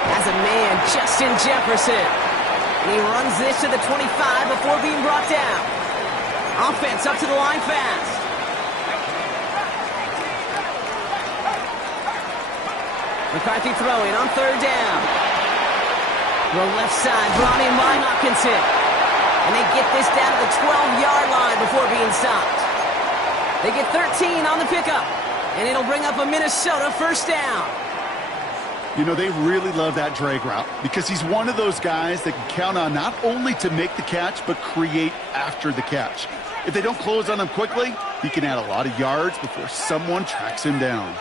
Has a man, Justin Jefferson. And he runs this to the 25 before being brought down. Offense up to the line fast. McCarthy throwing on third down. The left side brought in by Hopkinson. And they get this down to the 12-yard line before being stopped. They get 13 on the pickup. And it'll bring up a Minnesota first down. You know, they really love that drag route because he's one of those guys that can count on not only to make the catch, but create after the catch. If they don't close on him quickly, he can add a lot of yards before someone tracks him down.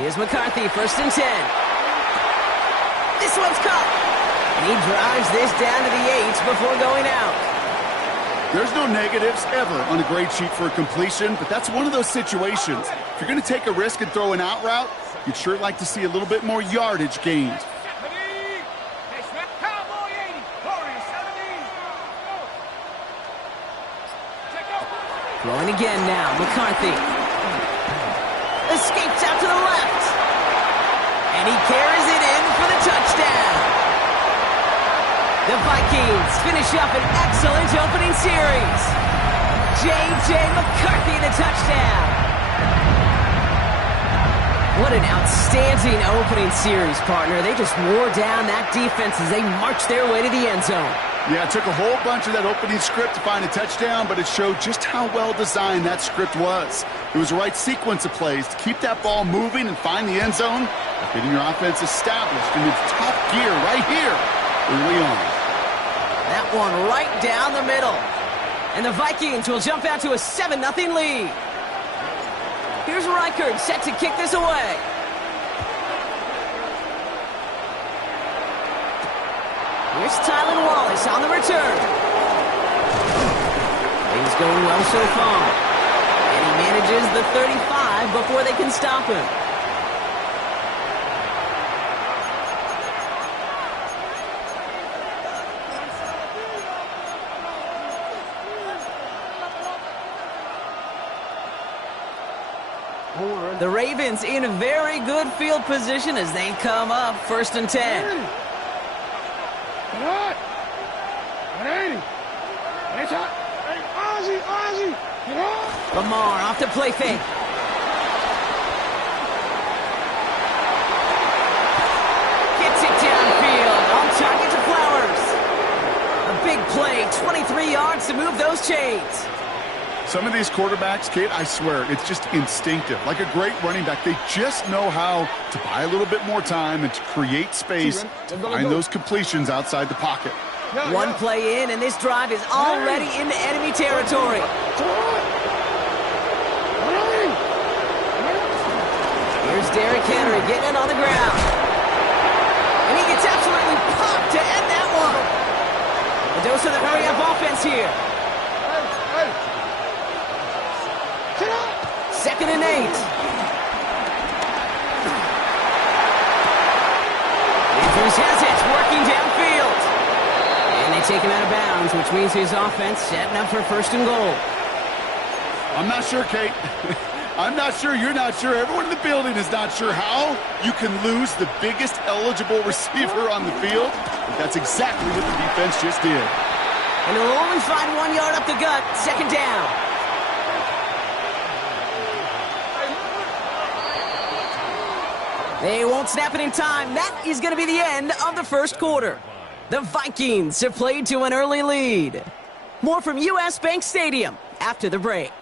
Here's McCarthy, first and 10. This one's caught. And he drives this down to the 8 before going out. There's no negatives ever on a grade sheet for a completion, but that's one of those situations. If you're going to take a risk and throw an out route, you'd sure like to see a little bit more yardage gained. Throwing again now, McCarthy. Escapes out to the left. And he carries it in for the touchdown. The Vikings finish up an excellent opening series. J.J. McCarthy the touchdown. What an outstanding opening series, partner. They just wore down that defense as they marched their way to the end zone. Yeah, it took a whole bunch of that opening script to find a touchdown, but it showed just how well designed that script was. It was the right sequence of plays to keep that ball moving and find the end zone, getting your offense established in its top gear right here early on. That one right down the middle. And the Vikings will jump out to a 7-0 lead. Here's Reichard set to kick this away. Here's Tylan Wallace on the return. Things going well so far. And he manages the 35 before they can stop him. The Ravens in a very good field position as they come up first and 10. Lamar off to play fake. Gets it downfield. On target to Flowers. A big play, 23 yards to move those chains. Some of these quarterbacks, Kate, I swear, it's just instinctive. Like a great running back, they just know how to buy a little bit more time and to create space to find those completions outside the pocket. One play in, and this drive is already into enemy territory. Here's Derrick Henry getting it on the ground. And he gets absolutely popped to end that one. A dose of the hurry-up offense here. Second and 8. Andrews has it, working downfield. And they take him out of bounds, which means his offense setting up for first and goal. I'm not sure, Kate. I'm not sure, you're not sure. Everyone in the building is not sure how you can lose the biggest eligible receiver on the field. But that's exactly what the defense just did. And they'll only find 1 yard up the gut, second down. They won't snap it in time. That is going to be the end of the first quarter. The Vikings have played to an early lead. More from U.S. Bank Stadium after the break.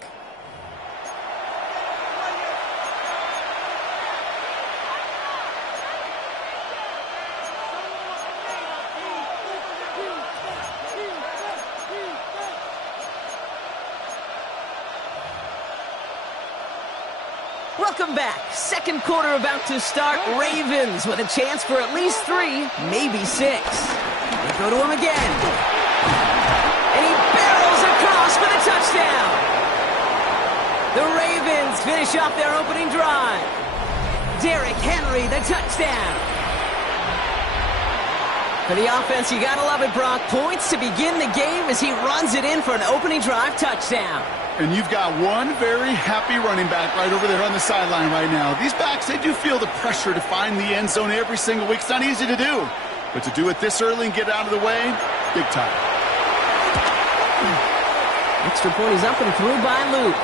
Welcome back. Second quarter about to start. Ravens with a chance for at least 3, maybe 6. They go to him again. And he barrels across for the touchdown. The Ravens finish off their opening drive. Derrick Henry, the touchdown. For the offense, you gotta love it, Brock. Points to begin the game as he runs it in for an opening drive touchdown. And you've got one very happy running back right over there on the sideline right now. These backs, they do feel the pressure to find the end zone every single week. It's not easy to do. But to do it this early and get out of the way, big time. Extra point is up and through by Luke.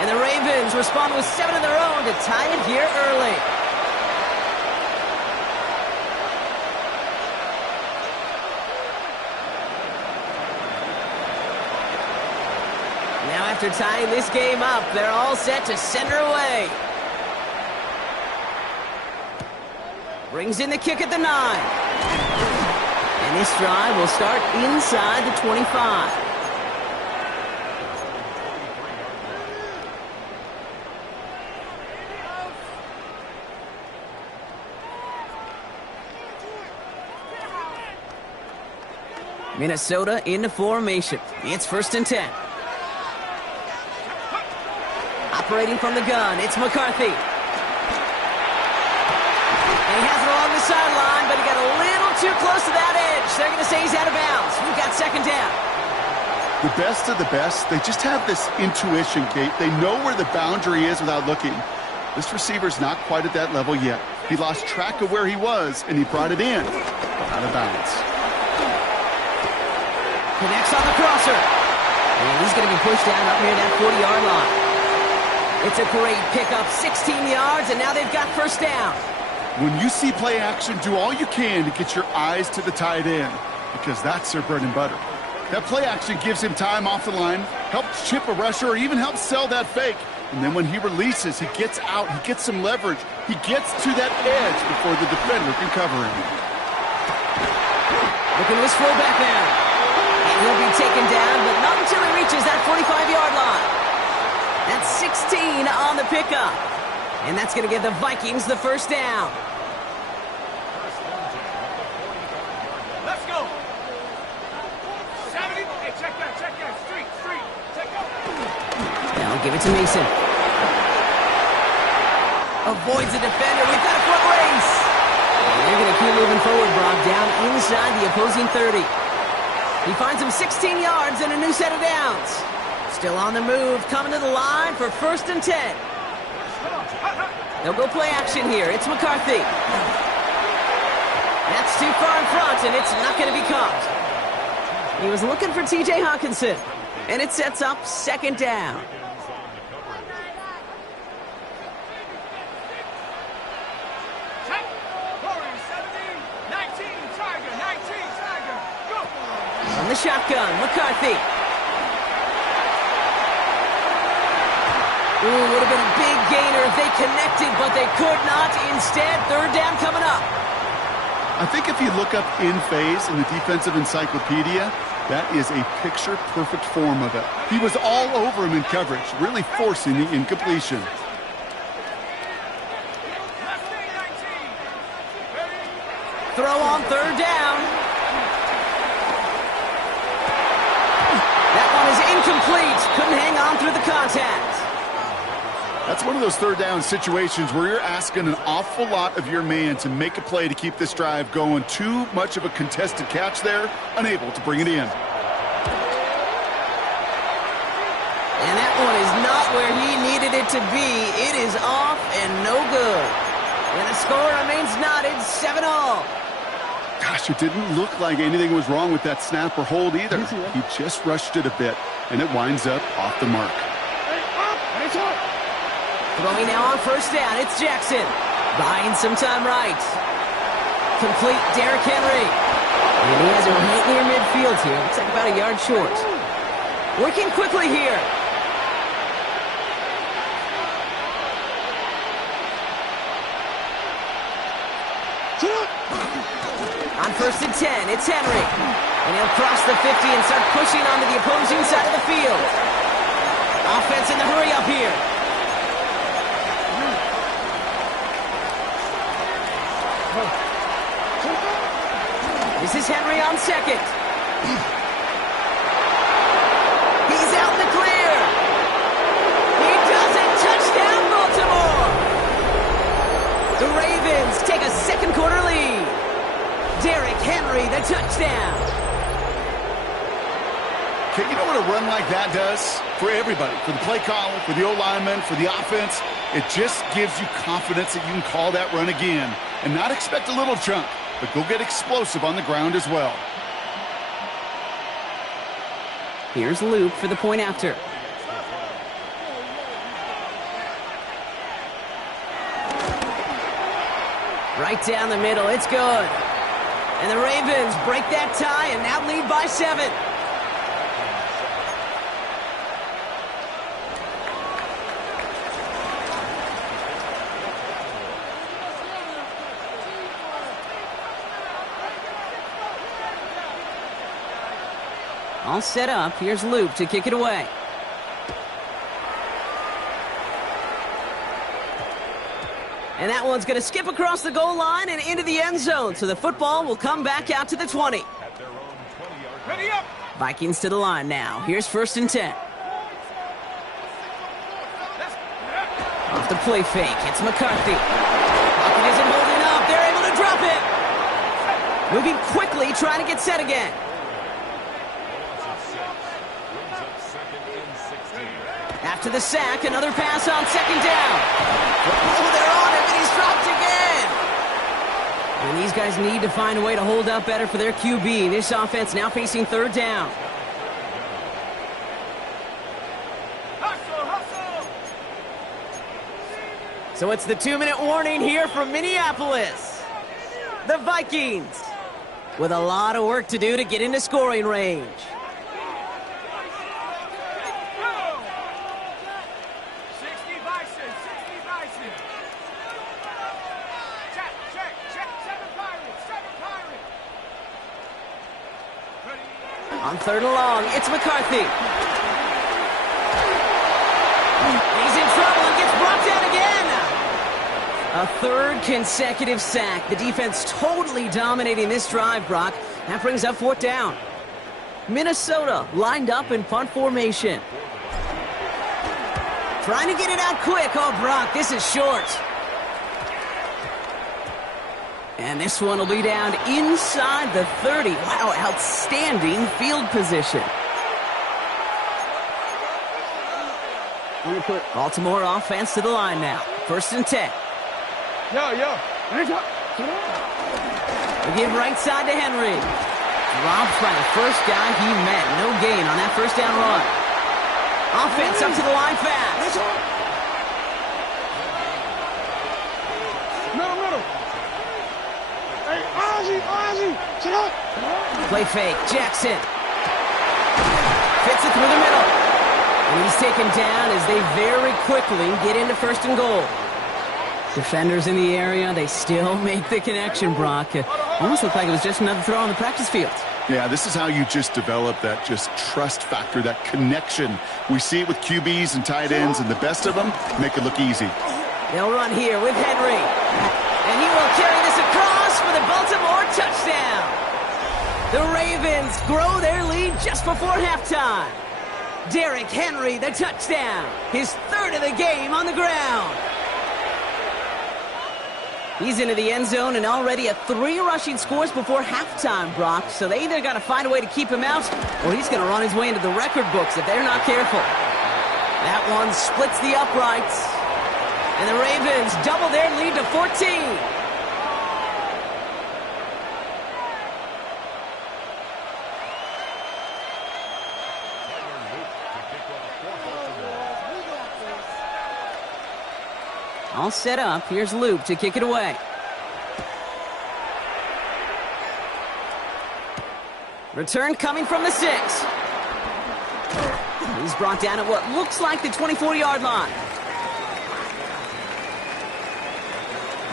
And the Ravens respond with 7 of their own to tie it here early. Now after tying this game up, they're all set to send her away. Brings in the kick at the 9. And this drive will start inside the 25. Minnesota into formation. It's 1st and 10. Operating from the gun, it's McCarthy. And he has it along the sideline, but he got a little too close to that edge. They're going to say he's out of bounds. We've got 2nd down. The best of the best, they just have this intuition, Kate. They know where the boundary is without looking. This receiver's not quite at that level yet. He lost track of where he was, and he brought it in. Out of bounds. Connects on the crosser. And he's going to be pushed down up near that 40-yard line. It's a great pickup, 16 yards, and now they've got 1st down. When you see play action, do all you can to get your eyes to the tight end, because that's their bread and butter. That play action gives him time off the line, helps chip a rusher, or even helps sell that fake. And then when he releases, he gets out, he gets some leverage. He gets to that edge before the defender can cover him. Looking at his fullback now. And he'll be taken down, but not until he reaches that 45-yard line. That's 16 on the pickup. And that's going to give the Vikings the 1st down. Let's go. 70. Hey, check that. Street. Check out. Now give it to Mason. Avoids the defender. We've got a foot race. And they're going to keep moving forward, Brock, down inside the opposing 30. He finds him 16 yards and a new set of downs. Still on the move, coming to the line for 1st and 10. They'll go play action here. It's McCarthy. That's too far in front, and it's not going to be caught. He was looking for T.J. Hawkinson, and it sets up 2nd down. From the shotgun, McCarthy. Ooh, would have been a big gainer if they connected, but they could not. Instead, 3rd down coming up. I think if you look up in phase in the defensive encyclopedia, that is a picture-perfect form of it. He was all over him in coverage, really forcing the incompletion. Throw on 3rd down. That one is incomplete. Couldn't hang on through the contact. That's one of those 3rd down situations where you're asking an awful lot of your man to make a play to keep this drive going. Too much of a contested catch there, unable to bring it in. And that one is not where he needed it to be. It is off and no good. And the score remains knotted, 7-all. Gosh, it didn't look like anything was wrong with that snap or hold either. He just rushed it a bit, and it winds up off the mark. Throwing now on 1st down, it's Jackson. Buying some time right. Complete, Derrick Henry. And he has it right near midfield here. Looks like about a yard short. Working quickly here. On 1st and 10, it's Henry. And he'll cross the 50 and start pushing onto the opposing side of the field. Offense in the hurry up here. This is Henry on 2nd. He's out in the clear. He does it. Touchdown, Baltimore. Vikings take a second quarter lead. Derrick Henry, the touchdown. Okay, you know what a run like that does? For everybody, for the play caller, for the O-lineman, for the offense, it just gives you confidence that you can call that run again and not expect a little chunk, but go get explosive on the ground as well. Here's Luke for the point after. Right down the middle, it's good. And the Ravens break that tie and now lead by 7. All set up. Here's Luke to kick it away. And that one's going to skip across the goal line and into the end zone. So the football will come back out to the 20. Ready up. Vikings to the line now. Here's 1st and 10. Off the play fake. It's McCarthy. Pocket isn't holding up. They're able to drop it. Moving quickly, trying to get set again. After the sack, another pass on 2nd down. Oh, they're on him, and he's dropped again. And these guys need to find a way to hold up better for their QB. This offense now facing 3rd down. So it's the 2-minute warning here from Minneapolis. The Vikings with a lot of work to do to get into scoring range. On 3rd and long, it's McCarthy. He's in trouble and gets brought down again. A 3rd consecutive sack. The defense totally dominating this drive, Brock. That brings up 4th down. Minnesota lined up in punt formation. Trying to get it out quick. Oh, Brock, this is short. And this one will be down inside the 30. Wow, outstanding field position. Baltimore offense to the line now. 1st and 10. Yo. We give right side to Henry. Dropped by the first guy he met. No gain on that 1st down run. Offense up to the line fast. Middle. Hey, Ozzy, sit up. Play fake, Jackson. Fits it through the middle. And he's taken down as they very quickly get into 1st and goal. Defenders in the area, they still make the connection, Brock. Almost looked like it was just another throw on the practice field. Yeah, this is how you just develop that just trust factor, that connection. We see it with QBs and tight ends, and the best of them make it look easy. They'll run here with Henry. And he will carry this across for the Baltimore touchdown. The Ravens grow their lead just before halftime. Derrick Henry, the touchdown. His 3rd of the game on the ground. He's into the end zone and already at 3 rushing scores before halftime, Brock. So they either got to find a way to keep him out, or he's going to run his way into the record books if they're not careful. That one splits the uprights. And the Ravens double their lead to 14. All set up. Here's Luke to kick it away. Return coming from the 6. He's brought down at what looks like the 24-yard line.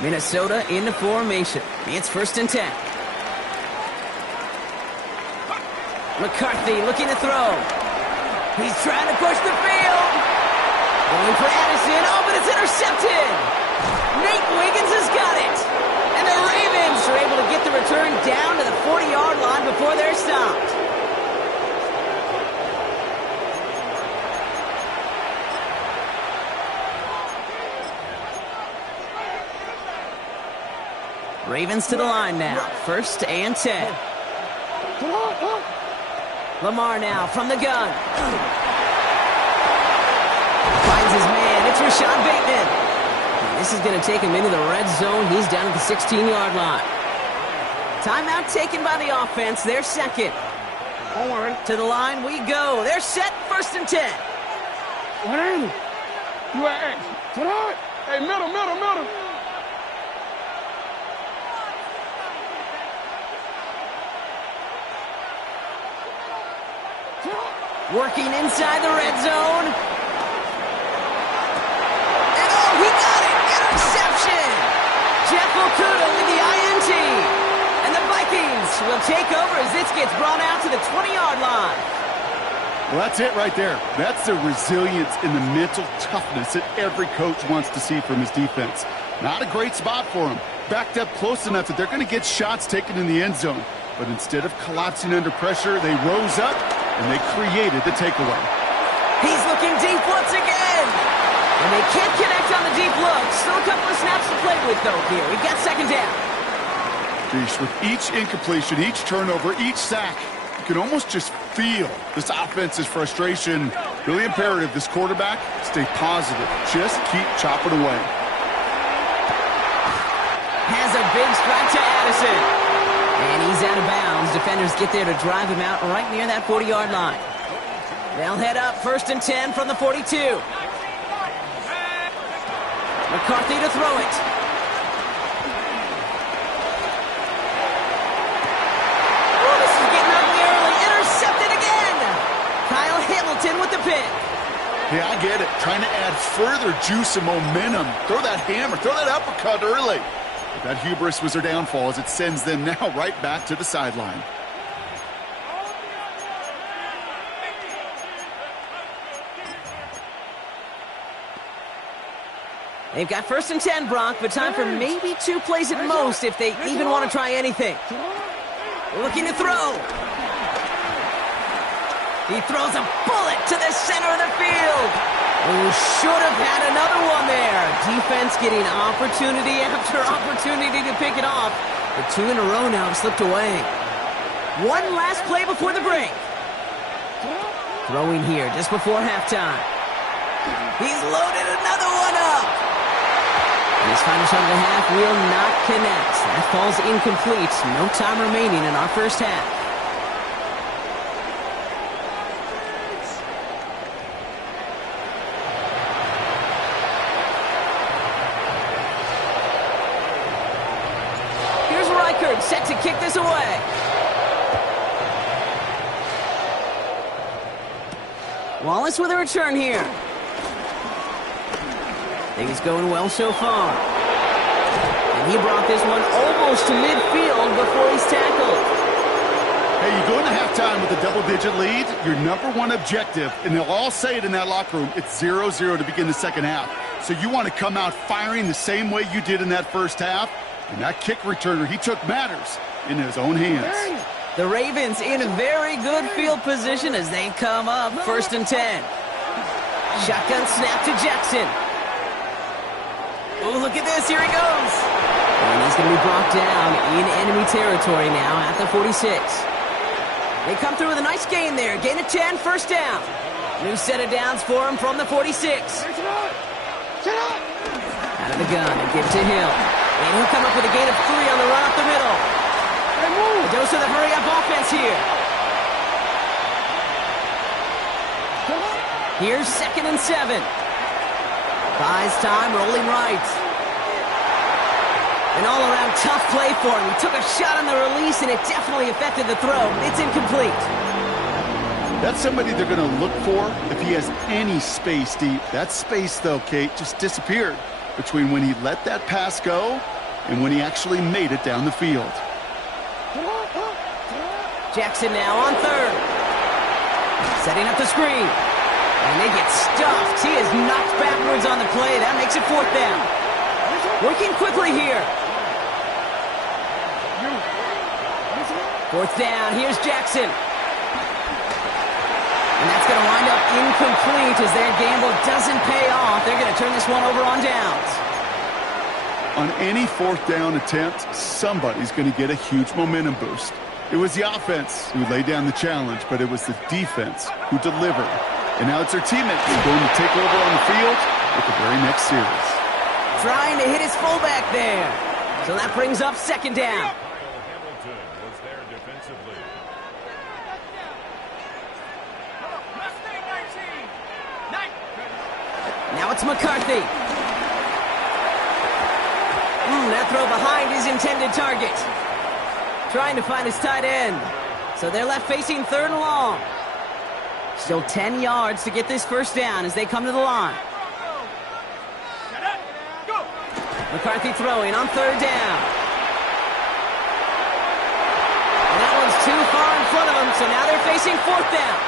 Minnesota into formation. It's 1st and 10. McCarthy looking to throw. He's trying to push the field. Going for Addison. Oh, but it's intercepted. Nate Wiggins has got it. And the Ravens are able to get the return down to the 40-yard line before they're stopped. Ravens to the line now. 1st and 10. Lamar now from the gun. Finds his man. It's Rashad Bateman. And this is going to take him into the red zone. He's down at the 16-yard line. Timeout taken by the offense. They're second. To the line we go. They're set. 1st and 10. What ain't it? You at X. Hey, middle. Working inside the red zone. And oh, he got it! Interception! Jeff Okuda with the INT. And the Vikings will take over as this gets brought out to the 20-yard line. Well, that's it right there. That's the resilience and the mental toughness that every coach wants to see from his defense. Not a great spot for him. Backed up close enough that they're going to get shots taken in the end zone. But instead of collapsing under pressure, they rose up and they created the takeaway. He's looking deep once again. And they can't connect on the deep look. Still a couple of snaps to play with, though, here. We've got 2nd down. Geesh, with each incompletion, each turnover, each sack, you can almost just feel this offense's frustration. Really imperative this quarterback stay positive. Just keep chopping away. Has a big strike to Addison. And he's out of bounds. Defenders get there to drive him out right near that 40-yard line. They'll head up 1st and 10 from the 42. McCarthy to throw it. Oh, this is getting ugly early. Intercepted again. Kyle Hamilton with the pick. Yeah, I get it. Trying to add further juice and momentum. Throw that hammer. Throw that uppercut early. But that hubris was their downfall as it sends them now right back to the sideline. They've got 1st and 10, Brock, but time for maybe 2 plays at most if they even want to try anything. Looking to throw. He throws a bullet to the center of the field. Oh, should have had another one there. Defense getting opportunity after opportunity to pick it off. The 2 in a row now have slipped away. One last play before the break. Throwing here just before halftime. He's loaded another one up. And his final shot of the half will not connect. That falls incomplete. No time remaining in our first half. Set to kick this away. Wallace with a return here. Things going well so far. And he brought this one almost to midfield before he's tackled. Hey, you go into halftime with a double-digit lead, your #1 objective, and they'll all say it in that locker room, it's 0-0 to begin the second half. So you want to come out firing the same way you did in that first half. And that kick returner, he took matters in his own hands. The Ravens in a very good field position as they come up 1st and 10. Shotgun snap to Jackson. Oh, look at this. Here he goes. And he's going to be brought down in enemy territory now at the 46. They come through with a nice gain there. Gain of 10, 1st down. New set of downs for him from the 46. Out of the gun and give to Hill. And he'll come up with a gain of 3 on the run up the middle. A dose of the hurry-up offense here. Here's 2nd and 7. Buys time, rolling right. An all-around tough play for him. He took a shot on the release, and it definitely affected the throw. It's incomplete. That's somebody they're going to look for if he has any space deep. That space, though, Kate, just disappeared between when he let that pass go and when he actually made it down the field. Jackson now on 3rd. Setting up the screen. And they get stuffed. He is knocked backwards on the play. That makes it 4th down. Working quickly here. 4th down. Here's Jackson. And that's going to wind up incomplete as their gamble doesn't pay off. They're going to turn this one over on downs. On any fourth down attempt, somebody's going to get a huge momentum boost. It was the offense who laid down the challenge, but it was the defense who delivered. And now it's their teammates going to take over on the field with the very next series. Trying to hit his fullback there. So that brings up second down. Hamilton was there defensively. Now it's McCarthy. That throw behind his intended target. Trying to find his tight end. So they're left facing third and long. Still 10 yards to get this first down as they come to the line. McCarthy throwing on third down. And that one's too far in front of them, so now they're facing fourth down.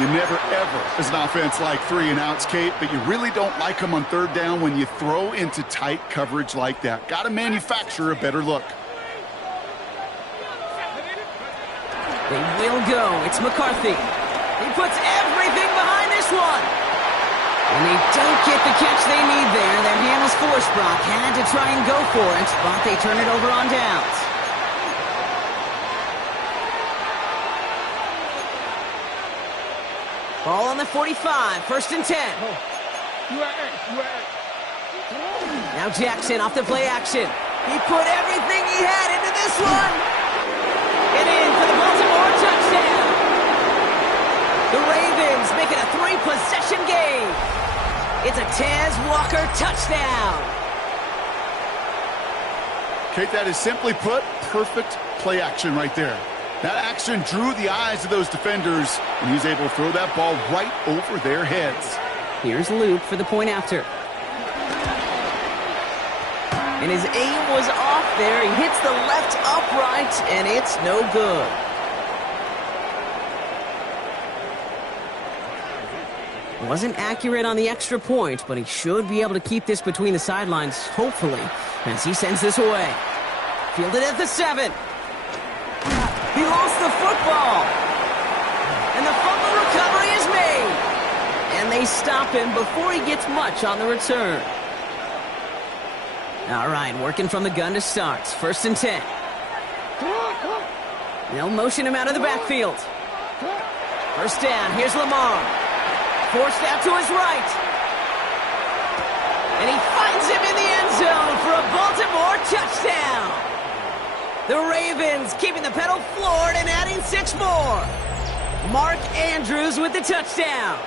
You never, ever, as an offense, like 3-and-outs, Kate, but you really don't like them on third down when you throw into tight coverage like that. Got to manufacture a better look. They will go. It's McCarthy. He puts everything behind this one. And they don't get the catch they need there. Their hand was forced, Brock. Had to try and go for it, but they turn it over on downs. Ball on the 45, first and 10. Now Jackson off the play action. He put everything he had into this one. And in for the Baltimore touchdown. The Ravens make it a 3-possession game. It's a Tez Walker touchdown. Kate, that is simply put, perfect play action right there. That action drew the eyes of those defenders, and he was able to throw that ball right over their heads. Here's Luke for the point after. And his aim was off there. He hits the left upright, and it's no good. Wasn't accurate on the extra point, but he should be able to keep this between the sidelines, hopefully, as he sends this away. Fielded at the 7. He lost the football. And the fumble recovery is made. And they stop him before he gets much on the return. All right, working from the gun to start. First and 10. They'll motion him out of the backfield. First down, here's Lamar. Forced out to his right. And he finds him in the end zone for a Baltimore touchdown. The Ravens keeping the pedal floored and adding 6 more. Mark Andrews with the touchdown.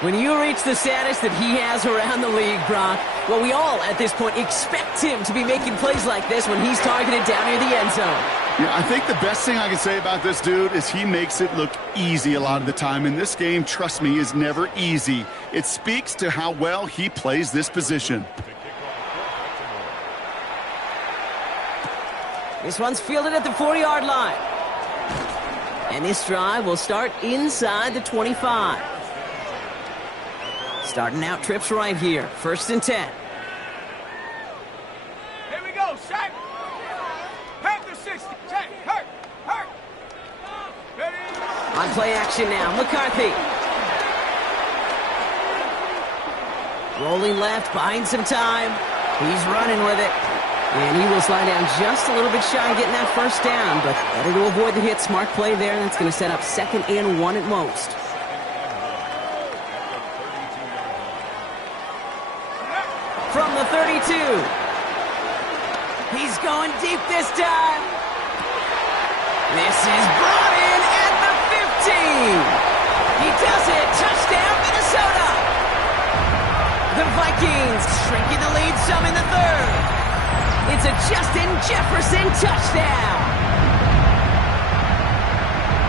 When you reach the status that he has around the league, Brock, well, we all at this point expect him to be making plays like this when he's targeted down near the end zone. Yeah, I think the best thing I can say about this dude is he makes it look easy a lot of the time. And this game, trust me, is never easy. It speaks to how well he plays this position. This one's fielded at the 40-yard line. And this drive will start inside the 25. Starting out trips right here. First and 10. Here we go, Shaq. Hurt the 60. Shaq, hurt. Ready? On play action now, McCarthy. Rolling left, buying some time. He's running with it. And he will slide down just a little bit shy of getting that first down, but better to avoid the hit. Smart play there, and that's going to set up 2nd and 1 at most. From the 32. He's going deep this time. This is brought in at the 15. He does it. Touchdown, Minnesota. The Vikings shrinking the lead some in the 3rd. It's a Justin Jefferson touchdown.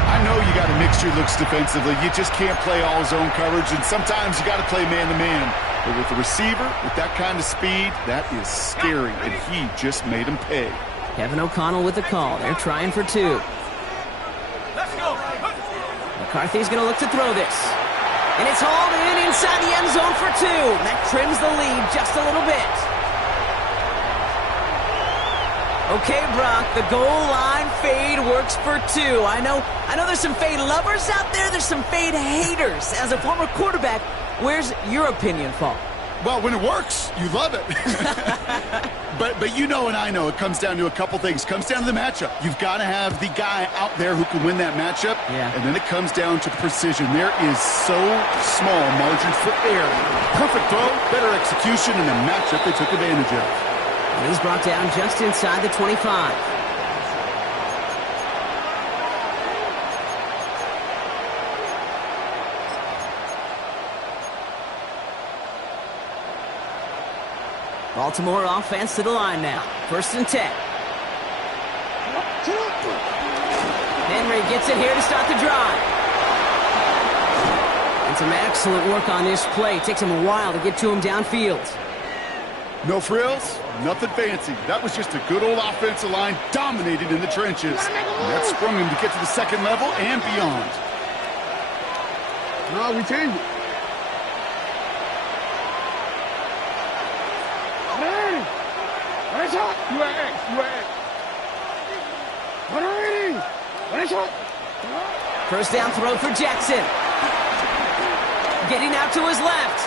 I know you got to mix your looks defensively. You just can't play all zone coverage, and sometimes you got to play man-to-man. But with the receiver, with that kind of speed, that is scary, and he just made him pay. Kevin O'Connell with the call. They're trying for 2. Let's go. McCarthy's going to look to throw this. And it's hauled in inside the end zone for 2. That trims the lead just a little bit. Okay, Brock, the goal line fade works for 2. I know there's some fade lovers out there. There's some fade haters. As a former quarterback, where's your opinion fall? Well, when it works, you love it. but you know and I know it comes down to a couple things. It comes down to the matchup. You've got to have the guy out there who can win that matchup. Yeah. And then it comes down to precision. There is so small margins for error. Perfect throw, better execution, and the matchup they took advantage of. And he's brought down just inside the 25. Baltimore offense to the line now. 1st and 10. Henry gets it here to start the drive. And some excellent work on this play. Takes him a while to get to him downfield. No frills, nothing fancy. That was just a good old offensive line dominated in the trenches. And that sprung him to get to the second level and beyond. No, we change it. You are X. What already? First down throw for Jackson. Getting out to his left.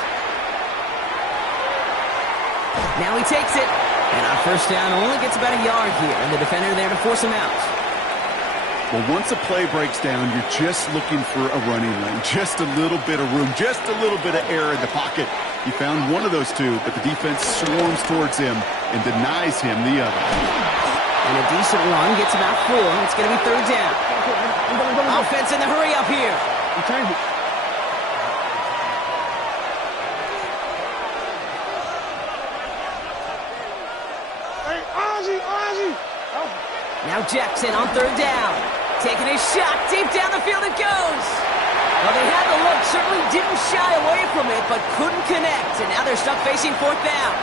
Now he takes it. And our first down only gets about a yard here. And the defender there to force him out. Well, once a play breaks down, you're just looking for a running lane. Just a little bit of room. Just a little bit of air in the pocket. He found one of those two, but the defense swarms towards him and denies him the other. And a decent run gets about 4. It's going to be 3rd down. Offense in the hurry up here. We change it. Hey, Ozzy. Now Jackson on 3rd down. Taking a shot. Deep down the field it goes. Well, they had the look. Certainly didn't shy away from it, but couldn't connect. And now they're stuck facing 4th down.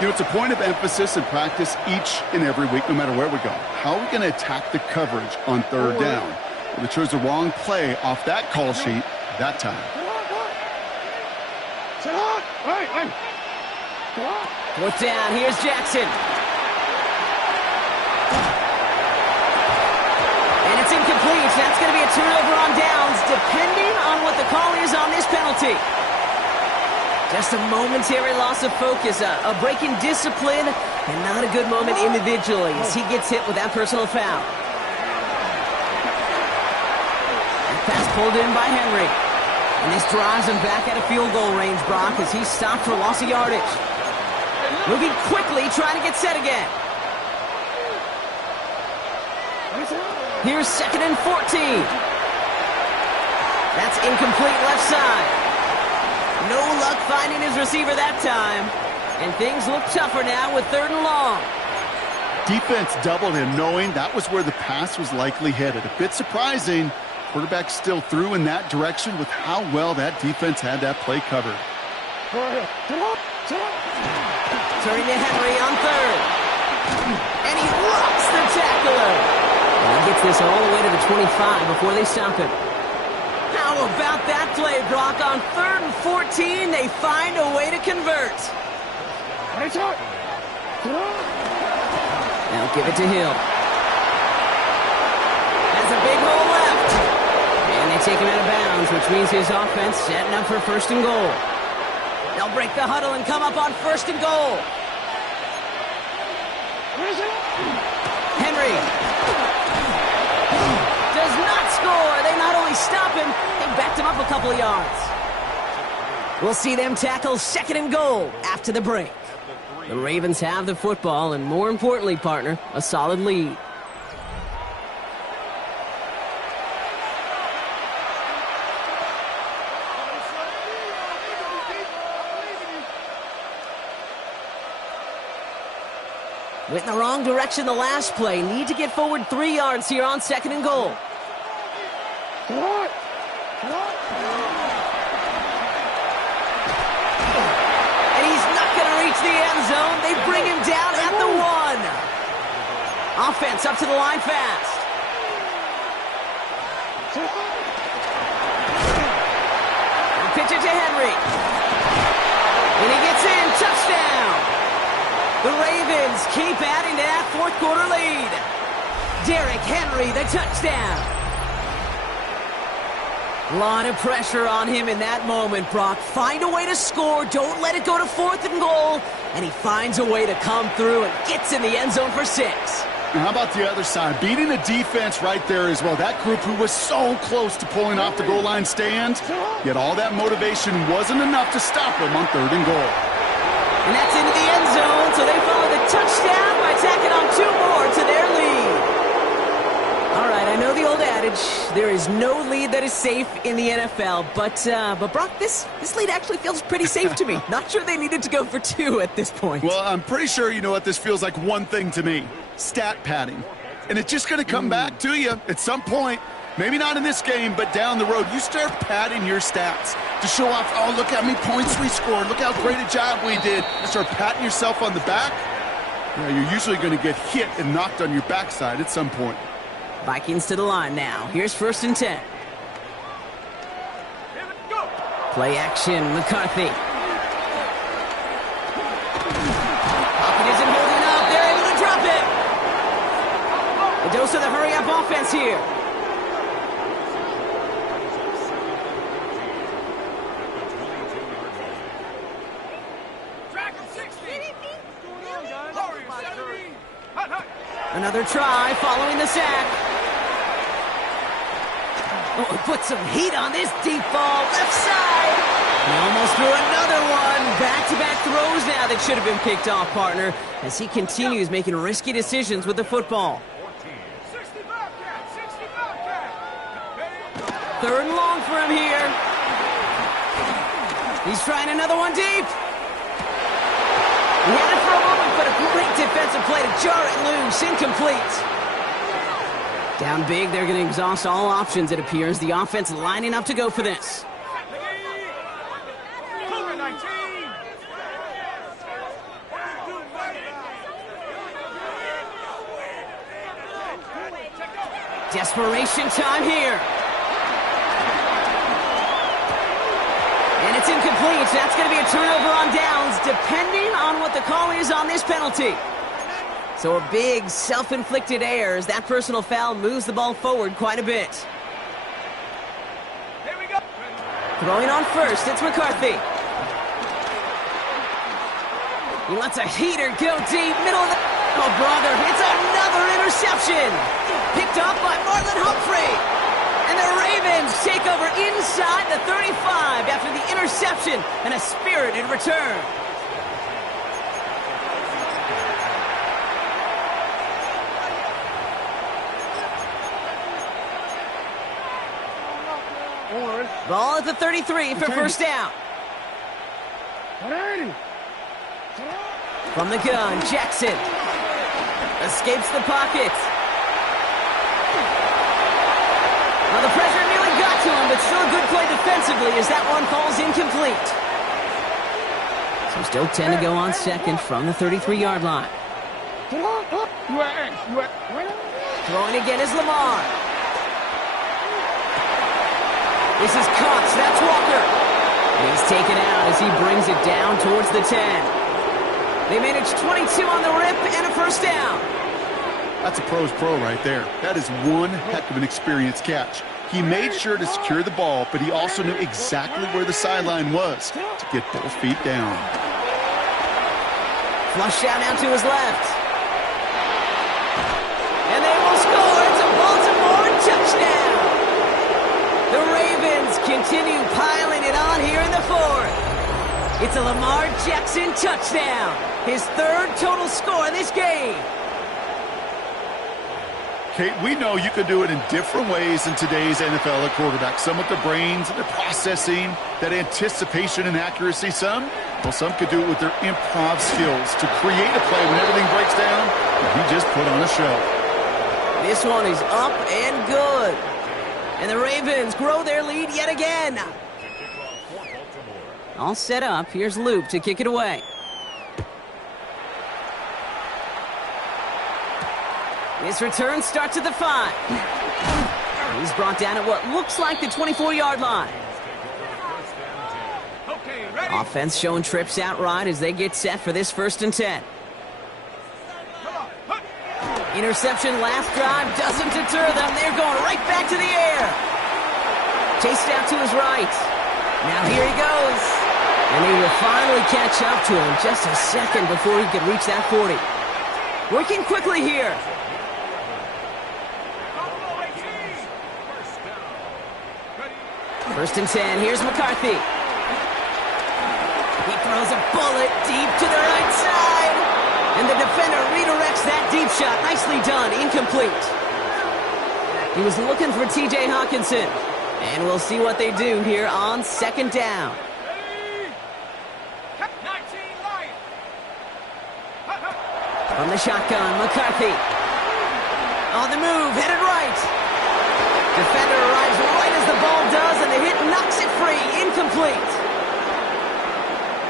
You know, it's a point of emphasis and practice each and every week, no matter where we go. How are we going to attack the coverage on 3rd down? Well, they chose the wrong play off that call sheet that time. Hey. 4th down. Here's Jackson. And it's incomplete. That's going to be a turnover on downs, depending on what the call is on this penalty. Just a momentary loss of focus, a break in discipline, and not a good moment individually as he gets hit with that personal foul. That pass pulled in by Henry. And this drives him back out of field goal range, Brock, as he's stopped for loss of yardage. Moving quickly, trying to get set again. Here's 2nd and 14. That's incomplete left side. No luck finding his receiver that time. And things look tougher now with 3rd and long. Defense doubled him, knowing that was where the pass was likely headed. A bit surprising. Quarterback still threw in that direction with how well that defense had that play covered. Turning to Henry on 3rd. And he rocks the tackler. And he gets this all the way to the 25 before they stop him. How about that play, Brock? On 3rd and 14, they find a way to convert. Now give it to Hill. Has a big hole left. And they take him out of bounds, which means his offense setting up for 1st and goal. They'll break the huddle and come up on 1st and goal. Henry does not score. They not only stop him, they backed him up a couple of yards. We'll see them tackle 2nd and goal after the break. The Ravens have the football, and more importantly, partner, a solid lead. Went in the wrong direction the last play. Need to get forward 3 yards here on 2nd and goal. And he's not going to reach the end zone. They bring him down at the 1. Offense up to the line fast. Pitch it to Henry. And he gets in. Touchdown. The Ravens keep adding to that 4th quarter lead. Derrick Henry, the touchdown. A lot of pressure on him in that moment, Brock. Find a way to score. Don't let it go to 4th and goal. And he finds a way to come through and gets in the end zone for 6. And how about the other side? Beating the defense right there as well. That group who was so close to pulling off the goal line stand, yet all that motivation wasn't enough to stop him on 3rd and goal. And that's into the end zone, so they follow the touchdown by tacking on 2 more to their lead. All right, I know the old adage, there is no lead that is safe in the NFL, but Brock, this lead actually feels pretty safe to me. Not sure they needed to go for 2 at this point. Well, I'm pretty sure you know what this feels like one thing to me. Stat padding. And it's just going to come back to you at some point. Maybe not in this game, but down the road. You start padding your stats to show off, oh, look how many points we scored. Look how great a job we did. You start patting yourself on the back. Yeah, you're usually going to get hit and knocked on your backside at some point. Vikings to the line now. Here's 1st and 10. Play action, McCarthy. Pocket isn't holding up. They're able to drop it. A dose of the hurry-up offense here. Another try following the sack. Oh, put some heat on this deep ball, left side. He almost threw another one. Back-to-back throws now that should have been picked off, partner, as he continues making risky decisions with the football. 3rd and long for him here. He's trying another one deep. He had it for a moment, but a great defensive play to jar it loose. Incomplete. Down big, they're going to exhaust all options, it appears. The offense lining up to go for this. Desperation time here. And it's incomplete. That's going to be a turnover on downs, depending on what the call is on this penalty. So a big self-inflicted error as that personal foul moves the ball forward quite a bit. Here we go. Throwing on first, it's McCarthy. He lets a heater go deep, middle of the... Oh, brother, it's another interception. Picked up by Marlon Humphrey. And the Ravens take over inside the 35 after the interception and a spirited return. Ball at the 33 for 1st down. From the gun, Jackson escapes the pocket. Well, the pressure nearly got to him, but still a good play defensively as that one falls incomplete. So still 10 to go on 2nd from the 33-yard line. Throwing again is Lamar. This is Cox, that's Walker. And he's taken out as he brings it down towards the 10. They manage 22 on the rip and a 1st down. That's a pro's pro right there. That is one heck of an experienced catch. He made sure to secure the ball, but he also knew exactly where the sideline was to get both feet down. Flush out now to his left. And they will score. It's a Baltimore touchdown. The Ravens continue piling it on here in the 4th. It's a Lamar Jackson touchdown. His 3rd total score this game. Kate, we know you can do it in different ways in today's NFL at quarterback. Some with the brains, the processing, that anticipation and accuracy. Some could do it with their improv skills to create a play when everything breaks down. He just put on a show. This one is up and good. And the Ravens grow their lead yet again. All set up. Here's Loop to kick it away. His return starts at the 5. He's brought down at what looks like the 24-yard line. Offense showing trips out right as they get set for this 1st and 10. Interception last drive doesn't deter them. They're going right back to the air. chased out to his right. Now here he goes. And he will finally catch up to him just a second before he could reach that 40. Working quickly here. First and 10. Here's McCarthy. He throws a bullet deep to the right side. And the defender redirects that deep shot. Nicely done. Incomplete. He was looking for T.J. Hawkinson. And we'll see what they do here on second down. From the shotgun, McCarthy. On the move, headed right. Defender arrives right as the ball does, and the hit knocks it free. Incomplete.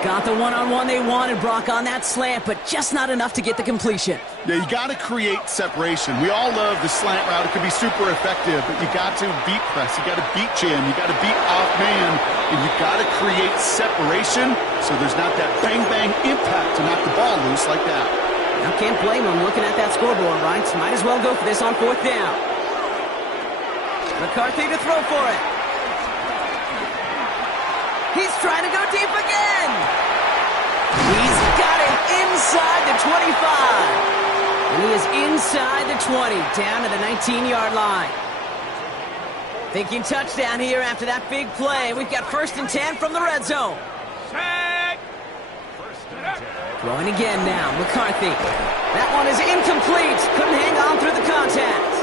Got the one-on-one they wanted, Brock, on that slant, but just not enough to get the completion. Yeah, you got to create separation. We all love the slant route. It can be super effective, but you got to beat press. You got to beat jam. You got to beat off man, and you got to create separation so there's not that bang-bang impact to knock the ball loose like that. I can't blame him looking at that scoreboard, right? Might as well go for this on fourth down. McCarthy to throw for it. He's trying to go deep again. He's got it inside the 25. And he is inside the 20, down to the 19-yard line. Thinking touchdown here after that big play. We've got first and 10 from the red zone. Throwing again now, McCarthy. That one is incomplete. Couldn't hang on through the contact.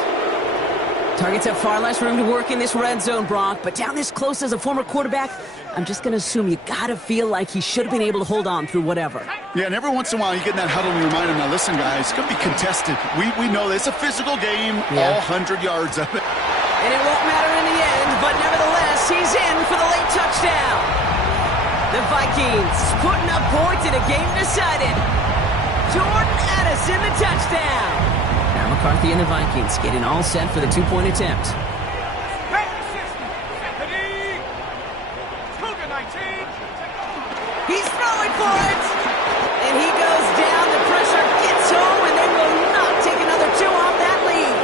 Targets have far less room to work in this red zone, Brock, but down this close as a former quarterback, I'm just going to assume you got to feel like he should have been able to hold on through whatever. Yeah, and every once in a while you get in that huddle and you remind him, now listen, guys, it's going to be contested. We know this. It's a physical game, all 100 yards of it. And it won't matter in the end, but nevertheless, he's in for the late touchdown. The Vikings putting up points in a game decided. Jordan Addison, the touchdown. Now McCarthy and the Vikings getting all set for the two-point attempt. He's throwing for it. And he goes down. The pressure gets home, and they will not take another two off that lead.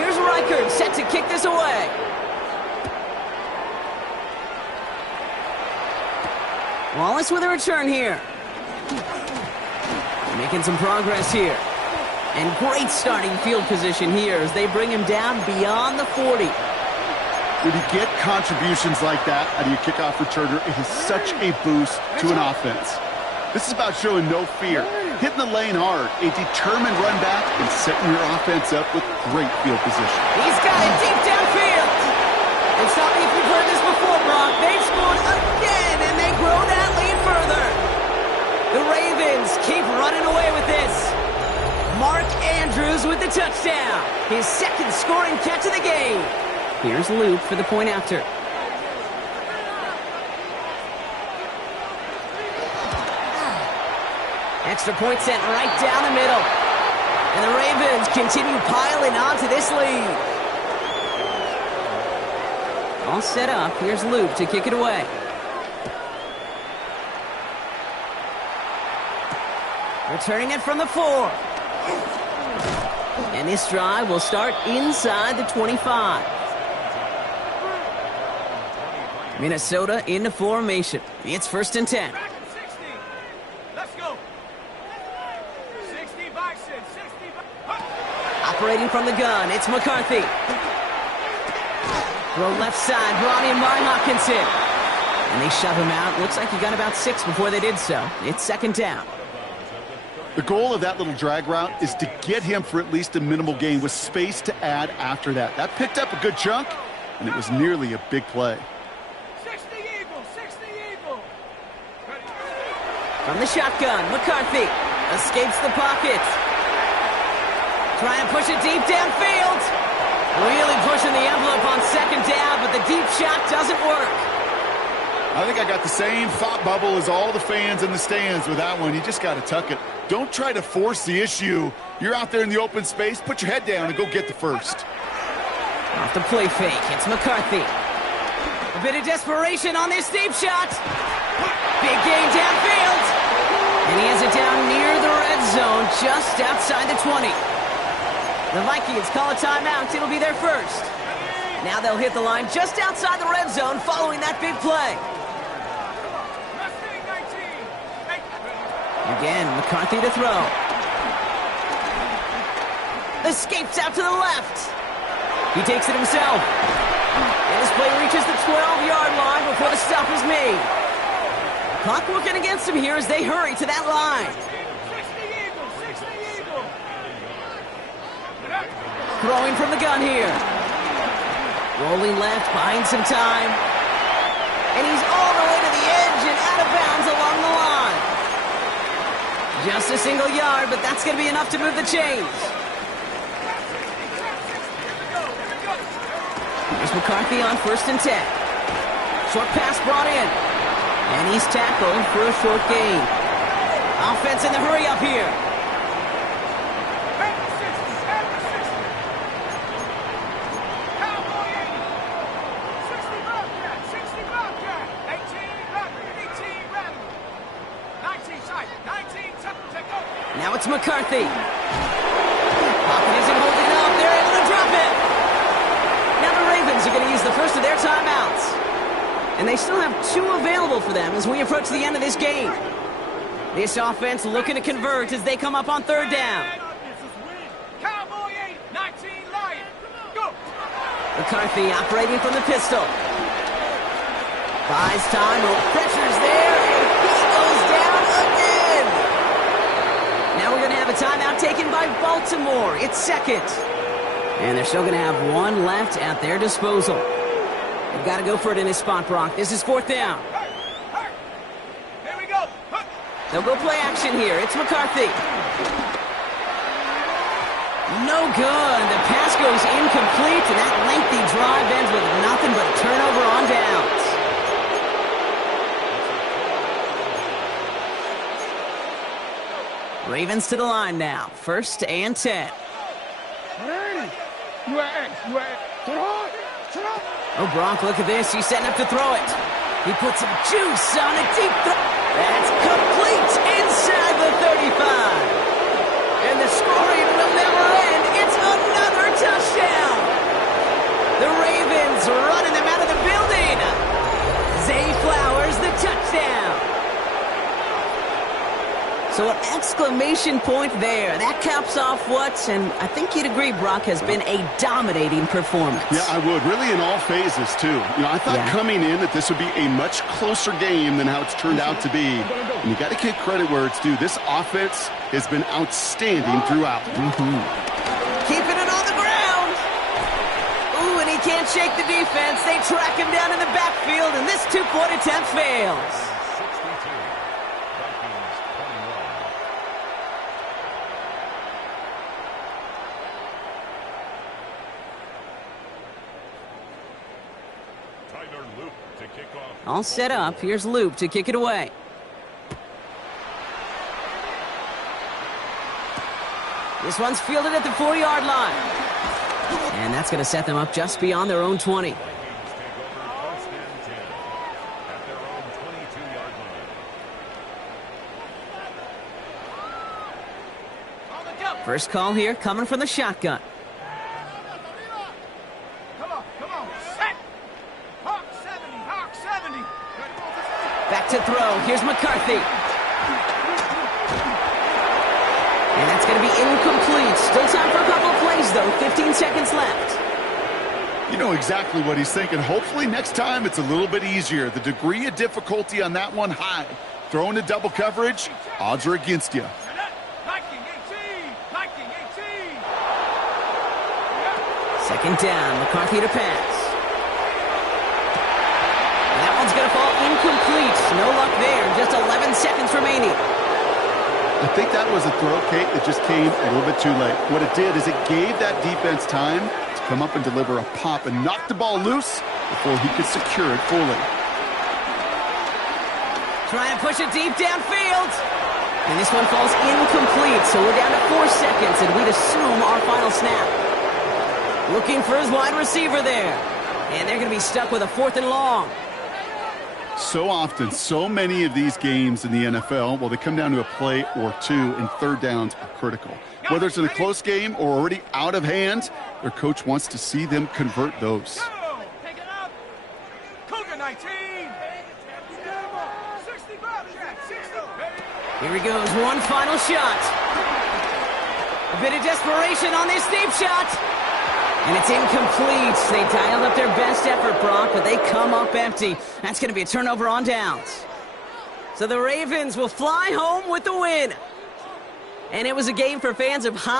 Here's Reichert set to kick this away. Wallace with a return here. Making some progress here. And great starting field position here as they bring him down beyond the 40. When you get contributions like that out of your kickoff returner, it is such a boost to an offense. This is about showing no fear, hitting the lane hard, a determined run back, and setting your offense up with great field position. He's got it deep downfield. And stop me if you've heard this before, Brock. They've scored again, and they grow that lead further. The Ravens keep running away with this. Mark Andrews with the touchdown. His second scoring catch of the game. Here's Luke for the point after. Extra point sent right down the middle. And the Ravens continue piling onto this lead. All set up. Here's Luke to kick it away. Returning it from the 4. And this drive will start inside the 25. Minnesota into formation. It's first and 10. Let's go. 60 Bison, 60 Operating from the gun, it's McCarthy. Throw left side, brought in by Hawkinson. And they shove him out. Looks like he got about 6 before they did so. It's second down. The goal of that little drag route is to get him for at least a minimal gain with space to add after that. That picked up a good chunk, and it was nearly a big play. From the shotgun, McCarthy escapes the pocket. Trying to push it deep downfield. Really pushing the envelope on second down, but the deep shot doesn't work. I think I got the same thought bubble as all the fans in the stands with that one. You just got to tuck it. Don't try to force the issue. You're out there in the open space. Put your head down and go get the first. Off the play fake, it's McCarthy. A bit of desperation on this deep shot. Big gain downfield. And he has it down near the red zone, just outside the 20. The Vikings call a timeout. It'll be their first. Now they'll hit the line just outside the red zone following that big play. Again, McCarthy to throw. Escapes out to the left. He takes it himself. And his play reaches the 12-yard line before the stop is made. Clock working against him here as they hurry to that line. Throwing from the gun here. Rolling left, buying some time. And he's all the way to the edge and out of bounds along the line. Just a single yard, but that's going to be enough to move the chains. Here's McCarthy on 1st and 10. Short pass brought in. And he's tackled for a short gain. Offense in the hurry up here. Now it's McCarthy. Pocket isn't holding up. They're able to drop it. Now the Ravens are going to use the first of their timeouts. And they still have 2 available for them as we approach the end of this game. This offense looking to convert as they come up on 3rd down. McCarthy operating from the pistol. Buys time. Pressure's there. And he goes down again. Now we're going to have a timeout taken by Baltimore. It's 2nd. And they're still going to have 1 left at their disposal. They've got to go for it in his spot, Brock. This is 4th down. Here we go. They'll go play action here. It's McCarthy. No good. The pass goes incomplete, and that lengthy drive ends with nothing but a turnover on downs. Ravens to the line now. 1st and 10. Oh, Brock, look at this. He's setting up to throw it. He puts some juice on a deep throw. That's complete inside the 35. And the scoring will never end. It's another touchdown. The Ravens running them out of the building. Zay Flowers, the touchdown. So an exclamation point there. That caps off what, and I think you'd agree, Brock, has been a dominating performance. Yeah, I would. Really in all phases, too. I thought coming in that this would be a much closer game than how it's turned out to be. And you got to give credit where it's due. This offense has been outstanding throughout. Keeping it on the ground. Ooh, and he can't shake the defense. They track him down in the backfield, and this 2-point attempt fails. All set up. Here's Loop to kick it away. This one's fielded at the 4-yard line. And that's going to set them up just beyond their own 20. First call here coming from the shotgun. Back to throw. Here's McCarthy. And that's going to be incomplete. Still time for a couple of plays, though. 15 seconds left. You know exactly what he's thinking. Hopefully next time it's a little bit easier. The degree of difficulty on that one high. Throwing to double coverage, odds are against you. Second down. McCarthy to pass. That one's going to fall incomplete. No luck there. Just 11 seconds remaining. I think that was a throw, Kate, that just came a little bit too late. What it did is it gave that defense time to come up and deliver a pop and knock the ball loose before he could secure it fully. Trying to push it deep downfield. And this one falls incomplete, so we're down to 4 seconds, and we'd assume our final snap. Looking for his wide receiver there. And they're going to be stuck with a 4th and long. So often, so many of these games in the NFL, well, they come down to a play or two, and third downs are critical. Whether it's in a close game or already out of hand, their coach wants to see them convert those. Take it up. Cougar 19. Here he goes, one final shot. A bit of desperation on this deep shot. And it's incomplete. They dialed up their best effort, Brock, but they come up empty. That's going to be a turnover on downs. So the Ravens will fly home with the win. And it was a game for fans of high